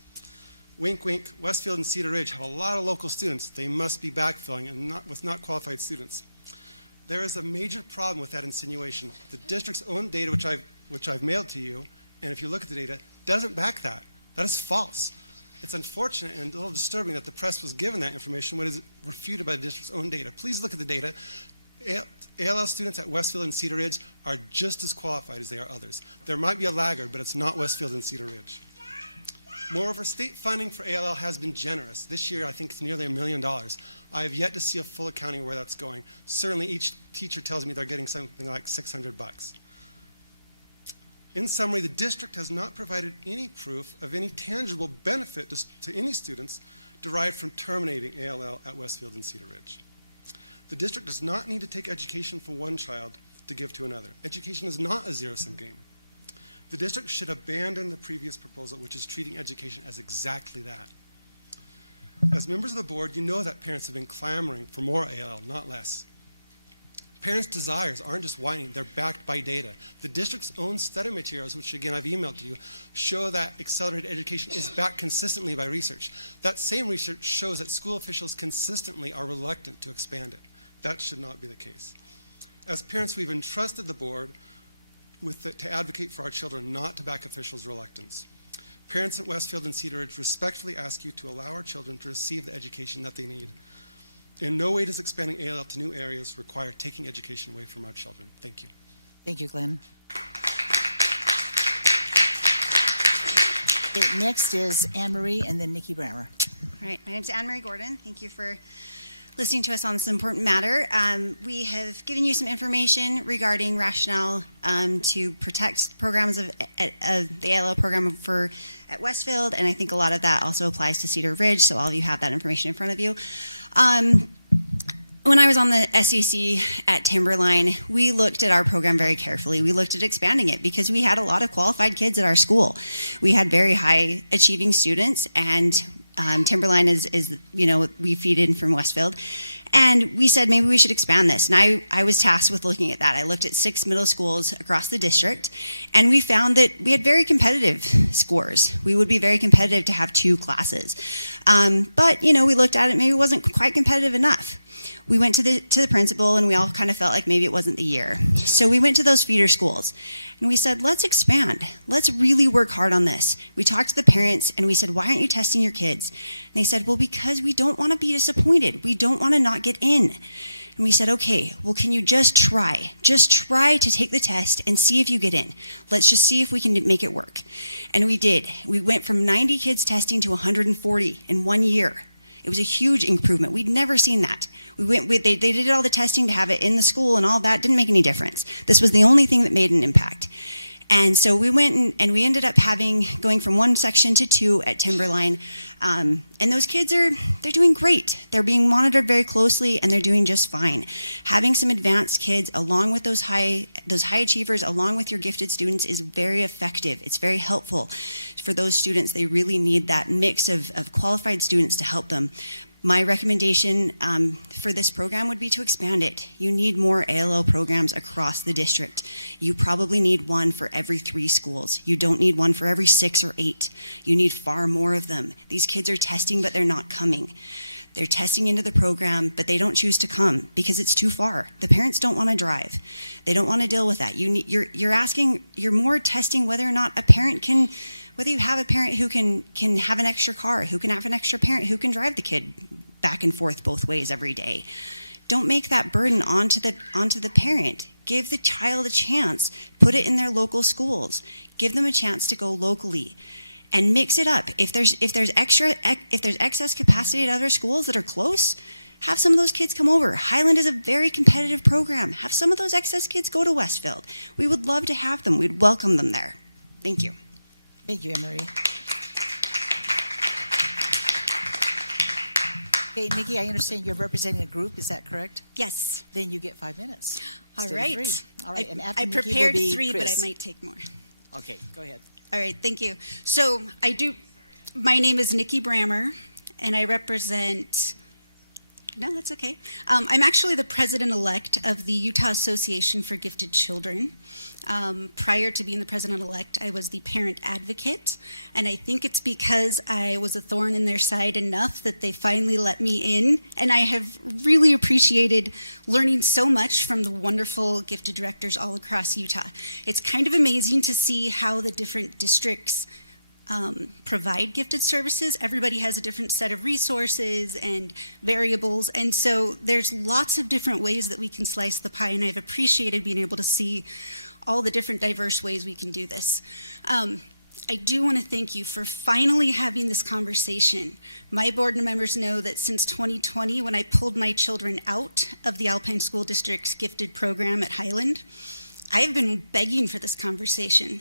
wink, wink, Westfield and Cedar Ridge have a lot of local students. They must be backfilling and with not qualified students. There is a major problem with that insinuation. The district's own data, which I've mailed to you, and if you look at the data, doesn't back that. That is false. It's unfortunate and a little disturbing that the press was given that information when it is refuted by the district's own data. Please look at the data. ALL students at Westfield and Cedar Ridge are just as qualified as they are others. There might be a laggard, but it's not Westfield and Cedar Ridge. Moreover, state funding for ALL has been generous. This year, I think it's nearly $1 million. I have yet to see a full accounting of where that's going. Certainly, each teacher tells me they're getting something like $600. In summary, the district has not provided any proof of any tangible benefit to any students derived from terminating ALL at Westfield and Cedar Ridge. The district does not need to take education from one child to give to another. Education is not a zero-sum game. The district should abandon the previous proposal, which is treating education as exactly that. As members of the board, you know that parents have been clamoring for more ALL, not less. Parents' desires aren't just whining, they're backed by data. The district's own study materials, which again I've emailed to you, show that accelerated education is backed consistently by research. That same research shows that school officials consistently are reluctant to expand it. That should not be the case. As parents, we've entrusted the board to advocate for our children, not to back officials' reluctance. Parents at Westfield and Cedar Ridge respectfully ask you to allow our children to receive the education that they need. In no way does expanding ALL to new areas require taking education away from our children. Thank you. Thank you, Glenn. Okay, next is Anne Marie and then Nikki Brammer. All right, my name is Anne Marie Gordon. Thank you for listening to us on this important matter. We have given you some information regarding rationale to protect programs of the ALO program at Westfield, and I think a lot of that also applies to Cedar Ridge, so all of you have that information in front of you. When I was on the SEC at Timberline, we looked at our program very carefully. We looked at expanding it because we had a lot of qualified kids at our school. We had very high achieving students, and Timberline is we feed in from Westfield. And we said maybe we should expand this. And I was tasked with looking at that. I looked at 6 middle schools across the district, and we found that we had very competitive scores. We would be very competitive to have 2 classes. But, we looked at it, maybe it wasn't quite competitive enough. We went to the principal, and we all kind of felt like maybe it wasn't the year. So we went to those feeder schools, and we said, let's expand. Let's really work hard on this. We talked to the parents, and we said, why aren't you testing your kids? And they said, well, because we don't want to be disappointed. We don't want to not get in. And we said, okay, well, can you just try? Just try to take the test and see if you get in. Let's just see if we can make it work. And we did. We went from 90 kids testing to 140 in 1 year. It was a huge improvement. We'd never seen that. They did all the testing to have it in the school, and all that didn't make any difference. This was the only thing that made an impact. And so we went and we ended up going from 1 section to 2 at Timberline. And those kids they're doing great. They're being monitored very closely, and they're doing just fine. Having some advanced kids along with those high achievers, along with your gifted students, is very effective. It's very helpful for those students. They really need that mix of qualified students to help them. My recommendation for this program would be to expand it. You need more ALL programs across the district. You probably need 1 for every 3 schools. You don't need 1 for every 6 or 8. You need far more of them. These kids are testing, but they're not coming. They're testing into the program, but they don't choose to come because it's too far. The parents don't want to drive. They don't want to deal with that. You're more testing whether or not whether you have a parent who can have an extra car, who can have an extra parent who can drive the kid back and forth both ways every day. Don't make that burden onto the parent. Give the child a chance. Put it in their local schools. Give them a chance to go locally. And mix it up. If there's excess capacity at other schools that are close, have some of those kids come over. Highland is a very competitive program. Have some of those excess kids go to Westfield. We would love to have them. We'd welcome them there. Thank you. Thank you, Anne-Marie. Okay, Nikki, I understand you're representing a group. Is that correct? Yes. Then you get 5 minutes. All instead right. of 3. All right. And after I Nikki will prepared be 3, but I Chris. might take more. Okay, go ahead. All right, thank you. So my name is Nikki Brammer, and I represent, no, that's okay. I'm actually the president-elect of the Utah Association for Gifted Children. Prior to being the president-elect, I was the parent advocate, and I think it's because I was a thorn in their side enough that they finally let me in, and I have really appreciated learning so much from the wonderful gifted directors all across Utah. It's kind of amazing to see how the different districts provide gifted services. Everybody has a different set of resources and variables, and so there's lots of different ways that we can slice the pie, and I've appreciated being able to see all the different diverse ways we can do this. I do want to thank you for finally having this conversation. My board members know that since 2020, when I pulled my children out of the Alpine School District's gifted program at Highland, I have been begging for this conversation.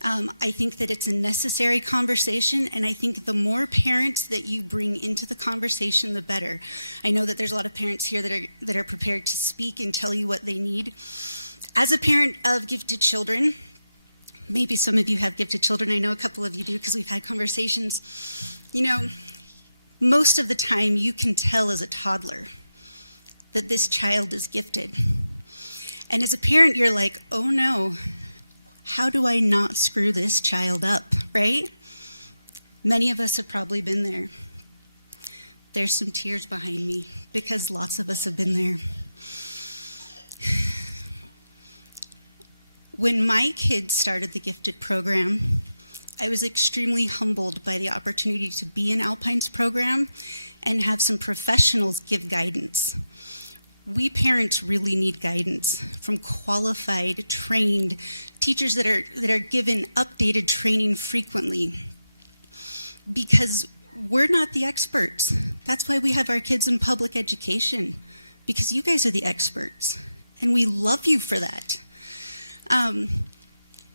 I think that it's a necessary conversation, and I think the more parents that you bring into the conversation, the better. I know that there's a lot of parents here that are prepared to speak and tell you what they need. As a parent of gifted children, maybe some of you have gifted children, I know a couple of you do because we've had conversations. You know, most of the time you can tell as a toddler that this child is gifted. And as a parent, you're like, oh no, how do I not screw this child up, right? Many of us have probably been there. There's some tears behind me because lots of us have been there. When my kids started the gifted program, I was extremely humbled by the opportunity to be in Alpine's program and have some professionals give guidance. We parents really need guidance from qualified, trained teachers that are given updated training frequently, because we're not the experts. That's why we have our kids in public education, because you guys are the experts, and we love you for that.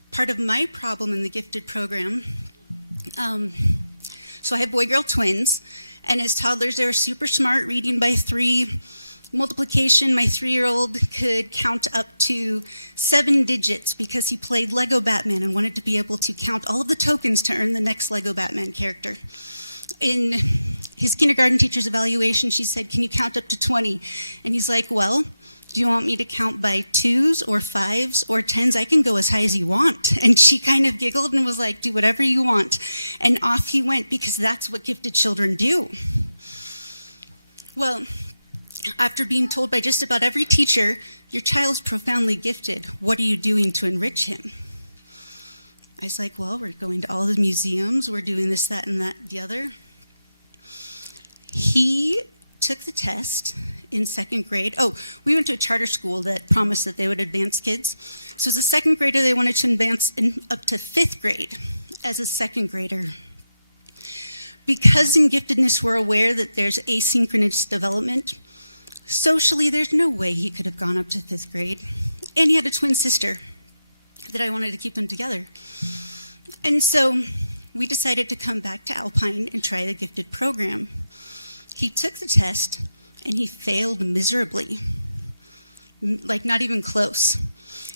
Part of my problem in the gifted program, so I have boy-girl twins, and as toddlers they were super smart, reading by 3, multiplication. My 3-year-old could count up to 7 digits because he played Lego Batman and wanted to be able to count all of the tokens to earn the next Lego Batman character. In his kindergarten teacher's evaluation, she said, "Can you count up to 20? And he's like, "Well, do you want me to count by 2s or 5s or 10s? I can go as high as you want." And she kind of giggled and was like, "Do whatever you want." And off he went, because that's what gifted children do. Well, after being told by just about every teacher, your child's profoundly gifted, what are you doing to enrich him? I was like, well, we're going to all the museums, we're doing this, that, and that, the other. He took the test in 2nd grade. Oh, we went to a charter school that promised that they would advance kids. So as a 2nd grader, they wanted to advance up to 5th grade as a 2nd grader. Because in giftedness we're aware that there's asynchronous development, socially there's no way he could have gone up to 5th grade. And he had a twin sister that I wanted to keep them together. And so we decided to come back to Alpine and try the gifted program. He took the test and he failed miserably, like not even close.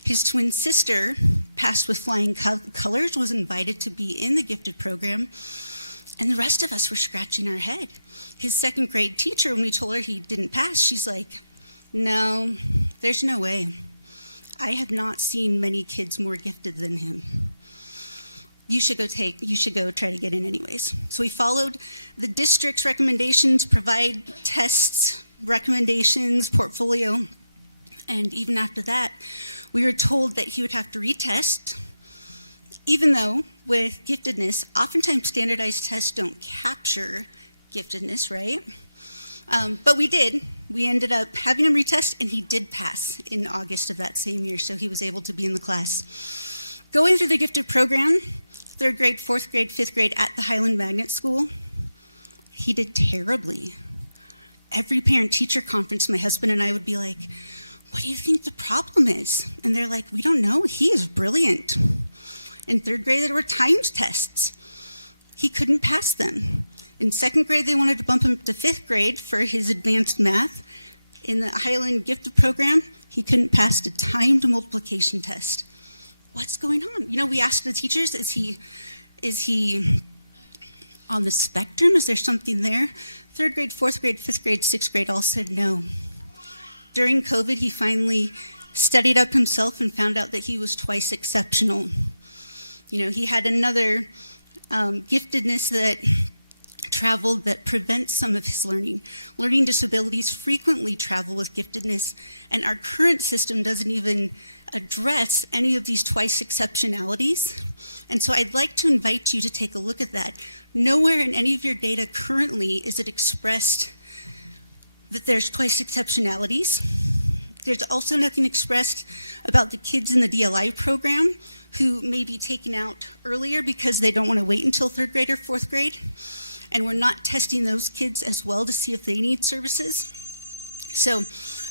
His twin sister passed with flying colors, was invited to be in the gifted program, and the rest of us were scratching our head. His 2nd grade teacher, when we told her he didn't pass, she's like, "No, there's no way. I have not seen many kids more gifted than him. You should go try to get in anyways." So we followed the district's recommendations, provide tests, recommendations, portfolio, and even after that, we were told that he would have to retest, even though with giftedness, oftentimes standardized tests don't capture giftedness, right? But we did. We ended up having him retest, and he did pass in August of that same year, so he was able to be in the class. Going through the gifted program, 3rd grade, 4th grade, 5th grade at the Highland Magnet School, he did terribly. Every parent-teacher conference, my husband and I would be like, "What do you think the problem is?" And they're like, "We don't know. He is brilliant." In 3rd grade, there were timed tests. He couldn't pass them. In 2nd grade, they wanted to bump him up to 5th grade for his advanced math. In the Highland Gifted program, he couldn't pass the timed multiplication test. What's going on? You know, we asked the teachers, is he on the spectrum? Is there something there? 3rd grade, 4th grade, 5th grade, 6th grade all said no. During COVID, he finally studied up himself and found out that he was twice exceptional. You know, he had another giftedness that traveled that prevents some of his learning. Learning disabilities frequently travel with giftedness, and our current system doesn't even address any of these twice exceptionalities. And so I'd like to invite you to take a look at that. Nowhere in any of your data currently is it expressed that there's twice exceptionalities. There's also nothing expressed about the kids in the DLI program who may be taken out earlier because they don't want to wait until 3rd grade or 4th grade. And we're not testing those kids as well to see if they need services. So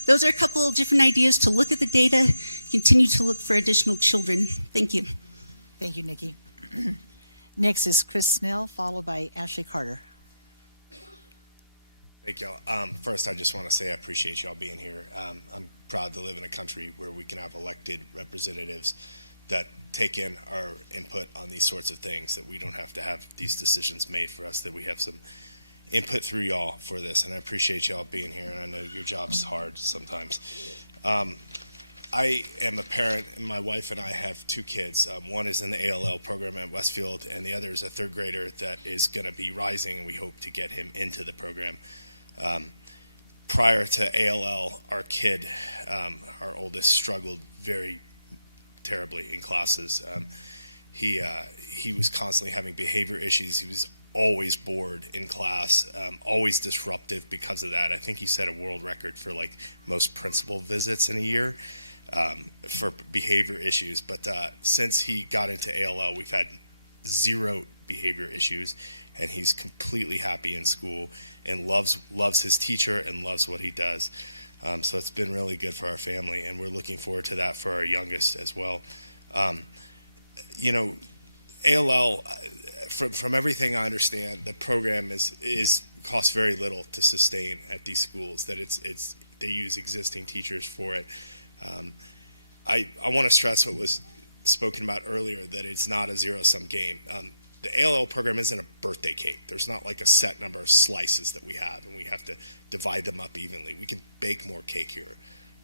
those are a couple of different ideas to look at the data, continue to look for additional children. Thank you. Thank you, Nikki. Next is Chris Snell, followed by Ashley Carter. Thank y'all. First, I just want to say I appreciate y'all being here. I'm proud to live in a country where we can have elected representatives that take in our input on these sorts of things, that we don't have to have these decisions made for us, that we have some input through y'all for this. And I appreciate y'all being here, and I know your job's hard sometimes. I am a parent, and my wife and I have 2 kids. One is in the ALL program at Westfield, and the other is a 3rd grader that is going to be rising, and we hope to get him into the program. Prior to ALL, our kid, our oldest, struggled very terribly in classes. He was constantly having behavior issues. He was always bored in class, always disruptive because of that. I think he set a world record for like most principal visits in a year for behavior issues. But since he got into ALL, we've had 0 behavior issues, and he's completely happy in school and loves his teacher and loves what he does. So it's been really good for our family, and we're looking forward to that for our youngest as well. You know, ALL, from everything I understand, the program costs very little to sustain at these schools. That they use existing teachers for it. I want to stress what was spoken about earlier, that it's not a zero-sum game. The ALL program isn't a birthday cake. There's not like a set number of slices that we have, and we have to divide them up evenly. We can bake more cake here.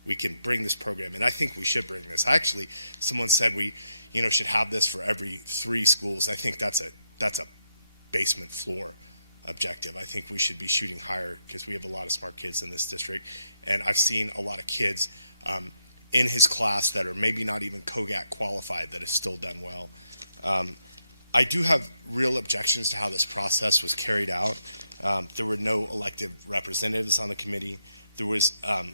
We can bring this program, and I think we should bring this. Actually, someone said we, should have this for every 3 schools. I think that's a basement floor objective. I think we should be shooting higher because we have a lot of smart kids in this district, and I've seen a lot of kids in his class that are maybe not even COGAT qualified that have still done well. I do have real objections to how this process was carried out. There were no elected representatives on the committee. There was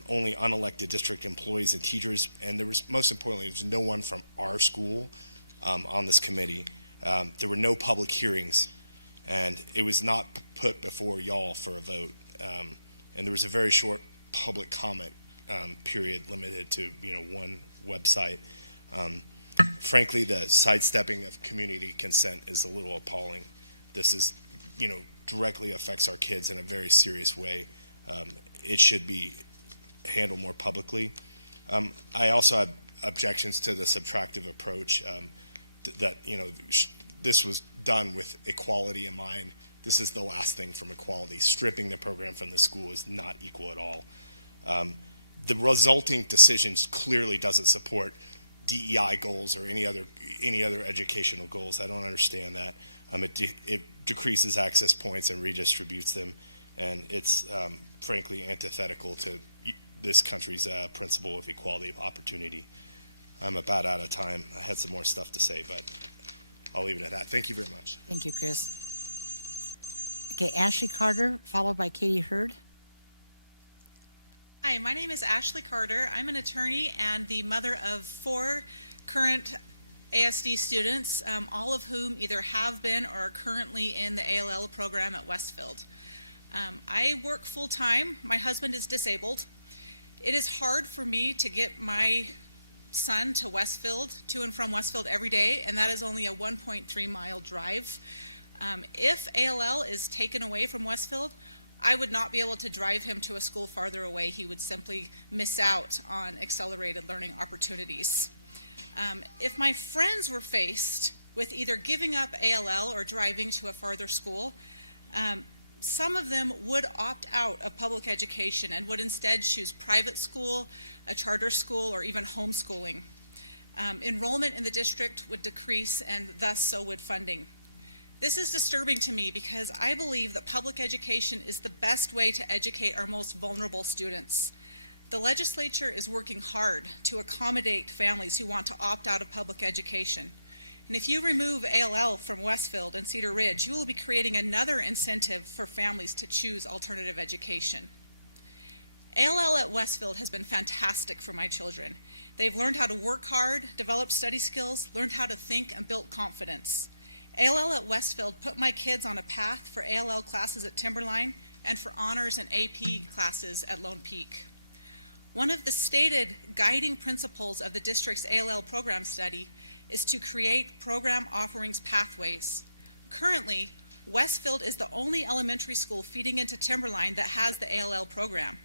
only unelected district employees and teachers, and there was, most importantly, there was no one from our school on this committee. There were no public hearings, and it was not put before y'all for a vote. And there was a very short public comment period limited to 1 website. Frankly, the sidestepping of community consent is a little appalling. This is, directly affects our kids in a very serious way. It should be handled more publicly. I also have objections to the subtractive approach that, this was done with equality in mind. This is the last thing from equality. Stripping the program from the school is not equal at all. The resulting decisions clearly doesn't support DEI goals or any other educational goals. I don't understand that. It decreases access points and redistributes them, and it's frankly antithetical to this country's principle of equality of opportunity. I'm about out of time. I had some more stuff to say, but I'll leave it at that. Thank you very much. Thank you, Chris. Okay, Ashley Carter, followed by Katie Hurd. Hi, my name is Ashley Carter. I'm an attorney and the mother of 4 current ASD students, all of whom either have been or are currently in the ALL program at Westfield. I work full-time. My husband is disabled. It is hard for me to get my son to Westfield, to and from Westfield every day, and that is only a 1.3-mile drive. If ALL is taken away from Westfield, I would not be able to drive him to a school farther away. He would simply miss out on accelerated learning opportunities. If my friends were faced with either giving up ALL or driving to a farther school, some of them would opt out of public education and would instead choose private school, a charter school, or even homeschooling. Enrollment in the district would decrease, and thus so would funding. This is disturbing to me because I believe that public education is the best way to educate our most vulnerable students. The legislature is working hard to accommodate families who want to opt out of public education. And if you remove ALL from Westfield and Cedar Ridge, you will be creating another incentive for families to choose alternative education. ALL at Westfield has been fantastic for my children. They've learned how to work hard, develop study skills, learned how to think, and built confidence. ALL at Westfield put my kids on a path for ALL classes at Timberline and for honors and AP classes at Lone Peak. One of the stated guiding principles of the district's ALL program study is to create program offerings pathways. Currently, Westfield is the only elementary school feeding into Timberline that has the ALL program.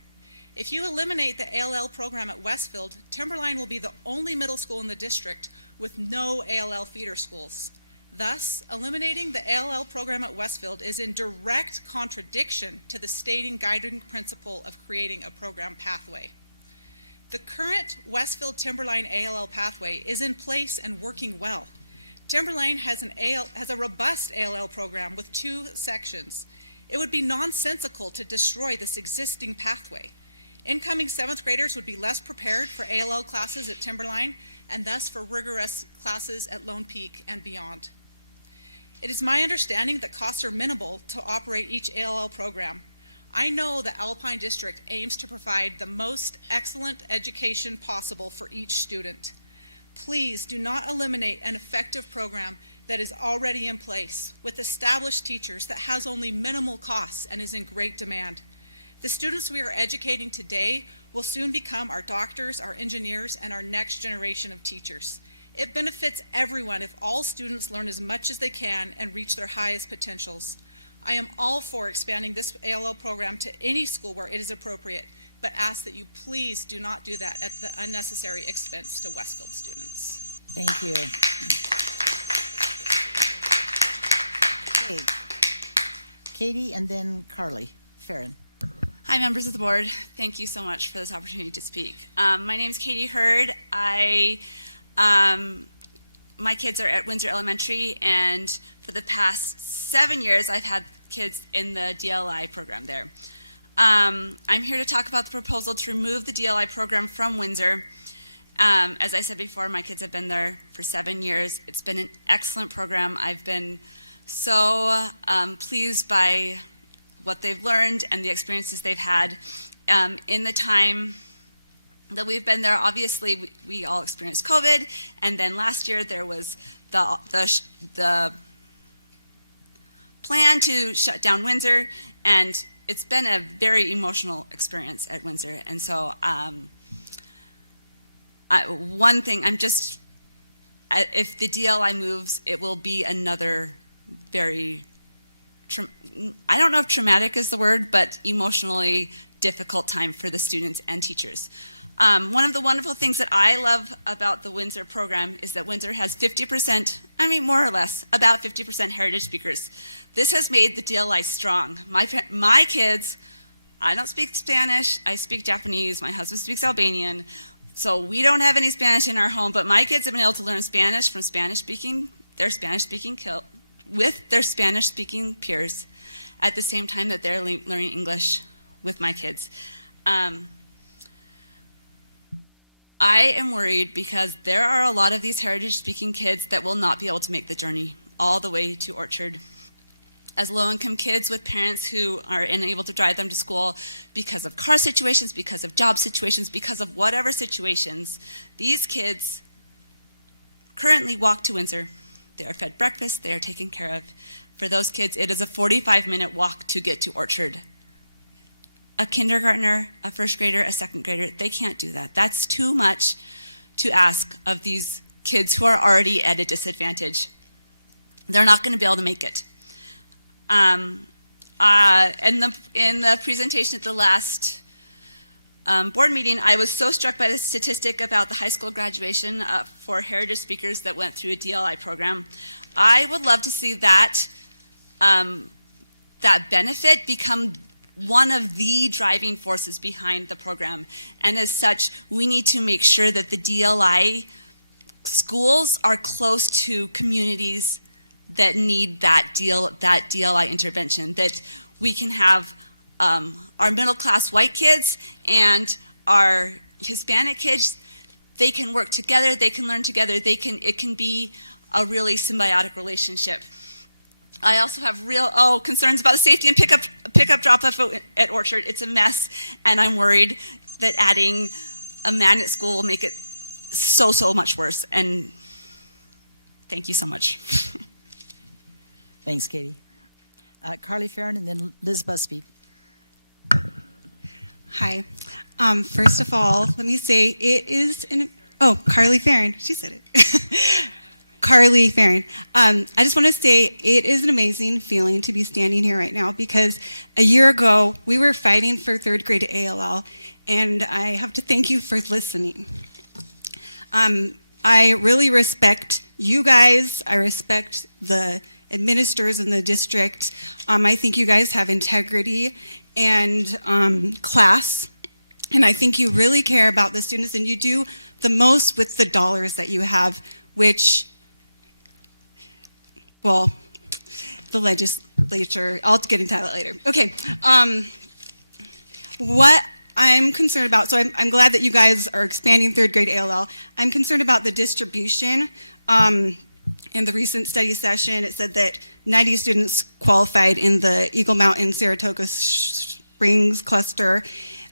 If you eliminate the ALL program at Westfield, Timberline will be the only middle school in the district with no ALL feeder schools. Thus, eliminating the ALL program at Westfield is in direct contradiction to the stating guiding principle of creating a program pathway. The current Westfield Timberline ALL pathway is in place and working well. Timberline has a robust ALL program with 2 sections. It would be nonsensical to destroy this existing pathway. Incoming 7th graders would be less prepared for ALL classes at Timberline and thus for rigorous classes at Lone Peak and beyond. It is my understanding that costs are minimal to operate each ALL program. I know the Alpine District aims to provide the most excellent education possible for each student. Please do not eliminate an effective program that is already in place with established teachers that has only minimal costs and is in great demand. The students we are educating today will soon become our doctors, our engineers, and our next generation of teachers. It benefits everyone if all students learn as much as they can and reach their highest potentials. I am all for expanding this ALL program to any school where it is appropriate, but ask that you please do not do that at the unnecessary expense to Westfield students. Thank you. Okay. Katie and then Carly Farron. Hi, members of the board. Thank you so much for this opportunity to speak. My name is Katie Hurd. My kids are at Windsor Elementary, and for the past 7 years, I've had kids in the DLI program there. I'm here to talk about the proposal to remove the DLI program from Windsor. As I said before, my kids have been there for 7 years. It's been an excellent program. I've been so pleased by what they've learned and the experiences they've had. In the time that we've been there, obviously we all experienced COVID, and then last year there was the plan to shut down Windsor, and it's been a very emotional experience at Windsor. And so one thing, if the DLI moves, it will be another very, I don't know if traumatic is the word, but emotionally difficult time for the students and teachers. One of the wonderful things that I love about the Windsor program is that Windsor has 50%, more or less, about 50% heritage speakers. This has made the DLI strong. My kids, I don't speak Spanish, I speak Japanese, my husband speaks Albanian, so we don't have any Spanish in our home, but my kids have been able to learn Spanish from their Spanish-speaking peers at the same time that they're learning English with my kids. I am worried because there are a lot of these heritage-speaking kids that will not be able to make the journey all the way to Orchard. As low-income kids with parents who are unable to drive them to school because of car situations, because of job situations, because of whatever situations, these kids currently walk to Windsor. They are fed breakfast, they are taken care of. For those kids, it is a 45-minute walk to get to Orchard. A kindergartner, a first grader, a second grader, they can't do that. That's too much to ask of these kids who are already at a disadvantage. They're not going to be able to make it. In the presentation at the last board meeting, I was so struck by the statistic about the high school graduation for heritage speakers that went through a DLI program. I would love to see that benefit become one of the driving forces behind the program. And as such, we need to make sure that the DLI schools are close to communities that need that DLI intervention, that we can have our middle-class white kids and our Hispanic kids, they can work together, they can learn together, it can be a really symbiotic relationship. I also have concerns about the safety and pickup pickup drop-off at Orchard. It's a mess, and I'm worried that adding a magnet school will make it so much worse. And thank you so much. Thanks, Katie. Carly Farron and then Liz Busby. Hi. First of all, let me say it is Carly Farron. She said it. Carly Farron. I just want to say it is an amazing feeling to be standing here right now because a year ago we were fighting for third grade ALL, and I have to thank you for listening. I really respect you guys. I respect the administrators in the district. I think you guys have integrity and class, and I think you really care about the students, and you do the most with the dollars that you have, which, well, the legislature, I'll get into that later. Okay, what I'm concerned about, so I'm glad that you guys are expanding third grade ALL. I'm concerned about the distribution. In the recent study session, it said that 90 students qualified in the Eagle Mountain Saratoga Springs cluster,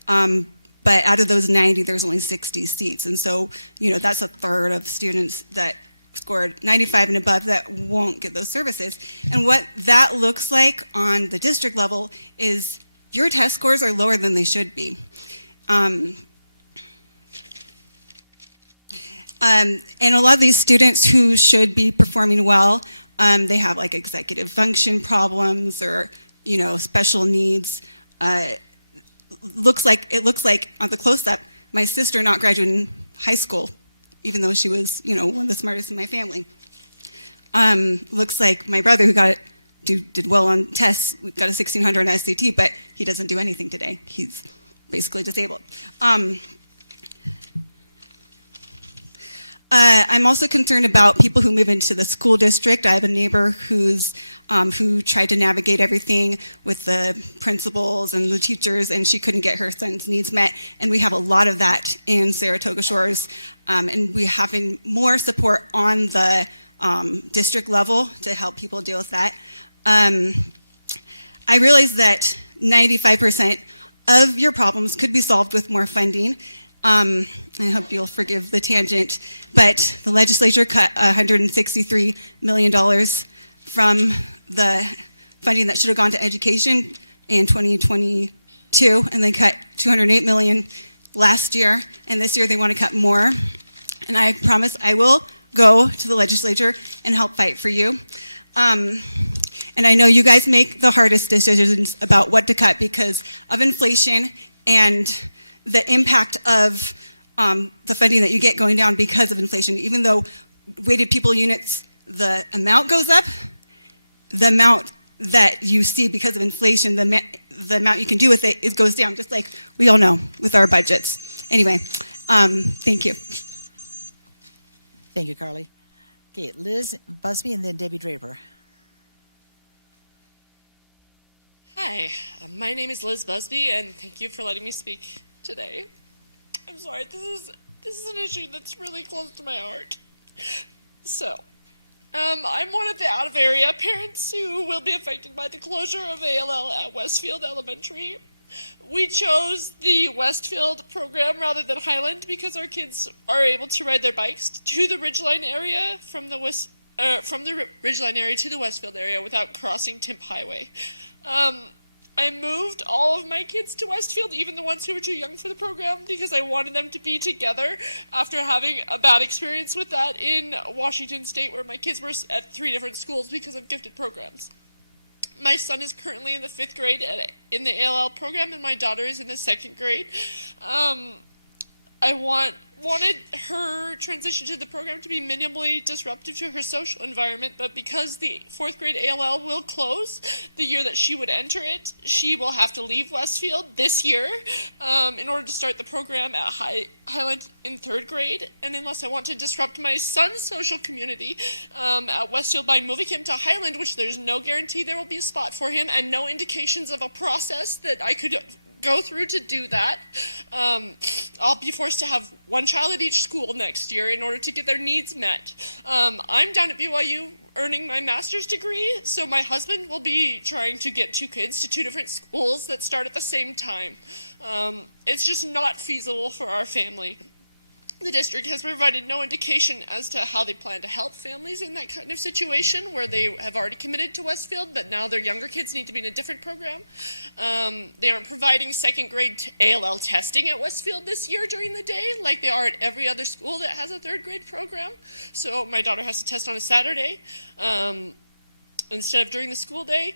but out of those 90, there's only 60 seats. And so, that's a third of students that scored 95 and above that won't get those services. And what that looks like on the district level is your test scores are lower than they should be. And a lot of these students who should be performing well, they have like executive function problems or, special needs. It looks like on the close-up, my sister not graduating high school, even though she was, one of the smartest in my family. Looks like my brother who did well on tests, got a 1600 on SAT, but he doesn't do anything today. He's basically disabled. I'm also concerned about people who move into the school district. I have a neighbor who tried to navigate everything with the principals and the teachers, and she couldn't get her son's needs met. And we have a lot of that in Saratoga Shores, and we're having more support on the district level to help people deal with that. I realize that 95% of your problems could be solved with more funding. I hope you'll forgive the tangent, but the legislature cut $163 million from the funding that should have gone to education in 2022, and they cut $208 million last year, and this year they want to cut more. And I promise I will go to the legislature and help fight for you. And I know you guys make the hardest decisions about what to cut because of inflation and the impact of the funding that you get going down because of inflation. Even though weighted people units, the amount goes up, the amount that you see because of inflation, the amount you can do with it goes down, just like we all know with our budgets. Anyway, thank you. Thank you, Carly. Okay, Liz Busby and then Debbie Draper. Hi, my name is Liz Busby, and thank you for letting me speak today. I'm sorry, this is an issue that's really close to my heart. So, I'm one of the out-of-area parents who will be affected by the closure of ALL at Westfield Elementary. We chose the Westfield program rather than Highland because our kids are able to ride their bikes to the Ridgeline area from the Ridgeline area to the Westfield area without crossing Timp Highway. I moved all of my kids to Westfield, even the ones who were too young for the program, because I wanted them to be together after having a bad experience with that in Washington State, where my kids were at 3 different schools because of gifted programs. My son is currently in the 5th grade in the ALL program, and my daughter is in the 2nd grade. I wanted her transition to the program to be minimally disruptive to her social environment, but because the 4th grade ALL will close the year that she would enter it, she will have to leave Westfield this year in order to start the program at Highland in 3rd grade. And unless I want to disrupt my son's social community at Westfield by moving him to Highland, which there's no guarantee there will be a spot for him and no indications of a process that I could go through to do that. I'll be forced to have one child at each school next year in order to get their needs met. I'm down at BYU earning my master's degree, so my husband will be trying to get 2 kids to 2 different schools that start at the same time. It's just not feasible for our family. The district has provided no indication as to how they plan to help families in that kind of situation where they have already committed to Westfield, but now their younger kids need to be in a different program. They aren't providing 2nd grade ALL testing at Westfield this year during the day like they are at every other school that has a 3rd grade program. So my daughter has to test on a Saturday instead of during the school day.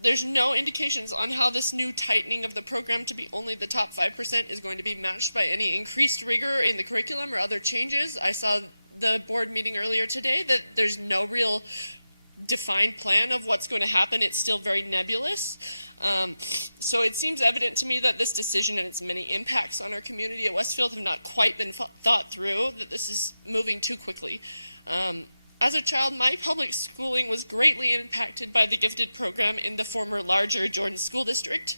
There's no indications on how this new tightening of the program to be only the top 5% is going to be matched by any increased rigor in the curriculum or other changes. I saw the board meeting earlier today that there's no real defined plan of what's going to happen. It's still very nebulous. So it seems evident to me that this decision and its many impacts on our community at Westfield have not quite been thought through, that this is moving too quickly. As a child, my public schooling was greatly impacted by the gifted program in the former larger Jordan School District.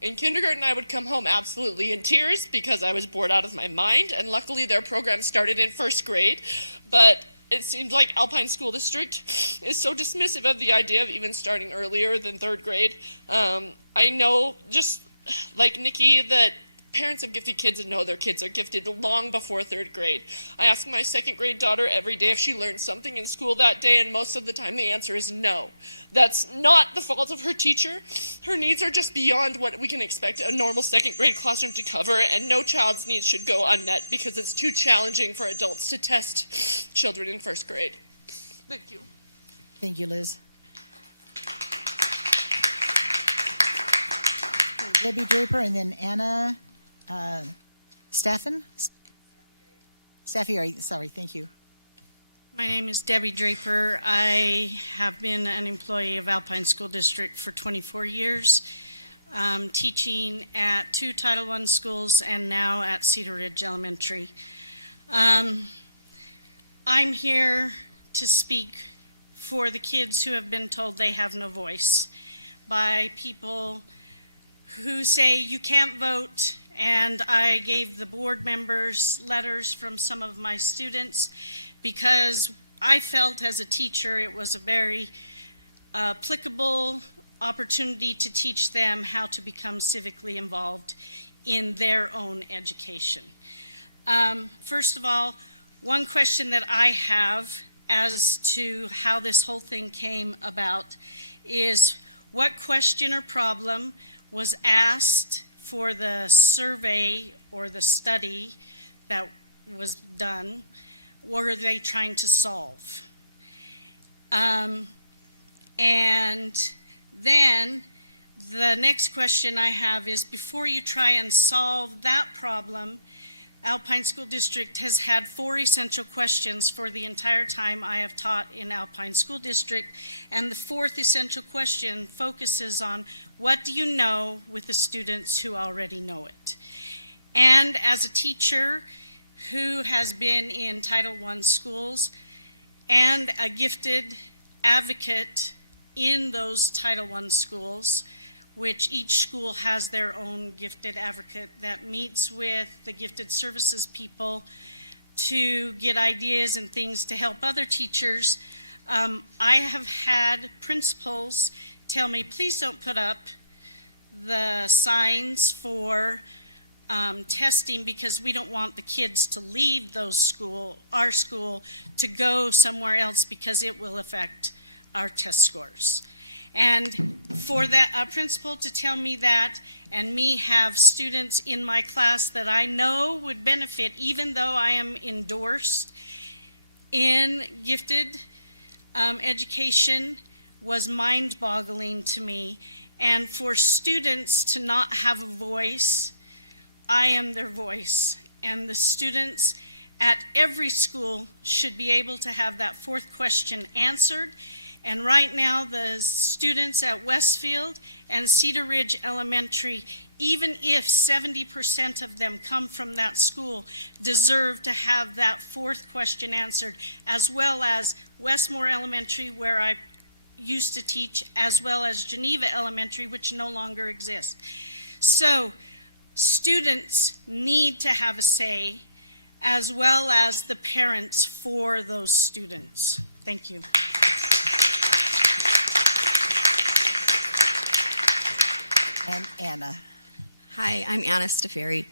In kindergarten, I would come home absolutely in tears because I was bored out of my mind, and luckily their program started in 1st grade. But it seems like Alpine School District is so dismissive of the idea of even starting earlier than 3rd grade. I know, just like Nikki, that parents of gifted kids know their kids are gifted long before 3rd grade. I ask my 2nd grade daughter every day if she learned something in school that day, and most of the time the answer is no. That's not the fault of her teacher. Her needs are just beyond what we can expect a normal 2nd grade classroom to cover, and no child's needs should go unmet because it's too challenging for adults to test children in 1st grade. Thank you. Thank you, Liz. Debbie Draper and then Anna Staffen? Staffieri, sorry, thank you. My name is Debbie Draper. I have been an employee of Alpine School District for 24 years, teaching at 2 Title I schools and now at Cedar Ridge Elementary. I'm here to speak for the kids who have been told they have no voice by people who say you can't vote. And I gave the board members letters from some of my students because I felt as a teacher it was a very applicable opportunity to teach them how to become civically involved in their own education. First of all, one question that I have as to how this whole thing came about is what question or problem was asked for the survey or the study that was done, what are they trying to solve? And then the next question I have is, before you try and solve that problem, Alpine School District has had 4 essential questions for the entire time I have taught in Alpine School District, and the 4th essential question focuses on what do you know with the students who already know it. And as a teacher who has been in Title I schools and a gifted advocate in those Title I schools, which each school has their own gifted advocate that meets with the gifted services people to get ideas and things to help other teachers. I have had principals tell me, please don't put up the signs for testing because we don't want the kids to leave our school to go somewhere else because it will affect our test scores. And for that principal to tell me that, and me have students in my class that I know would benefit, even though I am endorsed in gifted education, was mind-boggling to me. And for students to not have a voice, I am their voice. And the students at every school should be able to have that 4th question answered. And right now, the students at Westfield and Cedar Ridge Elementary, even if 70% of them come from that school, deserve to have that 4th question answered, as well as Westmore Elementary, where I used to teach, as well as Geneva Elementary, which no longer exists. So students need to have a say, as well as the parents for those students. Thank you. And Anna. Hi, I'm Anna Staferi.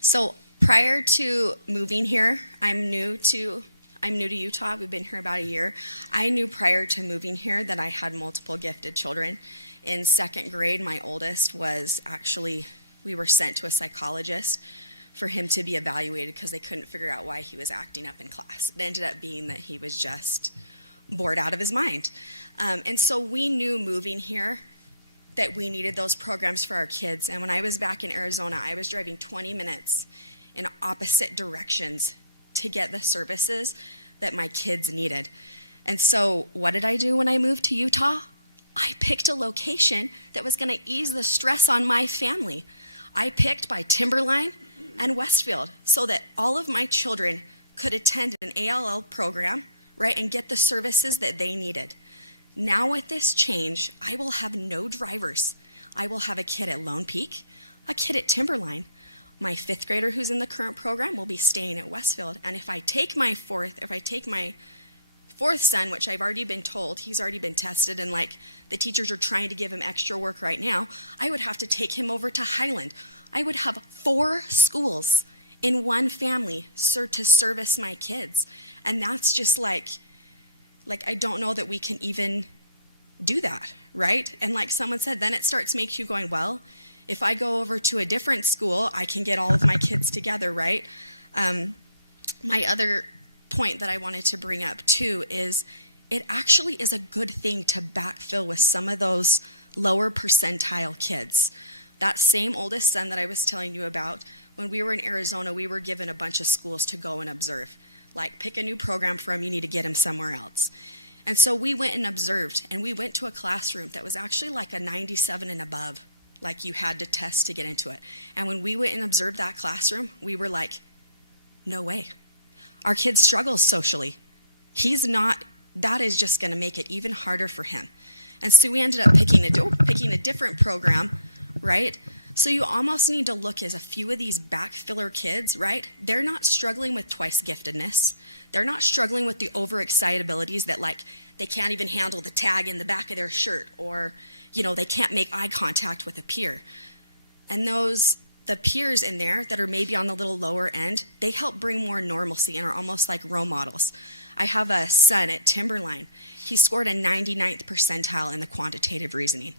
So prior to moving here, I'm new to Utah. We've been here about a year. I knew prior to moving here that I had multiple gifted children. In second grade, my oldest was actually, we were sent to a psychologist for him to be evaluated because they couldn't figure out why he was acting up in class. It ended up being that he was just bored out of his mind. And so we knew moving here that we needed those programs for our kids. And when I was back in Arizona, I was driving 20 minutes in opposite directions to get the services that my kids needed. And so what did I do when I moved to Utah? I picked a location that was gonna ease the stress on my family. I picked by Timberline and Westfield so that all of my children could attend an ALL program, right, and get the services that they needed. Now with this change, I will have no drivers. I will have a kid at Lone Peak, a kid at Timberline. My fifth grader who's in the current program will be staying at Westfield. And if I take my fourth son, which I've already been told, he's already been tested and like the teachers are trying to give him extra work right now, I would have to take him over to Highland. I would have 4 schools in one family to service my kids. And that's just like I don't know that we can even do that, right? And like someone said, then it starts making you going, well, if I go over to a different school, I can get all of my kids together, right? My other point that I wanted to bring up too is it actually is a good thing to backfill with some of those lower percentile kids. That same oldest son that I was telling you about, when we were in Arizona, we were given a bunch of schools to go and observe. Like, pick a new program for him, you need to get him somewhere else. And so we went and observed, and we went to a classroom that was actually like a 97 and above, like you had to test to get into it. And when we went and observed that classroom, we were like, no way. Our kid struggles socially. That is just gonna make it even harder for him. And so we ended up picking a different program, right? So you almost need to look as a few of these backfiller kids, right? They're not struggling with twice giftedness. They're not struggling with the overexcitabilities that like they can't even handle the tag in the back of their shirt, or they can't make eye contact with a peer. And the peers in there that are maybe on the little lower end, they help bring more normalcy and are almost like role models. I have a son at Timberline. He scored a 99th percentile in the quantitative reasoning.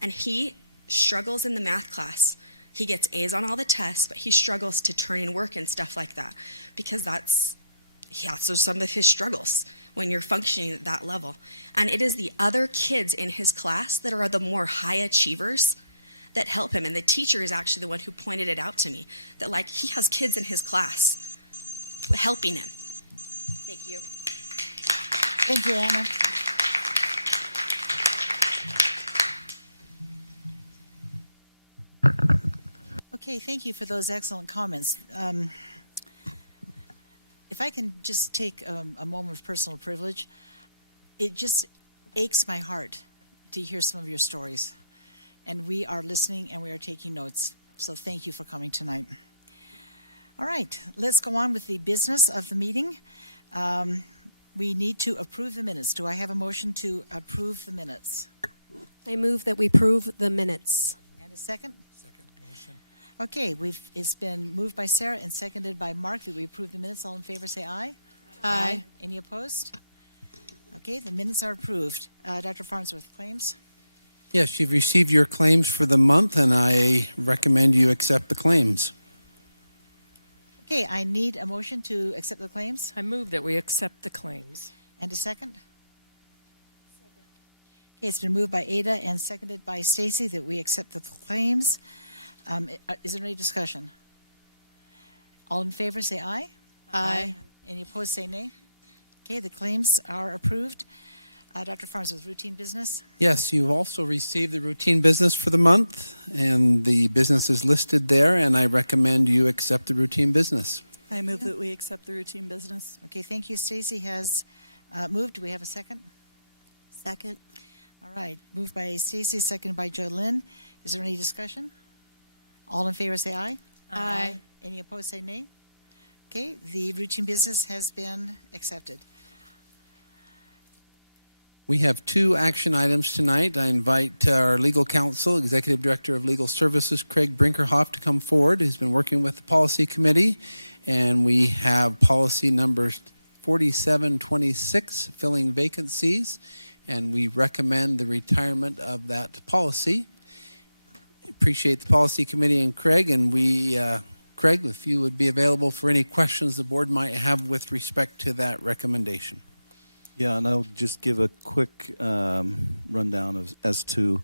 And he struggles in the math class. He gets A's on all the tests, but he struggles to turn in work and stuff like that because that's some of his struggles when you're functioning at that level. And it is the other kids in his class that are the more high achievers that help him. And the teacher is actually the one who pointed it out to me, that like he has kids in his class helping him. Thank you. Thank you, Anna. Okay, thank you for those excellent comments. If I can just take a moment of personal privilege, it just aches my heart to hear some of your stories. And we are listening and we are taking notes. So thank you for coming tonight. All right, let's go on with the business of the meeting. We need to approve the minutes. Do I have a motion to approve the minutes? I move that we approve the minutes. And a second? Second motion. Okay, it's been moved by Sarah and seconded by Mark that we approve the minutes. All in favor say aye. Aye. Any opposed? Okay, the minutes are approved. Dr. Farnsworth, claims? Yes, you've received your claims for the month, and I recommend you accept the claims. Okay, I need a motion to accept the claims. I move that we accept the claims. And a second? Okay, it's been moved by Ada and seconded by Stacy that we accept the claims. Is there any discussion? All in favor say aye. Aye. Any opposed say nay. Okay, the claims are approved. Dr. Farnsworth, routine business? Yes, you've also received the routine business for the month, and the business is listed there, and I recommend you accept the routine business. I move that we accept the routine business. Okay, thank you. Stacy has moved. Do we have a second? Second. All right, moved by Stacy, seconded by Jolynn. Is there any discussion? All in favor say aye. Aye. Any opposed say nay. Okay, the routine business has been accepted. We have 2 action items tonight. I invite our legal counsel, Executive Director of Legal Services, Craig Brinkerhoff, to come forward. He's been working with the policy committee, and we have policy number 4726, filling vacancies, and we recommend the retirement of that policy. Appreciate the policy committee and Craig, and Craig, if you would be available for any questions the board might have with respect to that recommendation. Yeah, and I'll just give a quick rundown as to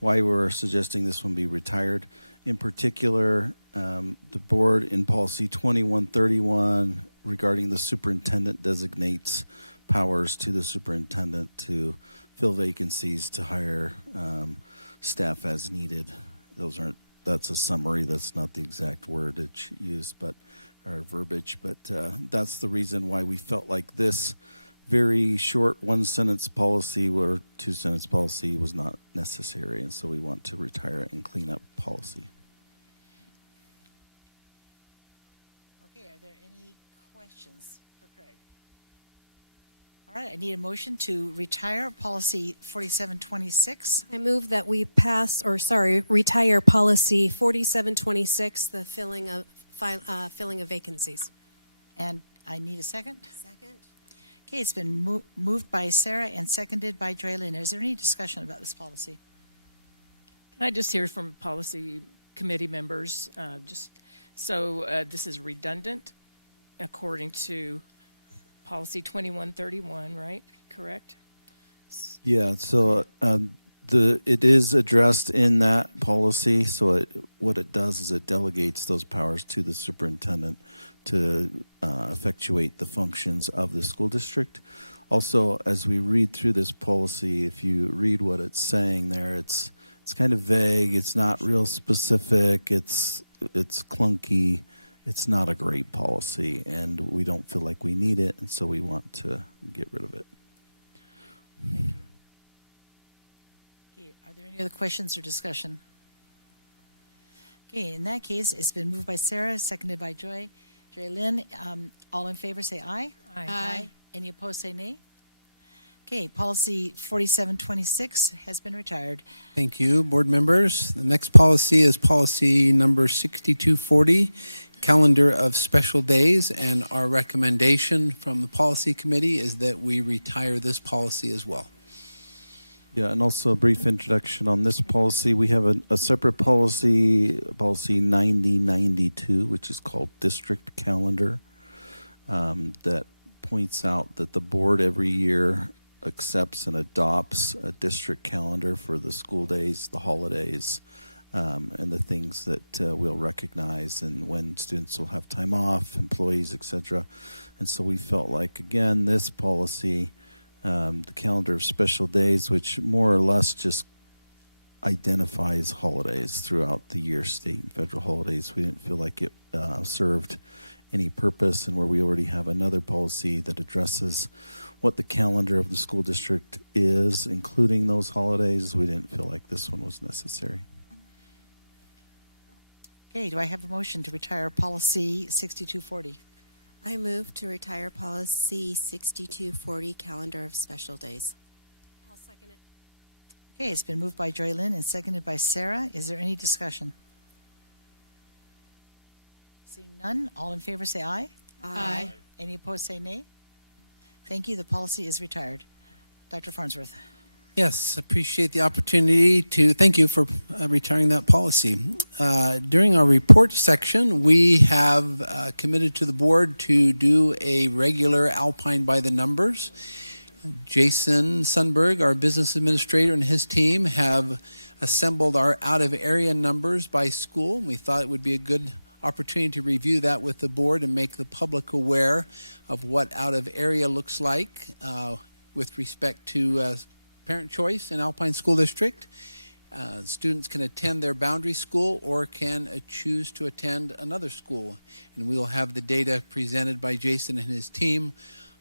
why we're suggesting this one be retired. In particular, the board in policy 2131 regarding the superintendent designates powers to the superintendent to fill vacancies, to hire staff as needed. That's a summary. That's not the exact wordage used, or verbiage, but that's the reason why we felt like this very short 1-sentence policy or 2-sentence policy was not necessary, and so we want to retire it and clean up policy. Okay, are there any questions for Craig? All right, I need a motion to retire policy 4726. I move that we retire policy 4726, the filling of vacancies. And I need a second. Second. Okay, it's been moved by Sarah and seconded by Joylyn. Is there any discussion about this policy? Can I just hear from policy committee members? This is redundant according to policy 2131, right? Correct? Yeah, so it is addressed in that policy. So what it does is it delegates those powers to the superintendent to effectuate the functions of the school district. Also, as we read through this policy, if you read what it's saying there, it's kind of vague. It's not real specific. It's clunky. It's not a great policy, and we don't feel like we need it, and so we want to get rid of it. Okay, are there any other questions or discussion? Okay, in that case, it's been moved by Sarah, seconded by Joylyn. All in favor say aye. Aye. Any opposed say nay. Okay, policy 4726 has been retired. Thank you, board members. The next policy is policy number 6240, calendar of special days, and our recommendation from the policy committee is that we retire this policy as well. Yeah, and also a brief introduction on this policy. We have a separate policy 9092, which is called district calendar, that points out that the board every year accepts and adopts a district calendar for the school days, the holidays, and the things that we'll recognize and when students will have time off, employees, etc. And so we felt like, again, this policy, the calendar of special days, which more or less just identifies holidays throughout the year, state and federal holidays. We didn't feel like it served any purpose, and where we already have another policy that addresses what the calendar of the school district is, including those holidays, we didn't feel like this one was necessary. Okay, do I have a motion to retire policy 6240? I move to retire policy 6240, calendar of special days. I'll second it. Okay, it's been moved by Joylyn and seconded by Sarah. Is there any discussion? Seeing none, all in favor say aye. Aye. Any opposed say nay. Thank you. The policy is retired. Dr. Farnsworth. Yes, appreciate the opportunity to thank you for retiring that policy. During our report section, we have committed to the board to do a regular Alpine by the numbers. Jason Sundberg, our business administrator, and his team have assembled our out-of-area numbers by school. We thought it would be a good opportunity to review that with the board and make the public aware of what out-of-area looks like with respect to parent choice in Alpine School District. Students can attend their boundary school or can choose to attend another school. And we will have the data presented by Jason and his team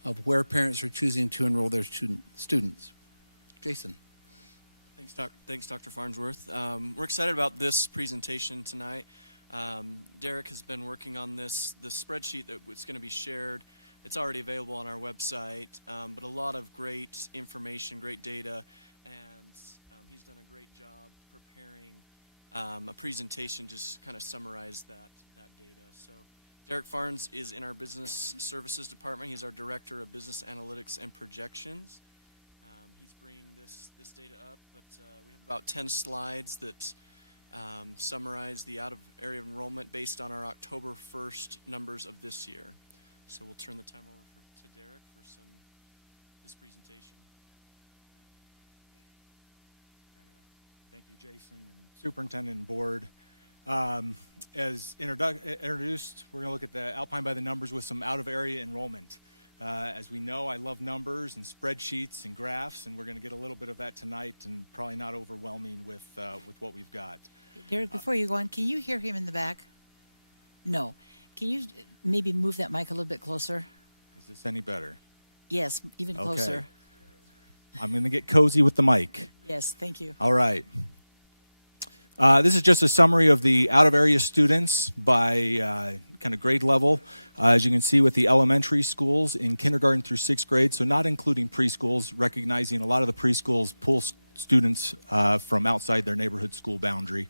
of where parents are choosing to enroll their students. Jason. Thanks, Dr. Farnsworth. We're excited about this presentation tonight. Derek has been working on this spreadsheet that's going to be shared. It's already available on our website, but a lot of great information, great data, and he's done a great job preparing a presentation to just kind of summarize that data. So Derek Farnes is in our Business Services Department. He's our Director of Business Analytics and Projections. He's bringing this data up, but we have about 10 slides that summarize the out-of-area enrollment based on our October 1st numbers of this year. So we'll turn the time over to Derek for this presentation. Thank you, Jason, and Superintendent and Board. As introduced, we're going to look at the Alpine by the numbers with some out-of-area enrollment. As we know, I love numbers and spreadsheets and graphs, and we're going to get a little bit of that tonight, and probably not overwhelming with what we've got. Derek, before you go on, can you hear him in the back? No. Can you maybe move that mic a little bit closer? Is this any better? Yes, even closer. Okay. I'm going to get cozy with the mic. Yes, thank you. All right. This is just a summary of the out-of-area students by kind of grade level. As you can see with the elementary schools in kindergarten through 6th grade, so not including preschools, recognizing a lot of the preschools pull students from outside their neighborhood school boundary.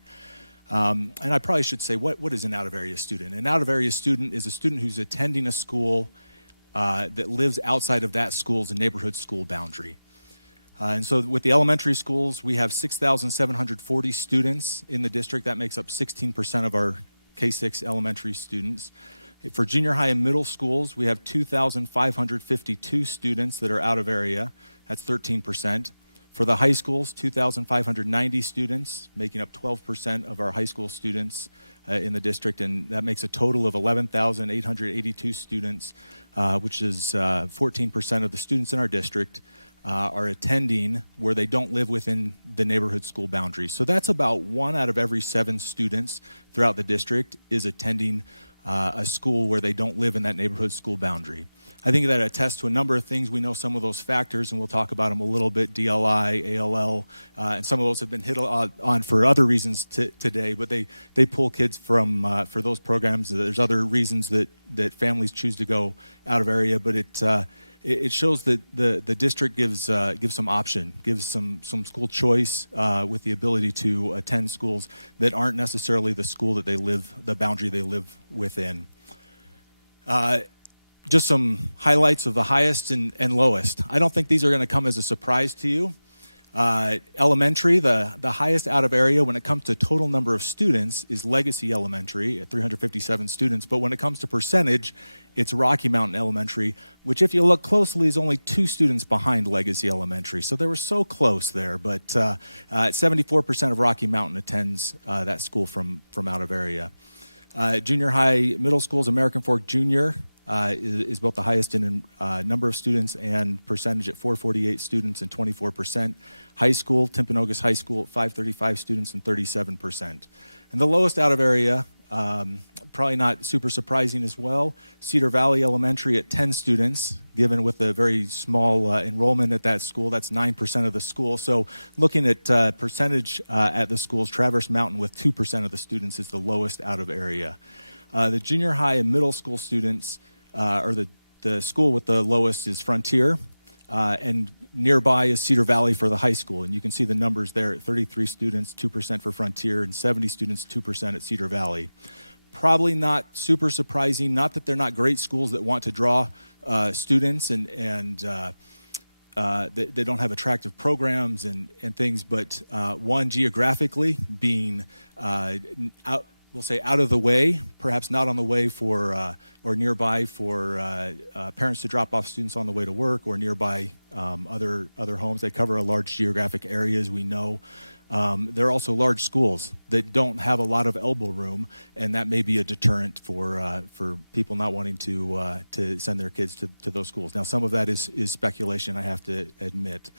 And I probably should say, what is an out-of-area student? An out-of-area student is a student who's attending a school that lives outside of that school's neighborhood school boundary. And so with the elementary schools, we have 6,740 students in the district. That makes up 16% of our K-6 elementary students. For junior high and middle schools, we have 2,552 students that are out of area. That's 13%. For the high schools, 2,590 students, making up 12% of our high school students in the district, and that makes a total of 11,882 students, which is 14% of the students in our district are attending where they don't live within the neighborhood school boundary. So that's about 1 out of every 7 students throughout the district is attending a school where they don't live in that neighborhood school boundary. I think that attests to a number of things. We know some of those factors, and we'll talk about them a little bit, DLI, ALL, and some of those have been hit on for other reasons today, but they pull kids from for those programs. There's other reasons that families choose to go out of area, but it shows that the district gives some option, gives some school choice with the ability to attend schools that aren't necessarily the school that they live, the boundary they live within. Just some highlights of the highest and lowest. I don't think these are going to come as a surprise to you. Elementary, the highest out of area when it comes to total number of students is Legacy Elementary at 357 students, but when it comes to percentage, it's Rocky Mountain Elementary, which if you look closely is only 2 students behind Legacy Elementary. So they were so close there, but 74% of Rocky Mountain attends that school from out of area. Junior high, middle schools, American Fork Junior is both the highest in number of students and percentage at 448 students and 24%. High school, Timpanogos High School at 535 students and 37%. And the lowest out of area, probably not super surprising as well, Cedar Valley Elementary at 10 students, given with a very small enrollment at that school, that's 9% of the school. So looking at percentage at the schools, Traverse Mountain with 2% of the students is the lowest out of area. The junior high and middle school students, or the school with the lowest is Frontier, and nearby is Cedar Valley for the high school. And you can see the numbers there at 33 students, 2% for Frontier, and 70 students, 2% at Cedar Valley. Probably not super surprising, not that they're not great schools that want to draw students and they don't have attractive programs and things, but one, geographically being we'll say out of the way, perhaps not on the way for or nearby for parents to drop off students on the way to work, or nearby other homes. They cover a large geographic area, as we know. There are also large schools that don't have a lot of elbow room, and that may be a deterrent for people not wanting to send their kids to those schools. Now, some of that is speculation, I have to admit.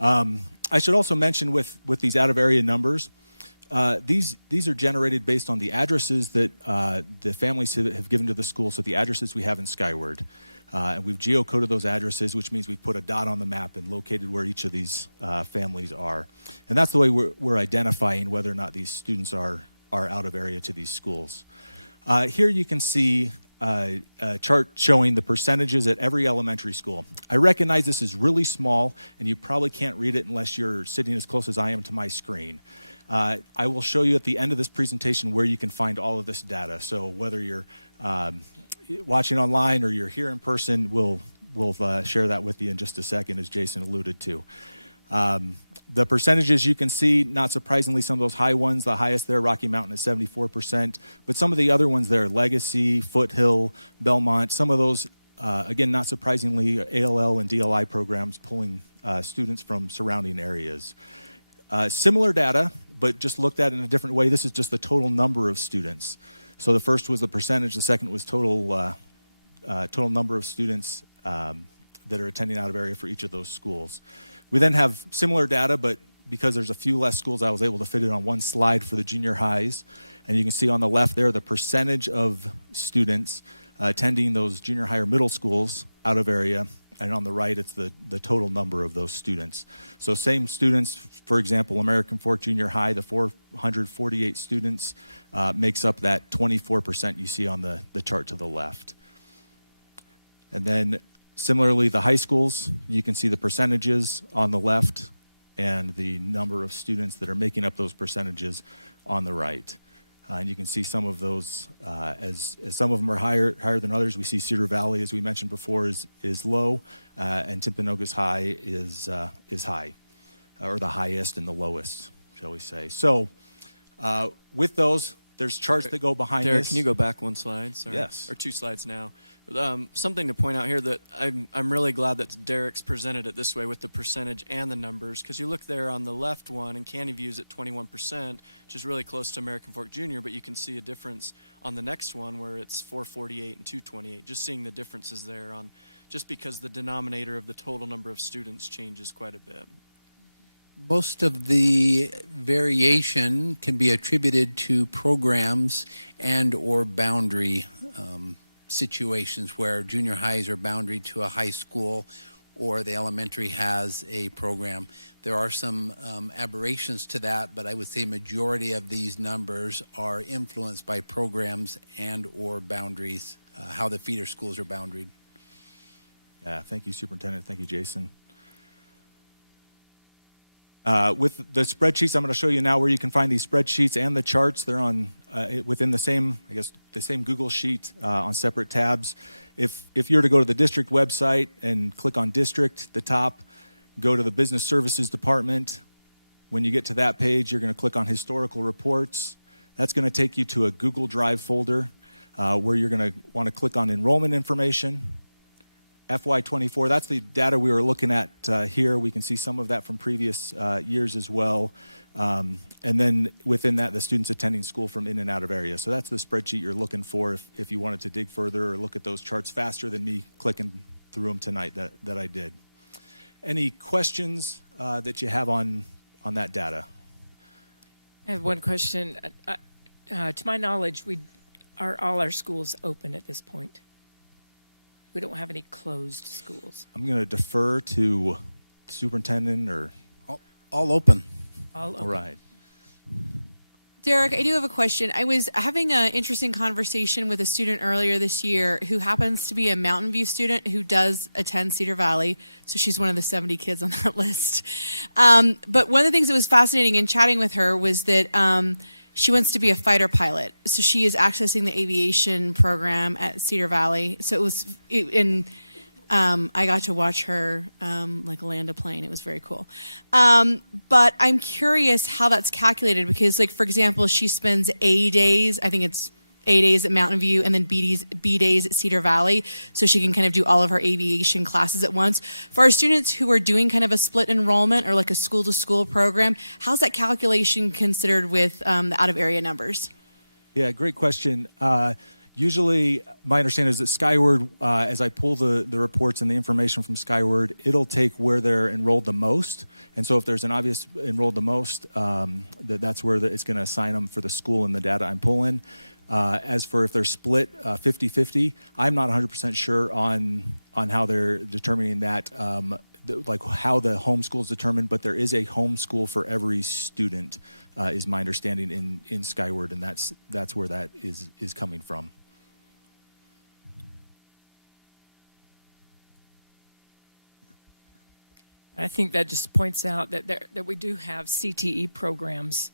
I should also mention with these out-of-area numbers, these are generated based on the addresses that the families have given to the school, so the addresses we have in Skyward. And we've geocoded those addresses, which means we've put a dot on the map and located where each of these families are. And that's the way we're identifying whether or not these students are are out of area to these schools. Here you can see a chart showing the percentages at every elementary school. I recognize this is really small, and you probably can't read it unless you're sitting as close as I am to my screen. I will show you at the end of this presentation where you can find all of this data. So whether you're watching online or you're here in person, we'll share that with you in just a second, as Jason alluded to. The percentages you can see, not surprisingly, some of those high ones, the highest there, Rocky Mountain is 74%, but some of the other ones there, Legacy, Foothill, Belmont, some of those, again, not surprisingly, ALL and DLI programs pulling students from surrounding areas. Similar data, but just looked at in a different way. This is just the total number of students. So the first was the percentage, the second was total number of students that are attending out of area for each of those schools. We then have similar data, but because there's a few less schools, I was able to fit it on one slide for the junior highs. And you can see on the left there the percentage of students attending those junior high or middle schools out of area. And on the right, it's the total number of those students. So same students, for example, American Fork Junior High, the 448 students makes up that 24% you see on the chart to the left. And then similarly, the high schools, you can see the percentages on the left and the number of students that are making up those percentages on the right. And you can see some of those, as some of them are higher than others. We see Cedar Valley, as we mentioned before, is low, and Timpanogos High is high, or the highest and the lowest, shall we say. So with those, there's charts that go behind Derek, this. can you go back one slide? Sorry. Yes. Or 2 slides now. Something to point out here that I'm really glad that Derek's presented it this way with the percentage and the numbers, because you look there on the left one, and Candy View's at 21%, which is really close to American Fork Junior, but you can see a difference on the next one where it's 448 and 228. Just seeing the differences there on, just because the denominator of the total number of students changes quite a bit. Most of the variation can be attributed to programs and or boundary situations where junior highs are boundary to a high school or the elementary has a program. There are some aberrations to that, but I would say majority of these numbers are influenced by programs and or boundaries, how the feeder schools are boundaried. Yeah, thank you, Superintendent. Thank you, Jason. With the spreadsheets, I'm going to show you now where you can find these spreadsheets and the charts. They're on within the same, I guess, the same Google sheet on separate tabs. If you're to go to the district website and click on district, the top, go to the business services department. When you get to that page, you're going to click on historical reports. That's going to take you to a Google Drive folder where you're going to want to click on enrollment information. FY24, that's the data we were looking at here. We can see some of that from previous years as well. And then within that, the students attending school from in and out of area. So that's the spreadsheet you're looking for if you wanted to dig further or look at those charts faster than me clicking through them tonight that I did. Any questions that you have on that data? I have one question. To my knowledge, are all our schools open at this point? We don't have any closed schools. I'm going to defer to superintendent or... All open. All open. All right. Derek, I do have a question. I was having an interesting conversation with a student earlier this year who happens to be a Mountain View student who does attend Cedar Valley. So she's one of the 70 kids on that list. But one of the things that was fascinating in chatting with her was that she wants to be a fighter pilot. So she is accessing the aviation program at Cedar Valley. So I got to watch her land a plane. It was very cool. But I'm curious how that's calculated because, for example, she spends A days, I think it's A days at Mountain View and then B days at Cedar Valley, so she can kind of do all of her aviation classes at once. For our students who are doing kind of a split enrollment or like a school-to-school program, how's that calculation considered with the out-of-area numbers? Yeah, great question. Usually, my understanding is that Skyward, as I pull the reports and the information from Skyward, it'll take where they're enrolled the most. And so if there's an obvious enrolled the most, that's where it's going to assign them for the school and the data I'm pulling. As for if they're split 50-50, I'm not 100% sure on how they're determining that. like how the homeschool is determined, but there is a homeschool for every student, is my understanding in Skyward, and that's where that is coming from. I think that just points out that we do have CTE programs,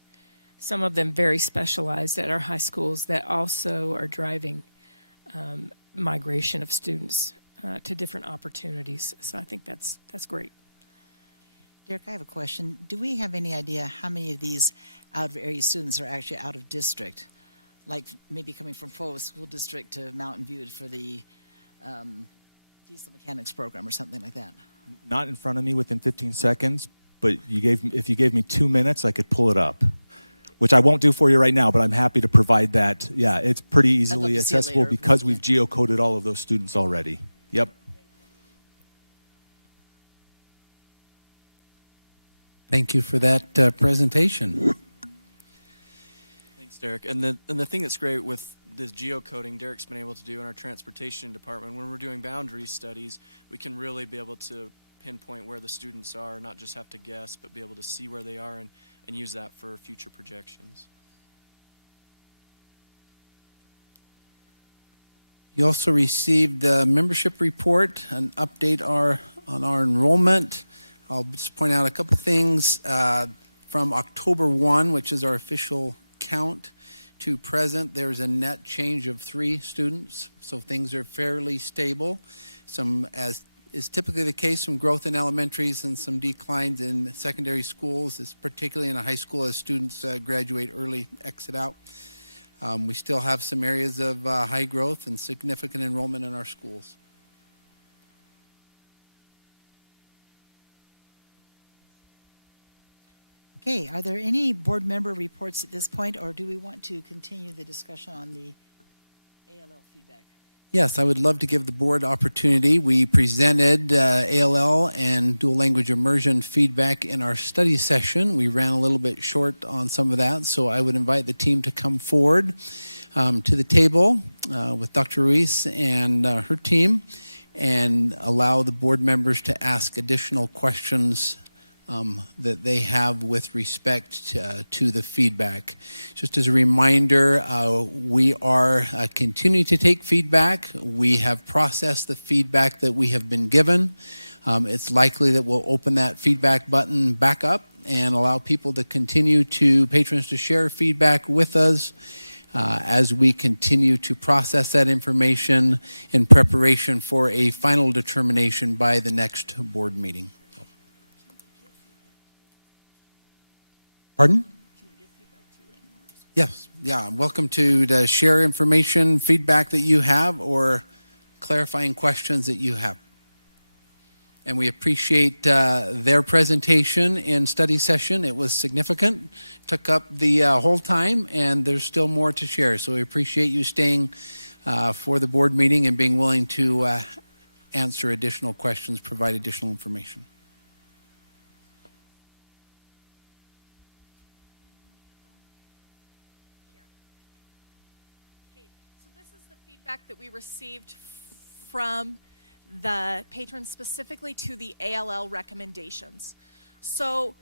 some of them very specialized at our high schools, that also are driving migration of students to different opportunities. So I think that's great. Derek, I have a question. Do we have any idea how many of these out-of-area students are actually out of district? Like maybe coming from Provo School District to Mountain View for the diesel mechanics program or something like that? Not in front of me within 15 seconds, but if you gave me 2 minutes, I could pull it up, which I won't do for you right now, but I'm happy to provide that. Yeah, it's pretty easily accessible because we've geocoded all of those students already. Yep. Thank you for that presentation. Thanks, Derek. And the thing that's great with this geocoding Derek's been able to do in our transportation department, when we're doing boundary studies, we can really be able to pinpoint where the students are, not just have to guess, but be able to see where they are and use that for future projections. You also received a membership report, an update on our enrollment. I'll just point out a couple things from October 1, which is our official count, to present. There's a net change of 3 students, so things are fairly stable. Some, as is typically the case, some growth in elementaries and some declines in secondary schools, particularly in a high school as students graduate early, exit out. We still have some areas of high growth and significant enrollment in our schools. Okay, are there any board member reports at this point, or do we want to continue the discussion on the ALL feedback? Yes, I would love to give the board opportunity. We presented ALL and dual language immersion feedback in our study session. We ran a little bit short on some of that, so I would invite the team to come forward to the table with Dr. Ruiz and her team and allow the board members to ask additional questions that they have with respect to the feedback. Just as a reminder, we are continuing to take feedback. We have processed the feedback that we have been given. It's likely that we'll open that feedback button back up and allow people to continue patrons to share feedback with us as we continue to process that information in preparation for a final determination by the next board meeting. Pardon? Yes, yeah, welcome to share information, feedback that you have, or clarifying questions that you have. And we appreciate their presentation in study session. It was significant, took up the whole time, and there's still more to share. So we appreciate you staying for the board meeting and being willing to answer additional questions, provide additional information. That we received from the patrons specifically to the ALL recommendations. So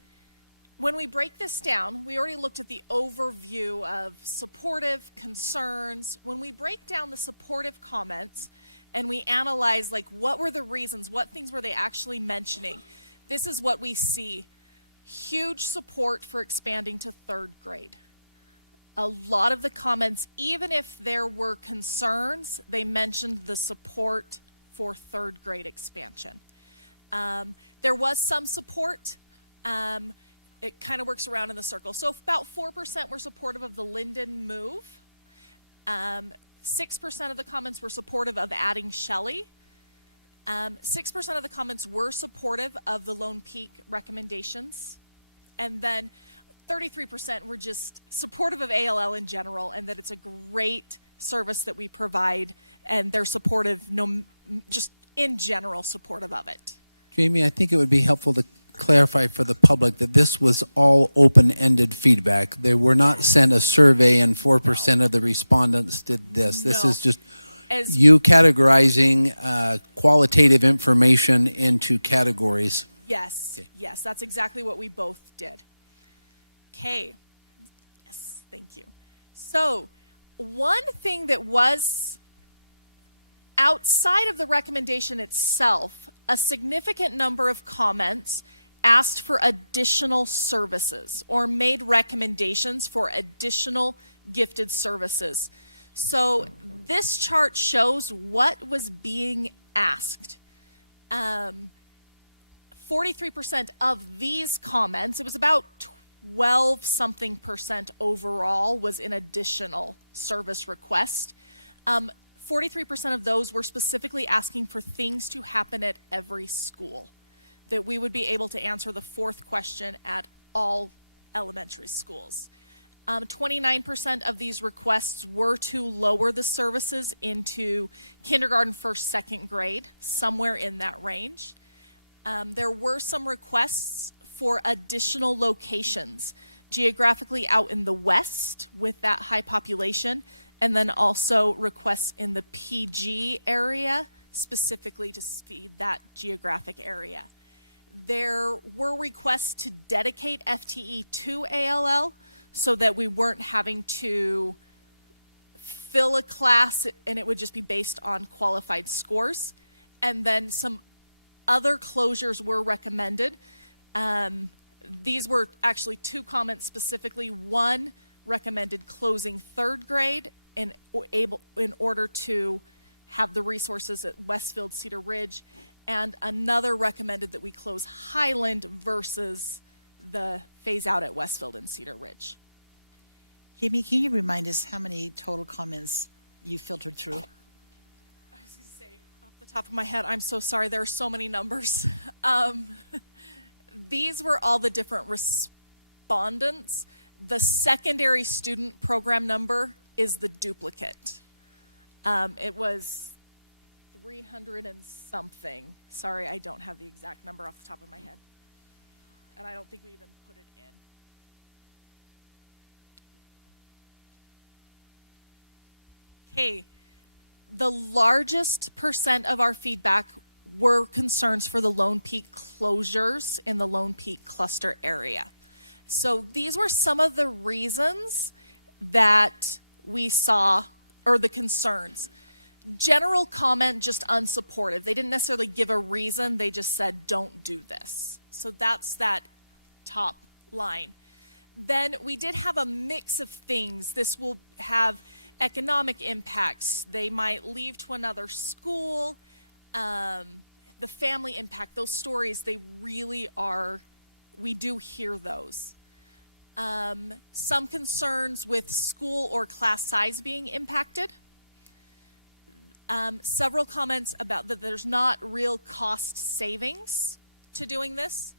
when we break this down, we already looked at the overview of supportive concerns. When we break down the supportive comments and we analyze like what were the reasons, what things were they actually mentioning, this is what we see. Huge support for expanding to 3rd grade. A lot of the comments, even if there were concerns, they mentioned the support for 3rd grade expansion. There was some support. It kind of works around in the circle. So about 4% were supportive of the Linden move. 6% of the comments were supportive of adding Shelley. 6% of the comments were supportive of the Lone Peak recommendations. And then 33% were just supportive of ALL in general and that it's a great service that we provide, and they're supportive, just in general supportive of it. Jamie, I think it would be helpful to clarify for the public that this was all open-ended feedback. They were not sent a survey and 4% of the respondents did this. This is just as you categorizing qualitative information into categories. Yes, Okay. yes, that's exactly what we both did. Okay, yes, thank you. So, one thing that was outside of the recommendation itself, a significant number of comments asked for additional services or made recommendations for additional gifted services. So, this chart shows what was being asked. 43% of these comments, it was about 12 something percent overall, was in additional service request. 43% of those were specifically asking for things to happen at every school, that we would be able to answer the fourth question at all elementary schools. 29% of these requests were to lower the services into kindergarten, first, second grade, somewhere in that range. There were some requests for additional locations, geographically out in the west with that high population, and then also requests in the PG area, specifically to feed that geographic area. There were requests to dedicate FTE to ALL so that we weren't having to fill a class and it would just be based on qualified scores. And then some other closures were recommended. These were actually two comments specifically. One recommended closing third grade in order to have the resources at Westfield, Cedar Ridge, and another recommended that we close Highland versus the phase out at Westfield and Cedar Ridge. Jamie, can you remind us how many total comments you filtered through? I was going to say, off the top of my head, I'm so sorry, there are so many numbers. These were all the different respondents. The secondary student program number is the duplicate. It was 300 and something. Sorry, I don't have the exact number off the top of my head. And I don't think we even put it in. Okay, the largest percent of our feedback were concerns for the Lone Peak closures in the Lone Peak cluster area. So these were some of the reasons that we saw, or the concerns. General comment, just unsupportive. They didn't necessarily give a reason, they just said, don't do this. So that's that top line. Then we did have a mix of things. This will have economic impacts. They might leave to another school. The family impact, those stories, they really are, we do hear those. Some concerns with school or class size being impacted. Several comments about that there's not real cost savings to doing this.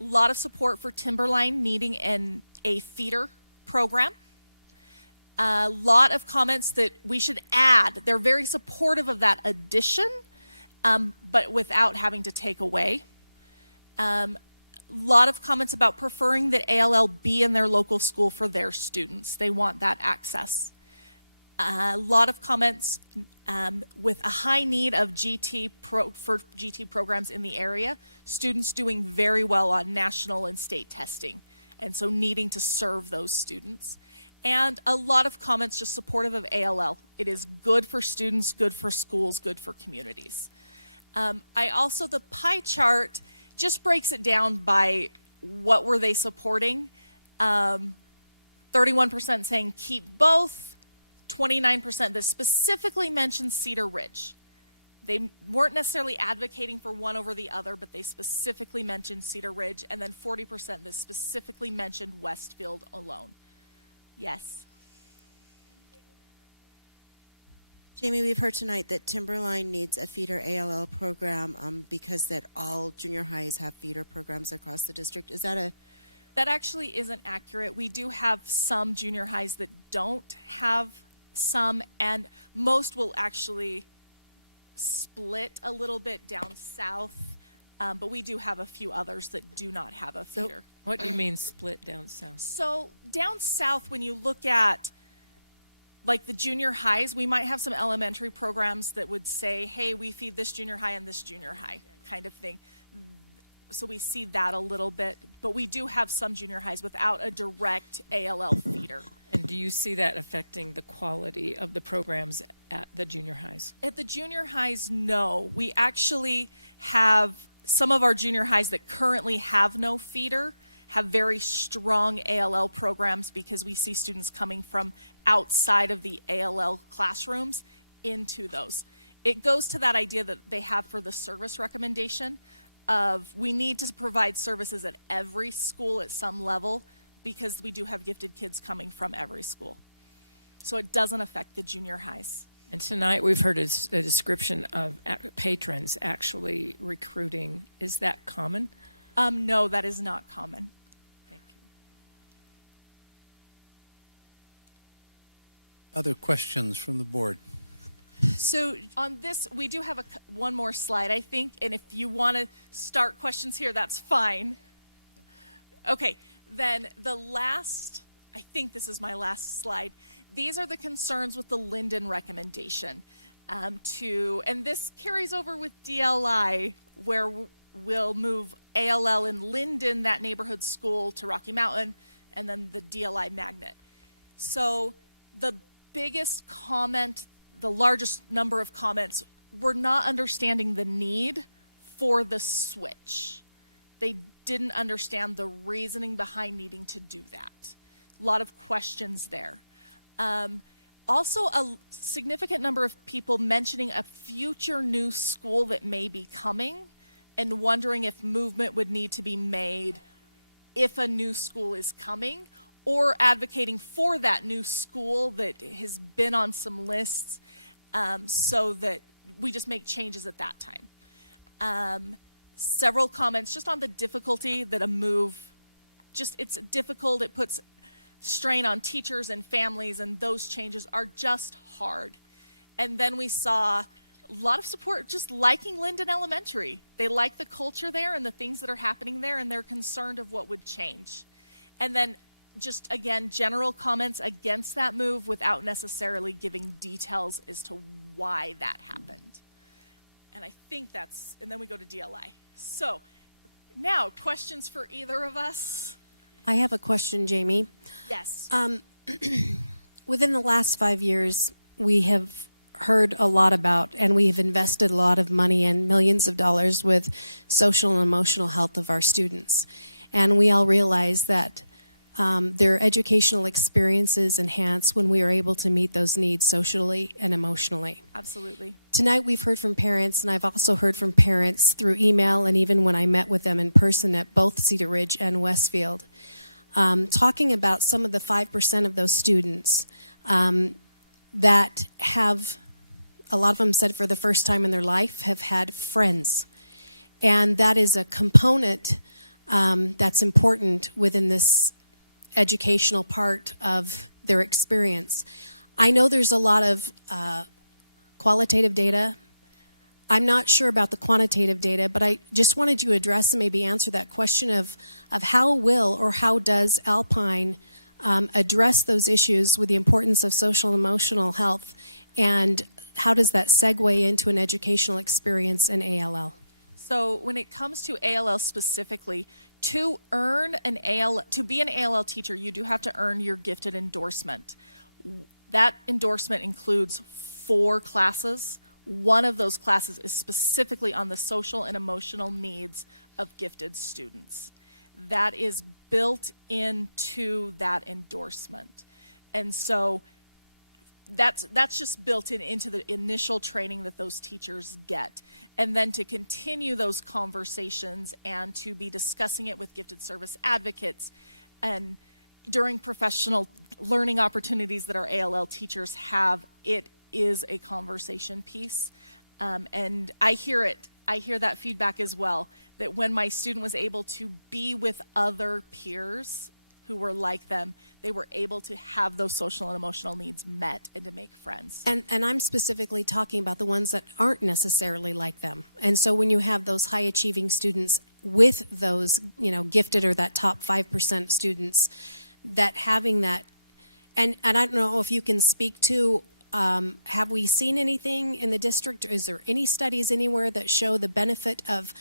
A lot of support for Timberline needing a feeder program. A lot of comments that we should add. They're very supportive of that addition, but without having to take away. A lot of comments about preferring that ALL be in their local school for their students. They want that access. A lot of comments with a high need of for GT programs in the area. Students doing very well on national and state testing, and so needing to serve those students. And a lot of comments just supportive of ALL. It is good for students, good for schools, good for communities. The pie chart just breaks it down by what were they supporting. 31% saying keep both, 29% that specifically mentioned Cedar Ridge. They weren't necessarily advocating for one over the other, but they specifically mentioned Cedar Ridge, and then 40% that specifically mentioned Westfield alone. Yes. Jamie, we've heard tonight that Timberline needs a feeder ALL program because that all junior highs have feeder programs across the district. Is that That actually isn't accurate. We do have some junior highs that don't have some, and most will actually split a little bit down south, but we do have a few others that do not have a feeder. What do you mean split down south? So down south, when you look at like the junior highs, we might have some elementary programs that would say, hey, we feed this junior high and this junior high kind of thing. So we see that a little bit, but we do have some junior highs without a direct ALL feeder. And do you see that affecting the quality of the programs at the junior highs? At the junior highs, no. We actually have some of our junior highs that currently have no feeder have very strong ALL programs because we see students coming from outside of the ALL classrooms into those. It goes to that idea that they have for the service recommendation of we need to provide services at every school at some level because we do have gifted kids coming from every school. So it doesn't affect the junior highs. And tonight we've heard a description of patrons actually recruiting. Is that common? No, that is not common. Thank you. Other questions from the board? So on this, we do have one more slide, I think, and if you want to start questions here, that's fine. Okay, then the last, I think this is my last slide. These are the concerns with the Linden recommendation. And this carries over with DLI, where we'll move ALL in Linden, that neighborhood school, to Rocky Mountain, and then the DLI magnet. So the biggest comment, the largest number of comments, were not understanding the need for the switch. They didn't understand the reasoning behind needing to do that. A lot of questions there. Also, a significant number of people mentioning a future new school that may be coming and wondering if movement would need to be made if a new school is coming, or advocating for that new school that has been on some lists so that we just make changes at that time. Several comments just on the difficulty that a move, it's difficult, it puts strain on teachers and families, and those changes are just hard. And then we saw a lot of support just liking Linden Elementary. They like the culture there and the things that are happening there, and they're concerned of what would change. And then just, again, general comments against that move without necessarily giving details as to why that happened. And I think and then we go to DLI. So now, questions for either of us? I have a question, Jamie. Yes. Within the last 5 years, we have heard a lot about, and we have invested a lot of money and millions of dollars with social and emotional health of our students. And we all realize that their educational experiences enhance when we are able to meet those needs socially and emotionally. Absolutely. Tonight we've heard from parents, and I've also heard from parents through email and even when I met with them in person at both Cedar Ridge and Westfield, talking about some of the 5% of those students that have, a lot of them said for the first time in their life, have had friends. And that is a component that's important within this educational part of their experience. I know there's a lot of qualitative data. I'm not sure about the quantitative data, but I just wanted you to address and maybe answer that question of how will or how does Alpine address those issues with the importance of social and emotional health, and how does that segue into an educational experience in ALL? So when it comes to ALL specifically, to be an ALL teacher, you do have to earn your gifted endorsement. That endorsement includes 4 classes. One of those classes is specifically on the social and emotional needs of gifted students. That is built into that endorsement. And so that's just built into the initial training that those teachers get. And then to continue those conversations and to be discussing it with gifted service advocates and during professional learning opportunities that our ALL teachers have, it is a conversation piece. And I hear that feedback as well, that when my student was able to be with other peers who were like them, they were able to have those social and emotional needs met and to make friends. And I'm specifically talking about the ones that aren't necessarily like them. And so when you have those high achieving students with those, gifted or that top 5% students, that having that And I don't know if you can speak to, have we seen anything in the district, or is there any studies anywhere that show the benefit of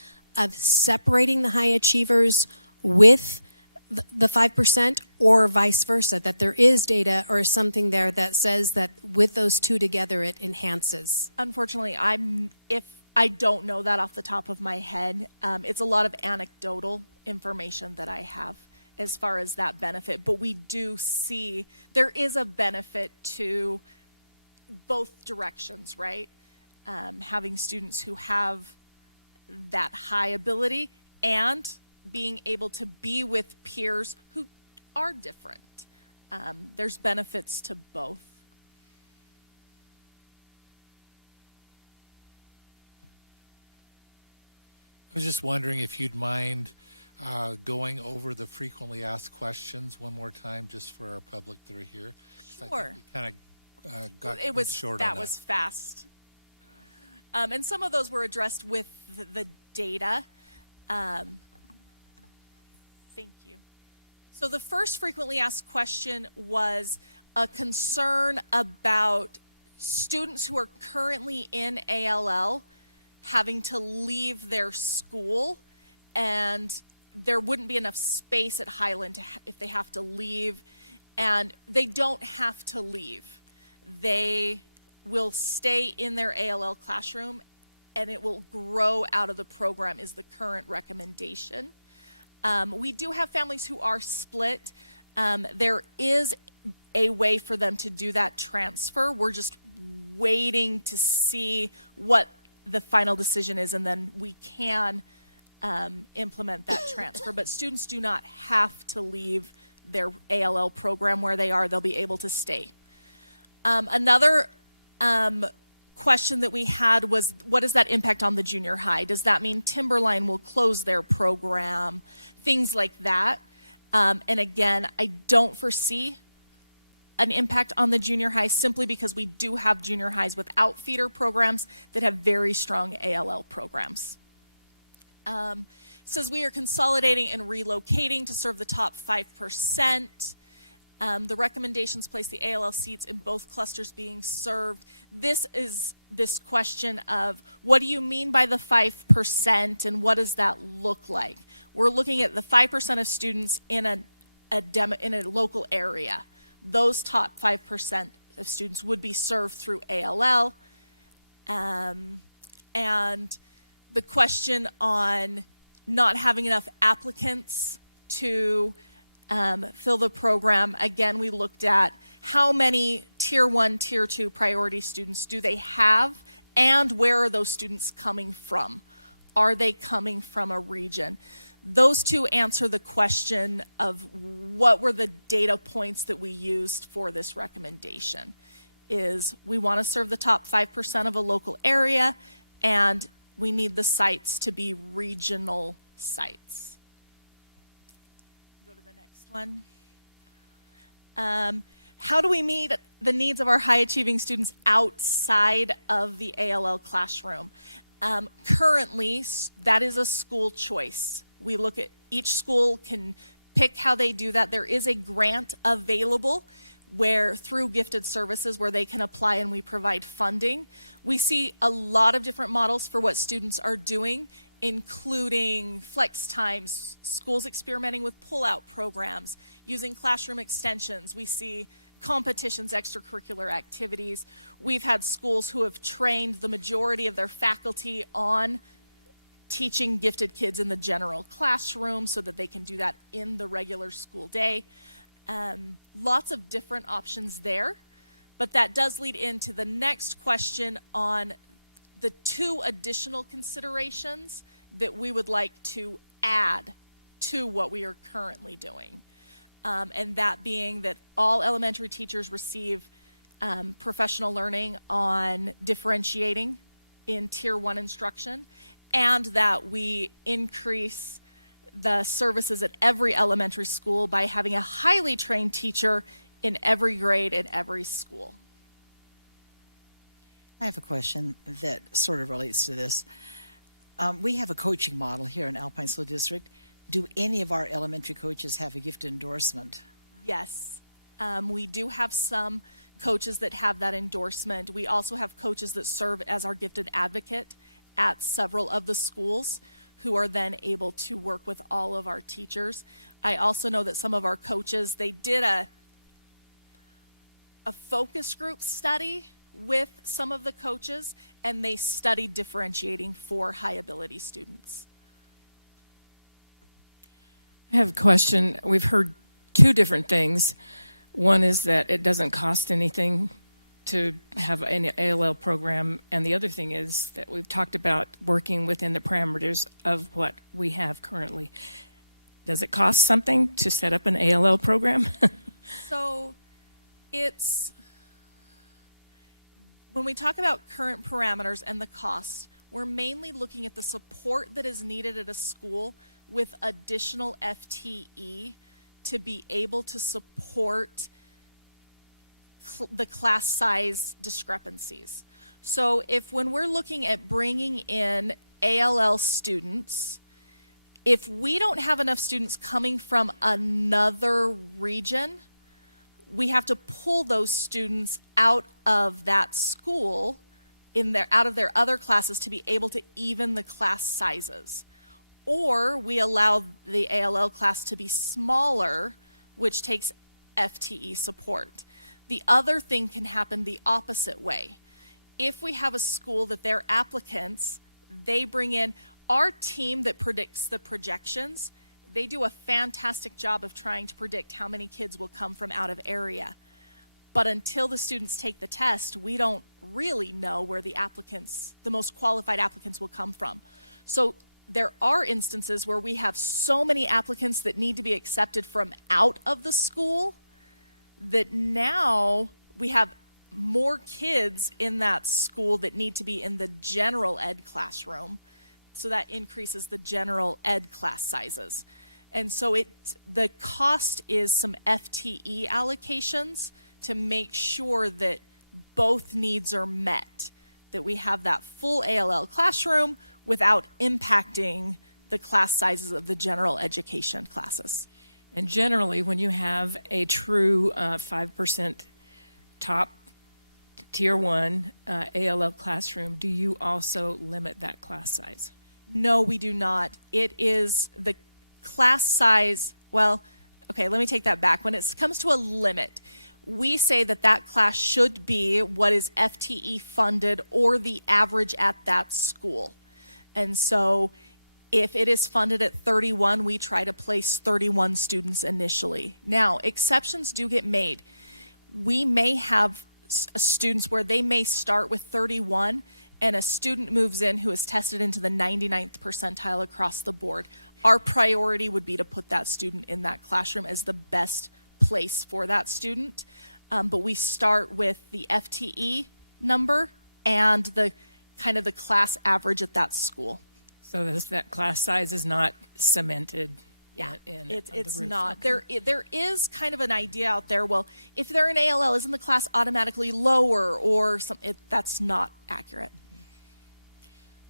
separating the high achievers with the 5%, or vice versa, that there is data or something there that says that with those two together it enhances? Unfortunately, I don't know that off the top of my head. It's a lot of anecdotal information that I have as far as that benefit, but we do see there is a benefit to both directions, right? Having students who have that high ability and being able to be with peers who are different. There's benefits to both. I was just wondering if you'd mind going over the frequently asked questions one more time, just for our public that are here. Sure. I think we kind of got short on that that. was fast. And some of those were addressed with the data. Thank you. So the first frequently asked question was a concern about students who are currently in ALL having to leave their school, and there wouldn't be enough space at Highland if they have to leave. And they don't have to leave. They will stay in their ALL classroom, and it will grow out of the program is the current recommendation. We do have families who are split. There is a way for them to do that transfer. We're just waiting to see what the final decision is, and then we can implement that transfer. But students do not have to leave their ALL program where they are. They'll be able to stay. Another question that we had was, what does that impact on the junior high? Does that mean Timberline will close their program? Things like that. And again, I don't foresee an impact on the junior high, simply because we do have junior highs without feeder programs that have very strong ALL programs. Says we are consolidating and relocating to serve the top 5%. The recommendations place the ALL seats in both clusters being served. This is this question of, what do you mean by the 5%, and what does that look like? We're looking at the 5% of students in a local area. Those top 5% of students would be served through ALL. And the question on not having enough applicants to fill the program, again, we looked at how many Tier 1, Tier 2 priority students do they have, and where are those students coming from? Are they coming from a region? Those two answer the question of what were the data points that we used for this recommendation. Is we want to serve the top 5% of a local area, and we need the sites to be regional sites. Go to the next one. How do we meet the needs of our high-achieving students outside of the ALL classroom? Currently, that is a school choice. We look at each school can pick how they do that. There is a grant available where through Gifted Services where they can apply, and we provide funding. We see a lot of different models for what students are doing, including flex times, schools experimenting with pull-out programs, using classroom extensions. We see competitions, extracurricular activities. We've had schools who have trained the majority of their faculty on teaching gifted kids in the general classroom so that they can do that in the regular school day. Lots of different options there, but that does lead into the next question on the two additional considerations that we would like to add to what we are currently doing. And that being that all elementary teachers receive professional learning on differentiating in Tier 1 instruction, and that we increase the services at every elementary school by having a highly trained teacher in every grade in every school. I have a question that sort of relates to this. We have a coaching model here in Alpine School District. Do any of our elementary coaches have a gifted endorsement? Yes. We do have some coaches that have that endorsement. We also have coaches that serve as our gifted advocate at several of the schools who are then able to work with all of our teachers. I also know that some of our coaches, they did a focus group study with some of the coaches, and they studied differentiating for high ability students. I have a question. We've heard two different things. One is that it doesn't cost anything to have an ALL program, and the other thing is that we've talked about working within the parameters of what we have currently. Does it cost something to set up an ALL program? So it's, when we talk about current parameters and the costs, we're mainly looking at the support that is needed at a school with additional FTE to be able to support the class size discrepancies. So when we're looking at bringing in ALL students, if we don't have enough students coming from another region, we have to pull those students out of that school, out of their other classes, to be able to even the class sizes. Or we allow the ALL class to be smaller, which takes FTE support. The other thing can happen the opposite way. If we have a school that their applicants, they bring in our team that predicts the projections, they do a fantastic job of trying to predict how many kids will come from out of area. But until the students take the test, we don't really know where the most qualified applicants will come from. So there are instances where we have so many applicants that need to be accepted from out of the school that now we have more kids in that school that need to be in the general ed classroom. So that increases the general ed class sizes. And so the cost is some FTE allocations to make sure that both needs are met, that we have that full ALL classroom without impacting the class sizes of the general education classes. And generally, when you have a true 5% top tier 1 ALL classroom, do you also limit that class size? No, we do not. It is the class size. Well, okay, let me take that back. When it comes to a limit, we say that class should be what is FTE funded or the average at that school. And so if it is funded at 31, we try to place 31 students initially. Now, exceptions do get made. We may have students where they may start with 31 and a student moves in who is tested into the 99th percentile across the board. Our priority would be to put that student in that classroom as the best place for that student. But we start with the FTE number and the kind of the class average at that school. So that class size is not cemented. Yeah, it's not. Okay. There is kind of an idea out there, well, if they're in ALL, isn't the class automatically lower or something? That's not accurate.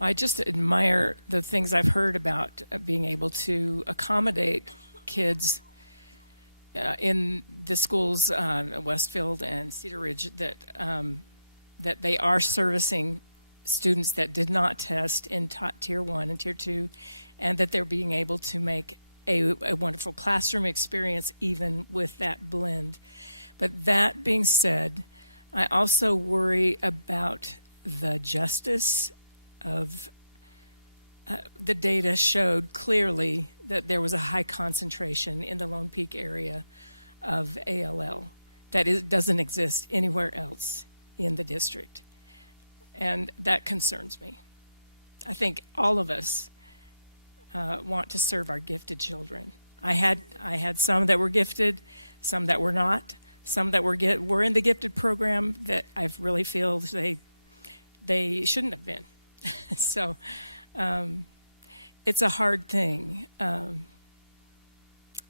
I just admire the things I've heard about being able to accommodate kids in the schools, Westfield and Cedar Ridge, that they are servicing students that did not test in tier 1 and tier 2, and that they're being able to make a wonderful classroom experience even with that blend. But that being said, I also worry about the justice of the data showed clearly that there was a high concentration in the Lone Peak area of ALL that doesn't exist anywhere else in the district. And that concerns me. I think all of us want to serve our gifted children. I had some that were gifted, some that were not, some that were in the gifted program that I really feel they shouldn't have been. So it's a hard thing. And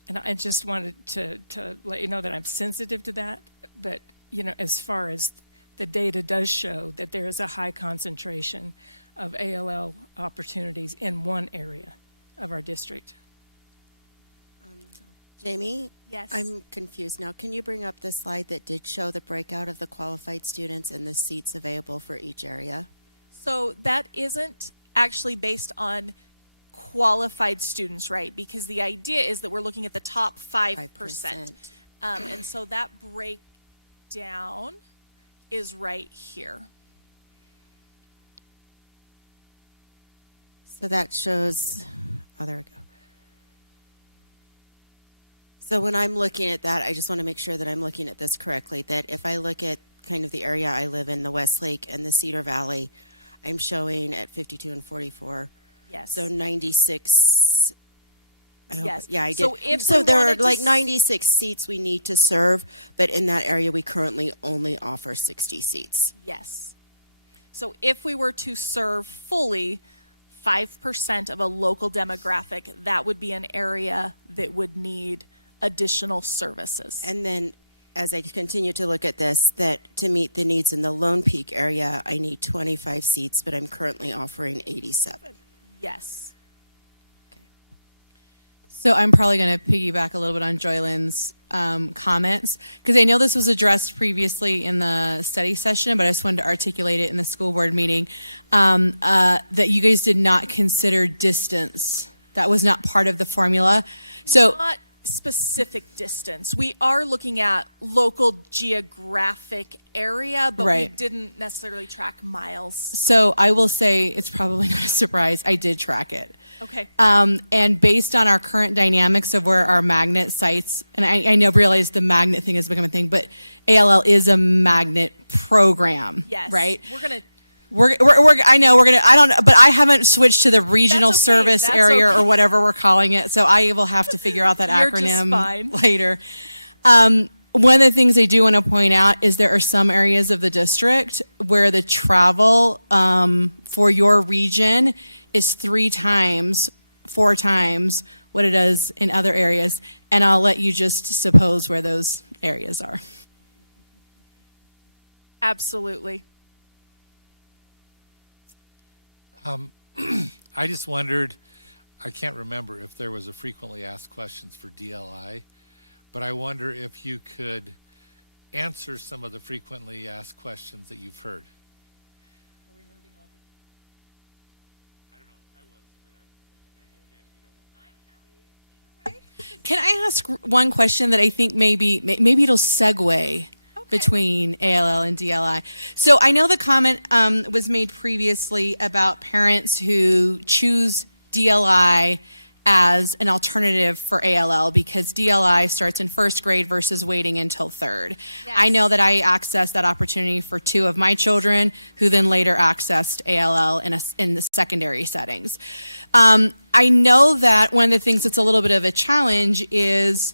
I just wanted to let you know that I'm sensitive to that. But, as far as the data does show that there is a high concentration of ALL opportunities in one area of our district. Jamie? Yes. I'm confused now. Can you bring up the slide that did show the breakout of the qualified students and the seats available for each area? So that isn't actually based on qualified students, right? Because the idea is that we're looking at the top 5%. And so that breakdown is right here. So that shows, oh, there we go. So when I'm looking at that, I just want to make sure that I'm looking at this correctly, that if I look at kind of the area I live in, the Westlake and the Cedar Valley, I'm showing at 52 and 44. Yes. So 96. Yes. Yeah, I did. So if so we there are wanted to like 96 seats we need to serve, but in that area we currently only offer 60 seats. Yes. So if we were to serve fully 5% of a local demographic, that would be an area that would need additional services. And then as I continue to look at this, that to meet the needs in the Lone Peak area, I need 25 seats, but I'm currently offering 87. Yes. So I'm probably going to piggyback a little bit on Joylyn's comments, because I know this was addressed previously in the study session, but I just wanted to articulate it in the school board meeting, that you guys did not consider distance. That was not part of the formula. So Not specific distance. We are looking at local geographic area, but we Right. didn't necessarily track miles. So I will say it's probably not a surprise. I did track it. Okay. And based on our current dynamics of where our magnet sites, and I know realize the magnet thing has become a thing, but ALL is a magnet program, Yes. right? We're going to I know we're gonna. I don't know, but I haven't switched to the regional That's okay. service That's area okay. or whatever we're calling it. So I will have to figure out that You're just acronym fine. later. One of the things I do want to point out is there are some areas of the district where the travel for your region is 3 times, 4 times what it is in other areas, and I'll let you just suppose where those areas are. absolutely. I just wondered, I can't remember if there was a frequently asked questions for DLI, but I wonder if you could answer some of the frequently asked questions that you've heard. Can I ask one question that I think maybe it'll segue between ALL and DLI? So I know the comment was made previously about parents who choose DLI as an alternative for ALL because DLI starts in first grade versus waiting until third. Yes. I know that I accessed that opportunity for 2 of my children who then later accessed ALL in the secondary settings. I know that one of the things that's a little bit of a challenge is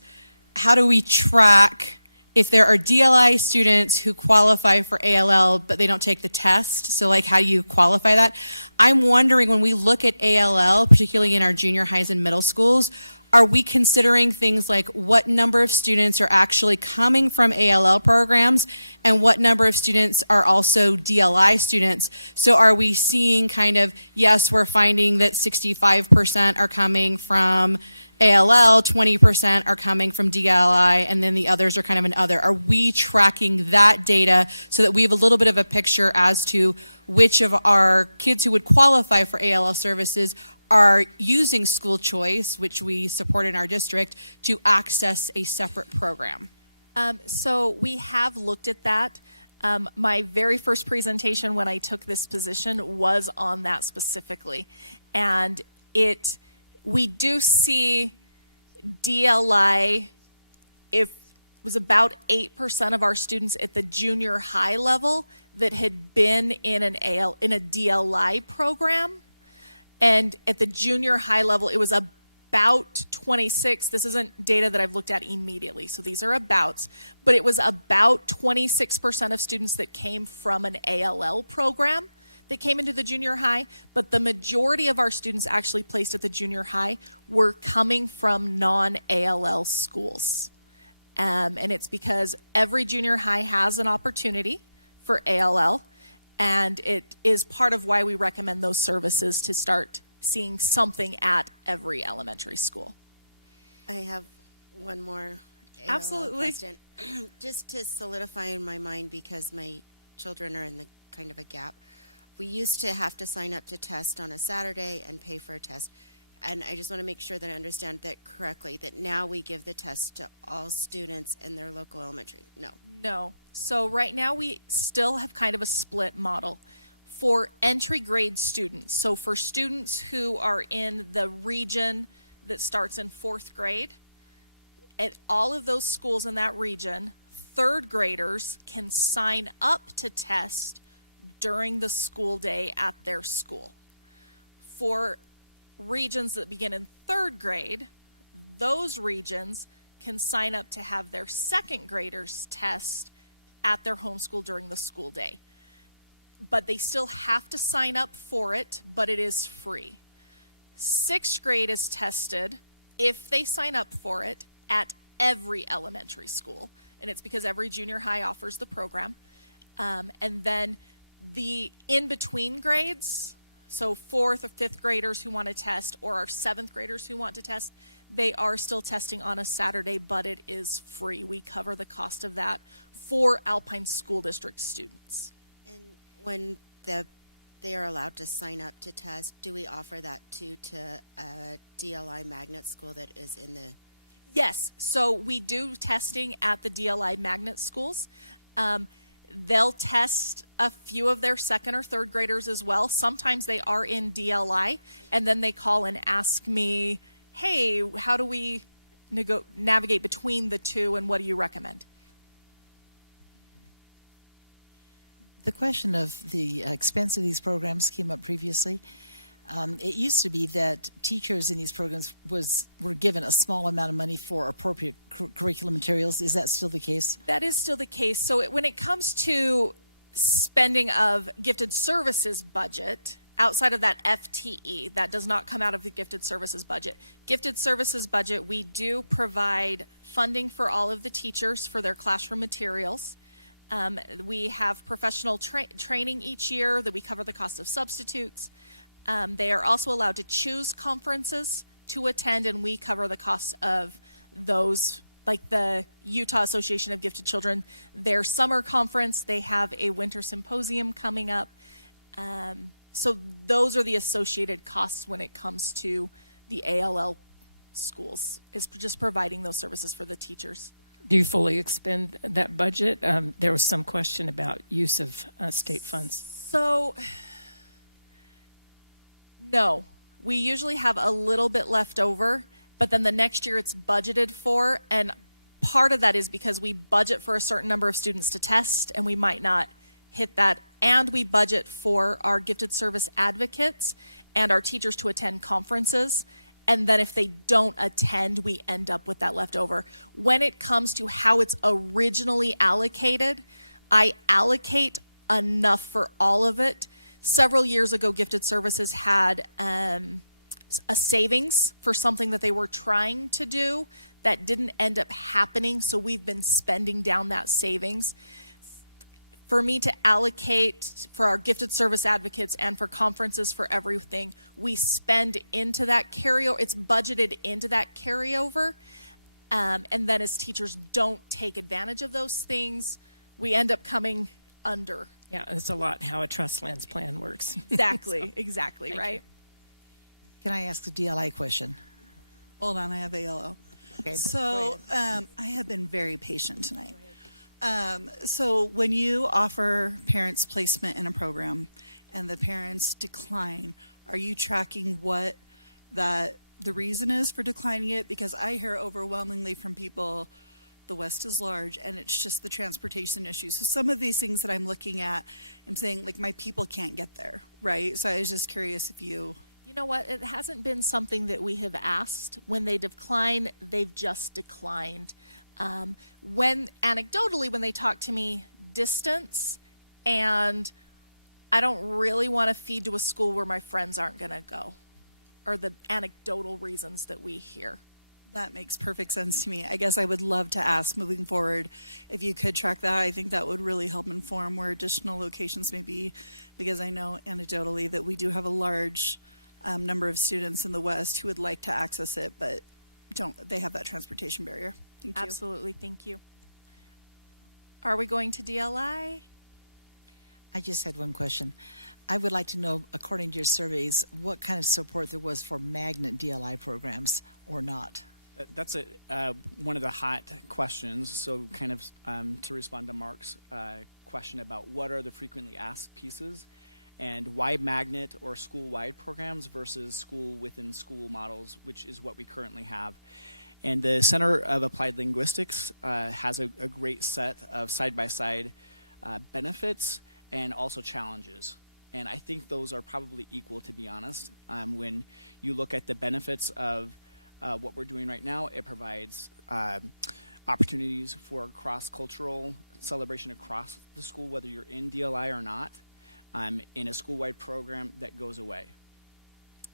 how do we track if there are DLI students who qualify for ALL but they don't take the test? So like how do you qualify that? I'm wondering when we look at ALL, particularly in our junior highs and middle schools, are we considering things like what number of students are actually coming from ALL programs and what number of students are also DLI students? So are we seeing kind of, yes, we're finding that 65% are coming from ALL, 20% are coming from DLI, and then the others are kind of an other. Are we tracking that data so that we have a little bit of a picture as to which of our kids who would qualify for ALL services are using school choice, which we support in our district, to access a separate program? So we have looked at that. My very first presentation when I took this position was on that specifically. And we do see DLI, if it was about 8% of our students at the junior high level that had been in a DLI program. And at the junior high level, it was about 26. This isn't data that I've looked at immediately, so these are abouts. But it was about 26% of students that came from an ALL program that came into the junior high, but the majority of our students actually placed at the junior high were coming from non-ALL schools. And it's because every junior high has an opportunity for ALL, and it is part of why we recommend those services to start seeing something at every elementary school. I have one more ALL Absolutely. question. Just to solidify in my mind, because my children are in the kind of a gap. We used to have to sign up to test on a Saturday and pay for a test. And I just want to make sure that I understand that correctly, that now we give the test to all students in their local elementary. No. No. So right now we still have kind of a split model for entry grade students. So for students who are in the region that starts in 4th grade, at all of those schools in that region, 3rd graders can sign up to test during the school day at their school. For regions that begin in 3rd grade, those regions can sign up to have their 2nd graders test at their home school during the school day. But they still have to sign up for it, but it is free. 6th grade is tested, if they sign up for it, at every elementary school. And it's because every junior high offers the program. And then the in-between grades, so 4th or 5th graders who want to test, or our 7th graders who want to test, they are still testing on a Saturday, but it is free. We cover the cost of that for Alpine School District students. And when they are allowed to sign up to test, do we offer that too to a DLI magnet school that is in the... Yes, so we do testing at the DLI magnet schools. They'll test a few of their 2nd or 3rd graders as well. Sometimes they are in DLI, and then they call and ask me, hey, how do we navigate between the two, and what do you recommend? The question of the expense of these programs came up previously. It used to be that teachers in these programs were given a small amount of money for appropriate curriculum materials. Is that still the case? That is still the case. So when it comes to spending of gifted services budget, outside of that FTE, that does not come out of the gifted services budget. Gifted services budget, we do provide funding for all of the teachers for their classroom materials. We have professional training each year that we cover the cost of substitutes. They are also allowed to choose conferences to attend, and we cover the cost of those, like the Utah Association of Gifted Children, their summer conference. They have a winter symposium coming up. So those are the associated costs when it comes to the ALL schools, is just providing those services for the teachers. Do you fully expend that budget? There was some question about use of state funds. So, no. We usually have a little bit left over, but then the next year it's budgeted for, and part of that is because we budget for a certain number of students to test, and we might not hit that, and we budget for our gifted service advocates and our teachers to attend conferences. And then if they don't attend, we end up with that leftover. When it comes to how it's originally allocated, I allocate enough for all of it. Several years ago, Gifted Services had a savings for something that they were trying to do that didn't end up happening, so we've been spending down that savings. For me to allocate for our gifted service advocates and for conferences for everything, we spend into that carryover. It's budgeted into that carryover. And then as teachers don't take advantage of those things, we end up coming under. Yeah, it's a lot how a trust lands plan works. Exactly, So, exactly, thank right? you. Can I ask a DLI question? Hold on, I have ALO. Okay. So I have been very patient tonight. So when you offer parents placement in a program and the parents decline, are you tracking what the reason is for declining it? Because I hear overwhelmingly from people, the West is large and it's just the transportation issue. So some of these things that I'm looking at, I'm saying like my people can't get there, right? So I was just curious if you... You know what? It hasn't been something that we have asked. When they decline, they've just declined. When anecdotally, when they talk to me, distance, and I don't really want to feed to a school where my friends aren't going to go, are the anecdotal reasons that we hear. That makes perfect sense to me. I guess I would love to ask moving forward if you could track that. I think that would really help inform where additional locations may be, because I know anecdotally that we do have a large number of students in the West who would like to access it, but they have that transportation barrier. Thank you. Absolutely, thank you. Are we going to DLI? I just had one question. I would like to know, according to your surveys, what kind of support there was for magnet DLI programs or not. That's one of the hot questions. So kind of to respond to Mark's question about what are the frequently asked pieces and why magnet or school-wide programs versus school-within-school models, which is what we currently have. And the Center of Applied Linguistics has a great set of side-by-side benefits and also challenges. And I think those are probably equal, to be honest. When you look at the benefits of what we're doing right now, it provides opportunities for cross-cultural celebration across the school, whether you're in DLI or not, in a school-wide program that goes away.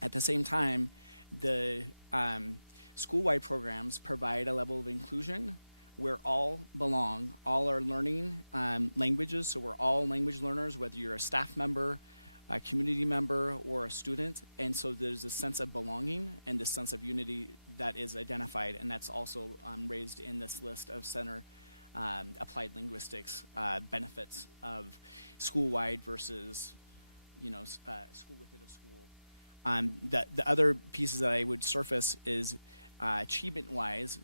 At the same time, the school-wide programs provide a level of inclusion where all belong. All are learning languages, so we're all language learners, whether you're a staff member, a community member, or a student. And so there's a sense of belonging and this sense of unity that is identified, and that's also raised in this list of Center Applied Linguistics benefits of school-wide versus, school within a school. The other pieces that I would surface is achievement-wise,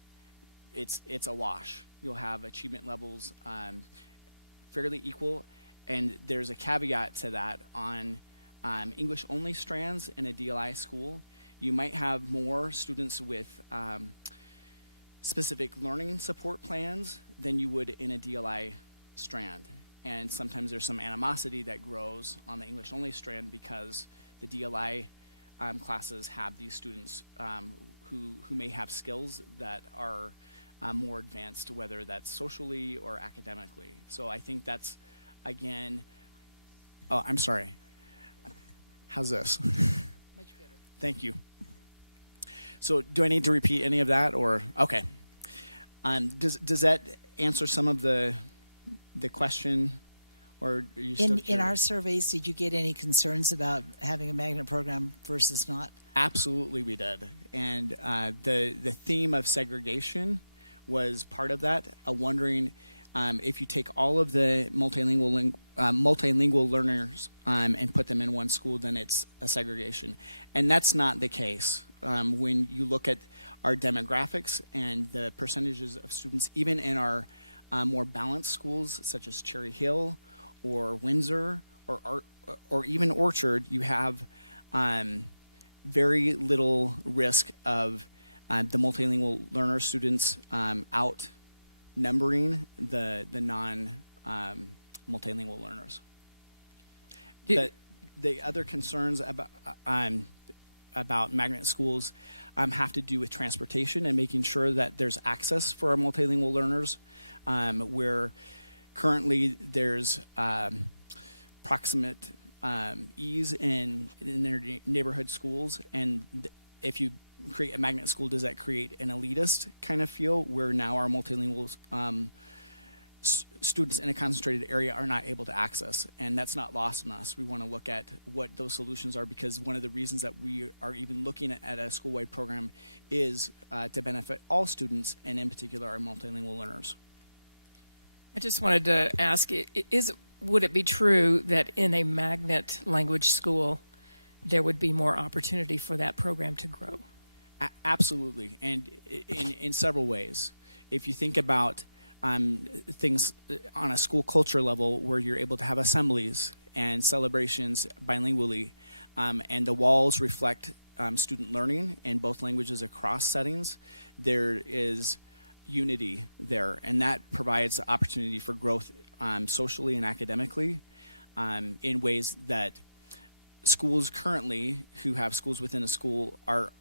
it's a wash. You'll have achievement levels fairly equal, and there's a caveat to that on English-only strands in a DLI school. You might have more students with specific learning support plans than you would in a DLI strand. And sometimes there's some animosity that grows on the English-only strand because the DLI classes have these students who may have skills that are more advanced, whether that's socially or academically. So I think that's, again, oh, I'm sorry. How's this? Much better. Thank you. So do I need to repeat any of that, or, okay. Does that answer some of the question, or are you still in our surveys, did you get any concerns about having a magnet program versus not? Absolutely, we did. And the theme of segregation was part of that. Wondering if you take all of the multilingual learners and put them in one school, then it's a segregation. And that's not the case. When you look at our demographics and the percentages of students, even in our more balanced schools, such as Cherry Hill or Windsor or even Orchard, you have very little risk of the multilingual learner students outnumbering the non-multilingual learners. The other concerns about magnet schools have to do with transportation and making sure that there's access for our multilingual learners, where currently there's proximate ease in their neighborhood schools, and if you create a magnet school, does that create an elitist kind of feel where now our multilingual students in a concentrated area are not able to access? And that's not lost on us. We want to look at what those solutions are, because one of the reasons that we are even looking at a school-wide program is to benefit all students, and in particular our multilingual learners. I just wanted to ask, would it be true that in a magnet language school there would be more opportunity for that program to grow? Absolutely, and in several ways. If you think about things on a school culture level where you're able to have assemblies and celebrations bilingually, and the walls reflect student learning in both languages across settings, there is unity there, and that provides opportunity for growth socially and academically in ways that schools currently, who have schools within a school, are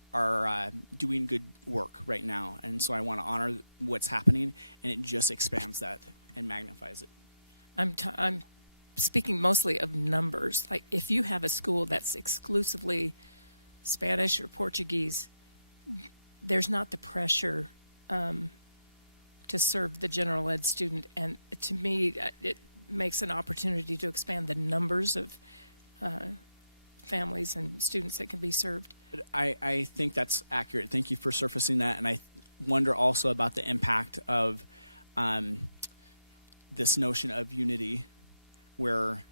doing good work right now. And so I want to honor what's happening, and it just expands that and magnifies it. I'm speaking mostly of numbers. Like if you have a school that's exclusively Spanish or Portuguese, there's not the pressure to serve the general ed student. And to me, it makes an opportunity to expand the numbers of families and students that can be served. I think that's accurate. Thank you for surfacing that. And I wonder also about the impact of this notion of unity, where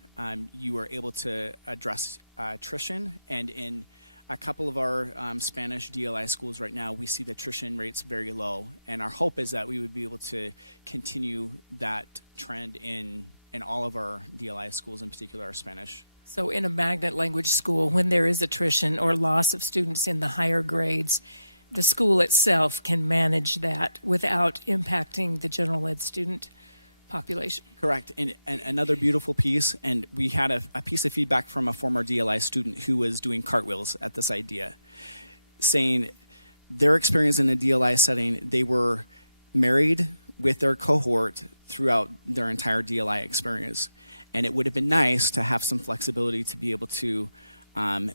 you are able to address attrition. And in a couple of our Spanish DLI schools right now, we see the attrition rates very low. And our hope is that we would be able to continue that trend in all of our DLI schools, in particular our Spanish. So in a magnet language school, when there is attrition or loss of students in the higher grades, the school itself can manage that without impacting the general ed student population. Correct. And another beautiful piece, and we had a piece of feedback from a former DLI student who was doing cartwheels at this idea, saying their experience in a DLI setting, they were married with their cohort throughout their entire DLI experience. And it would have been nice to have some flexibility to be able to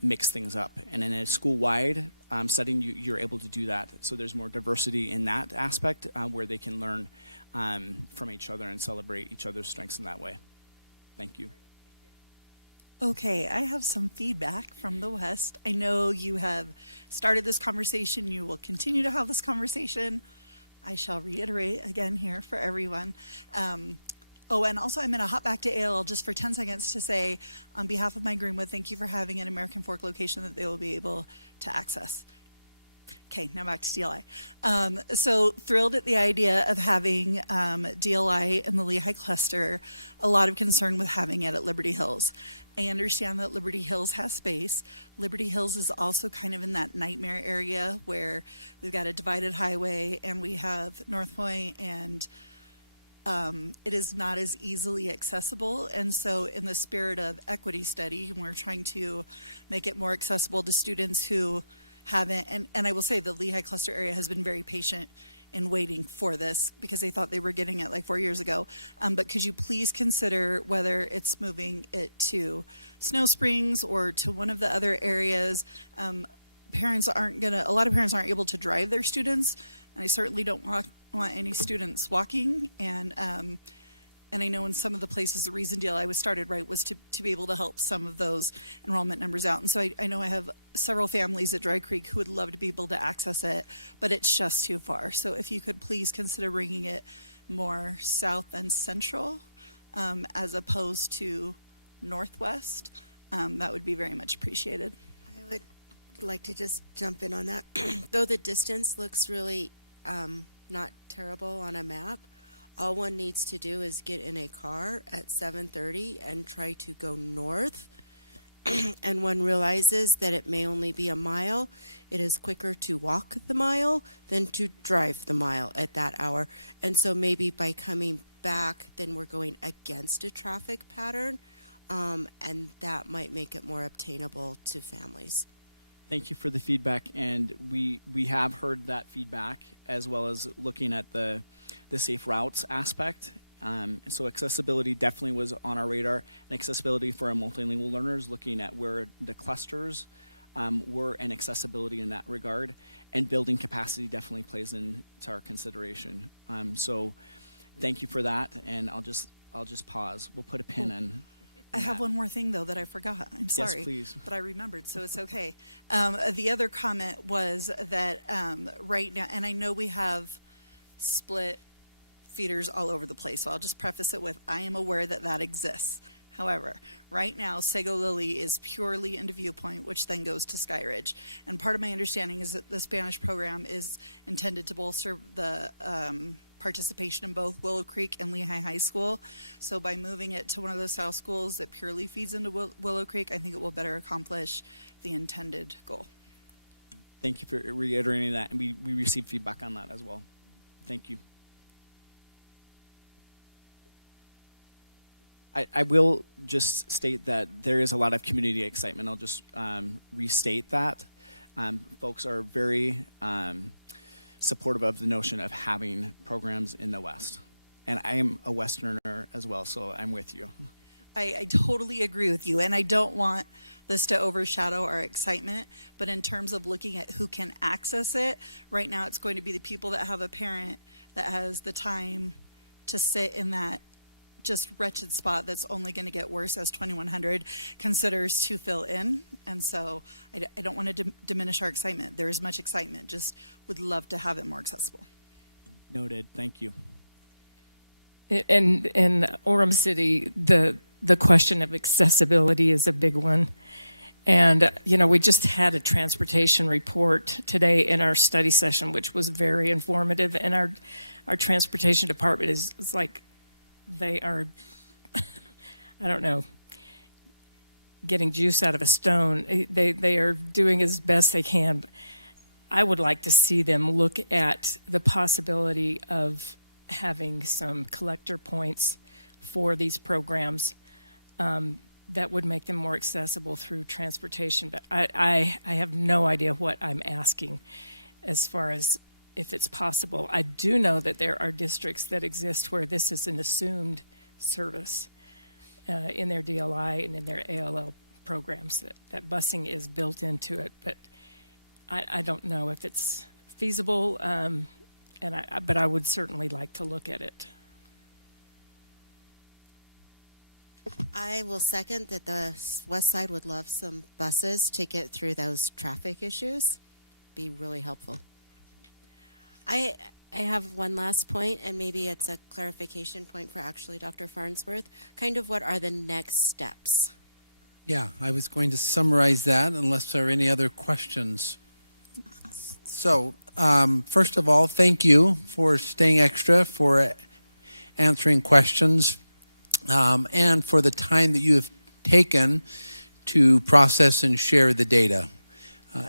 mix things up. And in a school-wide setting, you're able to do that. So there's more diversity in that aspect where they can learn from each other and celebrate each other's strengths in that way. Thank you. Okay, I have some feedback from the West. I know you have started this conversation. You will continue to have this conversation. I shall reiterate again here for everyone. And also I'm going to hop back to ALL just for 10 seconds to say, on behalf of my Greenwood, thank you for having an American Fork location that they will be able to access. Okay, now back to DLI. So thrilled at the idea of having DLI in the Lehigh cluster. A lot of concern with having it at Liberty Hills. I understand that Liberty Hills has space. Liberty Hills is also kind of in that nightmare area where we've got a divided highway and we have North Point, and it is not as easily accessible. And so in the spirit of equity study, we're trying to make it more accessible to students who haven't, and I will say the Lehigh cluster area has been very patient in waiting for this because they thought they were getting it like 4 years ago. But could you please consider whether it's moving it to Snow Springs or to one of the other areas? A lot of parents aren't able to drive their students, and I certainly don't want any students walking. And I know in some of the places, the reason DLI was started, right, was to be able to help some of those enrollment numbers out. And so I know I have several families at Dry Creek who would love to be able to access it, but it's just too far. So if you could please consider bringing it more south and central as opposed to northwest, that would be very much appreciated. I would like to just jump in on that. Though the distance looks really not terrible on a map, all one needs to do is get in a car at 7:30 and try to go north. And one realizes that it may only be a mile. It is quicker to walk the mile than to drive the mile at that hour. And so maybe by coming back, then we're going against a traffic pattern, and that might make it more obtainable to families. Thank you for the feedback, and we have heard that feedback as well as looking at the safe routes aspect. So accessibility definitely was on our radar, and accessibility for our multilingual learners, looking at where the clusters were and accessibility in that regard, and building capacity definitely plays into our consideration. So thank you for that, and I'll just pause. We'll put a pin in. I have one more thing, though, that I forgot. I'm sorry. Yes, please. But I remembered, so it's okay. The other comment was that right now, and I know we have split feeders all over the place, so I'll just preface it with, I am aware that that exists. However, right now, Sago Lily is purely into Viewpoint, which then goes to Skyridge. And part of my understanding is that the Spanish program is intended to bolster the participation in both Willow Creek and Lehigh High School. So by moving it to one of those south schools that purely feeds into Willow Creek, I think it will better accomplish the intended goal. Thank you for reiterating that, and we received feedback on that as well. Thank you. I will just state that there is a lot of community excitement. I'll just restate that. Folks are very supportive of the notion of having programs in the West. And I am a Westerner as well, so I'm with you. I totally agree with you, and I don't want this to overshadow our excitement, but in terms of looking at who can access it, right now it's going to be the people that have a parent that has the time to sit in that just wretched spot that's only going to get worse as 2100 considers to fill in. And so I don't want to diminish our excitement. There is much excitement, just would love to have it more accessible. Noted. Thank you. In Orem City, the question of accessibility is a big one. And, we just had a transportation report today in our study session, which was very informative. And our transportation department is like, they are, I don't know, getting juice out of a stone. They are doing as best they can. I would like to see them look at the possibility of having some collector points for these programs that would make them more accessible through transportation. But I have no idea what I'm asking as far as if it's possible. I do know that there are districts that exist where this is an assumed service in their DLI and in their ALL programs, that busing is built into it. But I don't know if it's feasible, but I would certainly like to look at it. I will second that the West Side would love some buses to get through those traffic issues. Be really helpful. I have one last point, and maybe it's a clarification point for actually Dr. Farnsworth. Kind of what are the next steps? Yeah, I was going to summarize that unless there are any other questions. So, first of all, thank you for staying extra, for answering questions, and for the time that you have taken to process and share the data.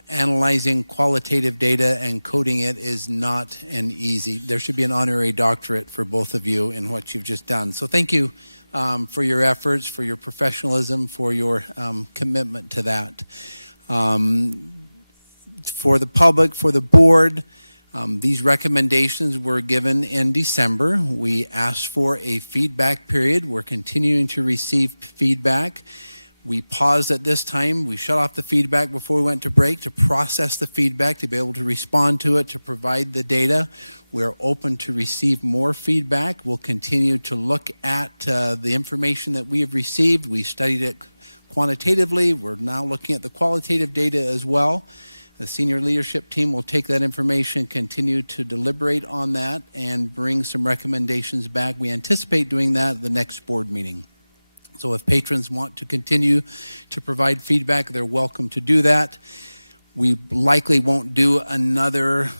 Analyzing qualitative data and coding it is not an easy. There should be an honorary doctorate for both of you in what you've just done. So thank you for your efforts, for your professionalism, for your commitment to that. For the public, for the board, these recommendations were given in December. We asked for a feedback period. We're continuing to receive feedback. We paused at this time. We shut off the feedback before we went to break to process the feedback, to be able to respond to it, to provide the data. We're open to receive more feedback. We'll continue to look at the information that we have received. We studied it quantitatively. We're now looking at the qualitative data as well. The senior leadership team will take that information, continue to deliberate on that, and bring some recommendations back. We anticipate doing that at the next board meeting. So if patrons want to continue to provide feedback, they're welcome to do that. We likely won't do another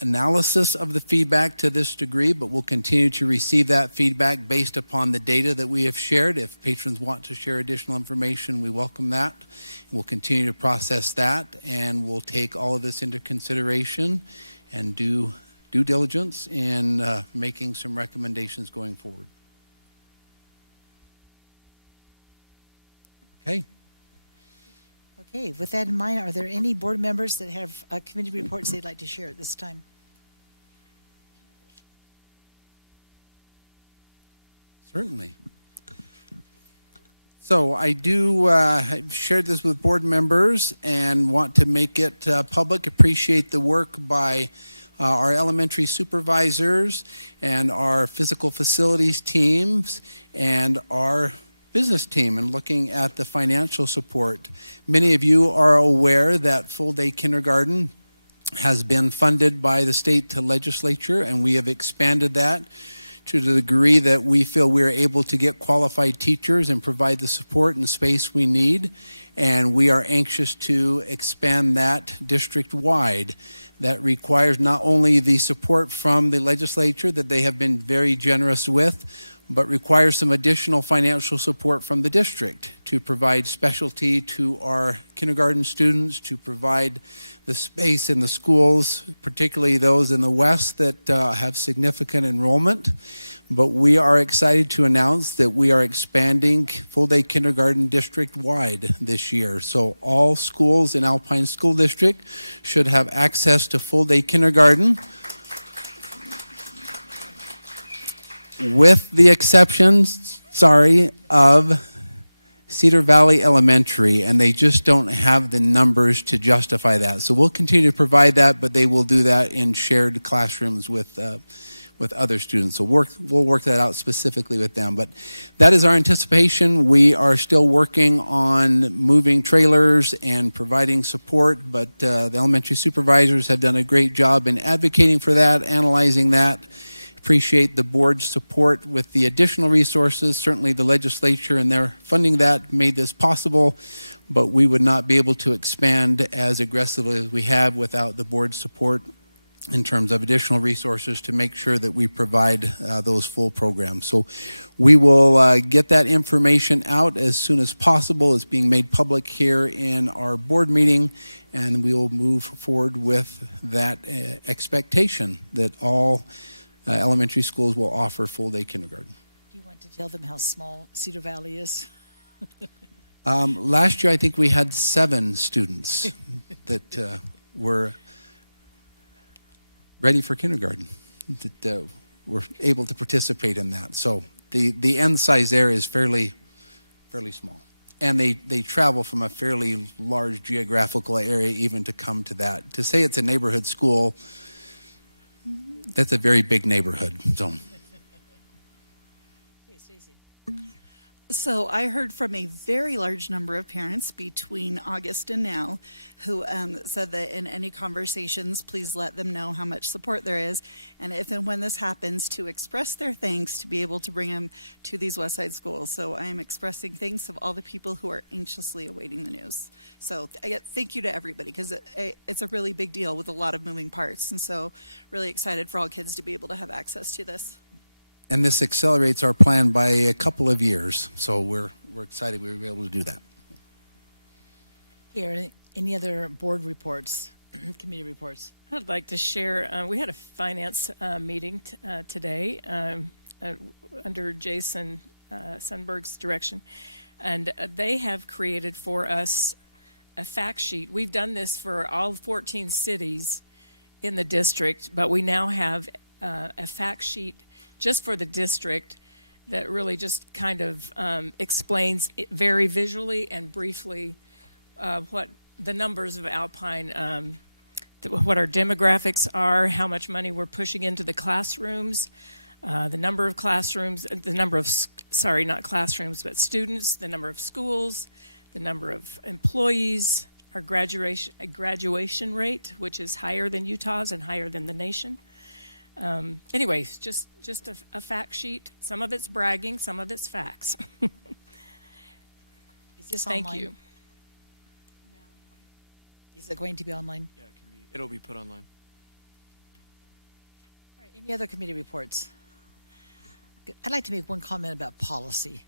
analysis of the feedback to this degree, but we'll continue to receive that feedback based upon the data that we have shared. If patrons want to share additional information, we welcome that. We'll continue to process that, and we'll take all of this into consideration and do due diligence in making some recommendations going forward. Okay. Okay, with that in mind, are there any board members that have committee reports they'd like to share at this time? Certainly. So I do share this with board members and want to make it public. Appreciate the work by our elementary supervisors and our physical facilities teams and our business team and looking at the financial support. Many of you are aware that full-day kindergarten has been funded by the state legislature, and we have expanded that to the degree that we feel we're able to get qualified teachers and provide the support and space we need. And we are anxious to expand that district-wide. That requires not only the support from the legislature that they have been very generous with, but requires some additional financial support from the district to provide specialty to our kindergarten students, to provide the space in the schools, particularly those in the West that have significant enrollment. But we are excited to announce that we are expanding full-day kindergarten district-wide this year. So all schools in Alpine School District should have access to full-day kindergarten, with the exceptions, of Cedar Valley Elementary, and they just don't have the numbers to justify that. So we'll continue to provide that, but they will do that in shared classrooms with with other students. So we'll work that out specifically with them. But that is our anticipation. We are still working on moving trailers and providing support, but the elementary supervisors have done a great job in advocating for that, analyzing that. Appreciate the board's support with the additional resources. Certainly the legislature and their funding that made this possible, but we would not be able to expand as aggressively as we have without the board's support in terms of additional resources to make sure that we provide those full programs. So we will get that information out as soon as possible. It's being made public here in our board meeting, and we will move forward with that expectation that all elementary schools will offer full-day kindergarten. Do you want to tell them how small Cedar Valley is? Last year, I think we had 7 students that were ready for kindergarten, that were able to participate in that. So the end size there is fairly small. And they travel from a fairly large geographical area even to come to that. To say it's a neighborhood school, that's a very big neighborhood. So. So I heard from a very large number of parents between August and now who said that in any conversations, please let them know how much support there is. And if and when this happens, to express their thanks to be able to bring them to these West Side schools. So I am expressing thanks of all the people who are anxiously awaiting the news. So thank you to everybody, because it's a really big deal with a lot of moving parts. And so really excited for all kids to be able to have access to this. And this accelerates our plan by a couple of years. So we're excited we were able to do that. Here, any other board reports, committee reports? I'd like to share, we had a finance meeting today under Jason Sundberg's direction, and they have created for us a fact sheet. We've done this for all 14 cities in the district, but we now have a fact sheet just for the district that really just kind of explains it very visually and briefly what the numbers of Alpine, what our demographics are, how much money we're pushing into the classrooms, the number of classrooms, the number of, sorry, not classrooms, but students, the number of schools, the number of employees, our graduation rate, which is higher than Utah's and higher than the nation. Anyways, just a fact sheet. Some of it's bragging, some of it's facts. Is this Thank online? you. No. Is it going to be online? Yeah, it can be. It'll be put online. All right, any other committee reports? I'd like to make one comment about policy.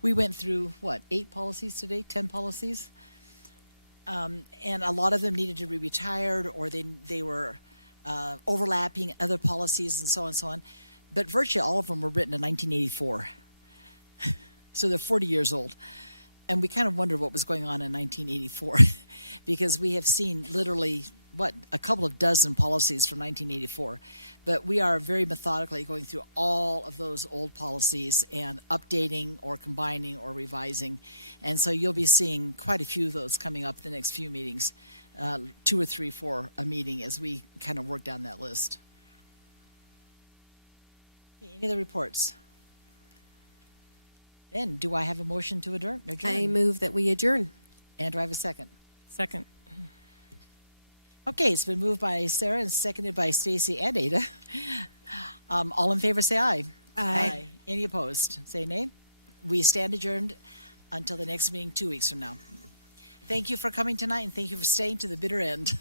We went through, 8 policies today, 10 policies? And a lot of them needed to be retired, or they were overlapping other policies and so on and so on. But virtually all of them were written in 1984. So they're 40 years old. And we kind of wonder what was going on in 1984 because we have seen literally, a couple of dozen policies from 1984. But we are very methodically going through all of those old policies and updating or combining or revising. And so you'll be seeing quite a few of those coming up the next few meetings. 2 or 3 for a meeting as we kind of work down that list. Any other reports? Then, do I have a motion to adjourn? I move that we adjourn. And do I have a second? Second. Okay, it's been moved by Sarah and seconded by Stacy and Ada. All in favor, say aye. Aye. Any opposed? Say nay. We stand adjourned until the next meeting 2 weeks from now. Thank you for coming tonight, and thank you for staying to the bitter end.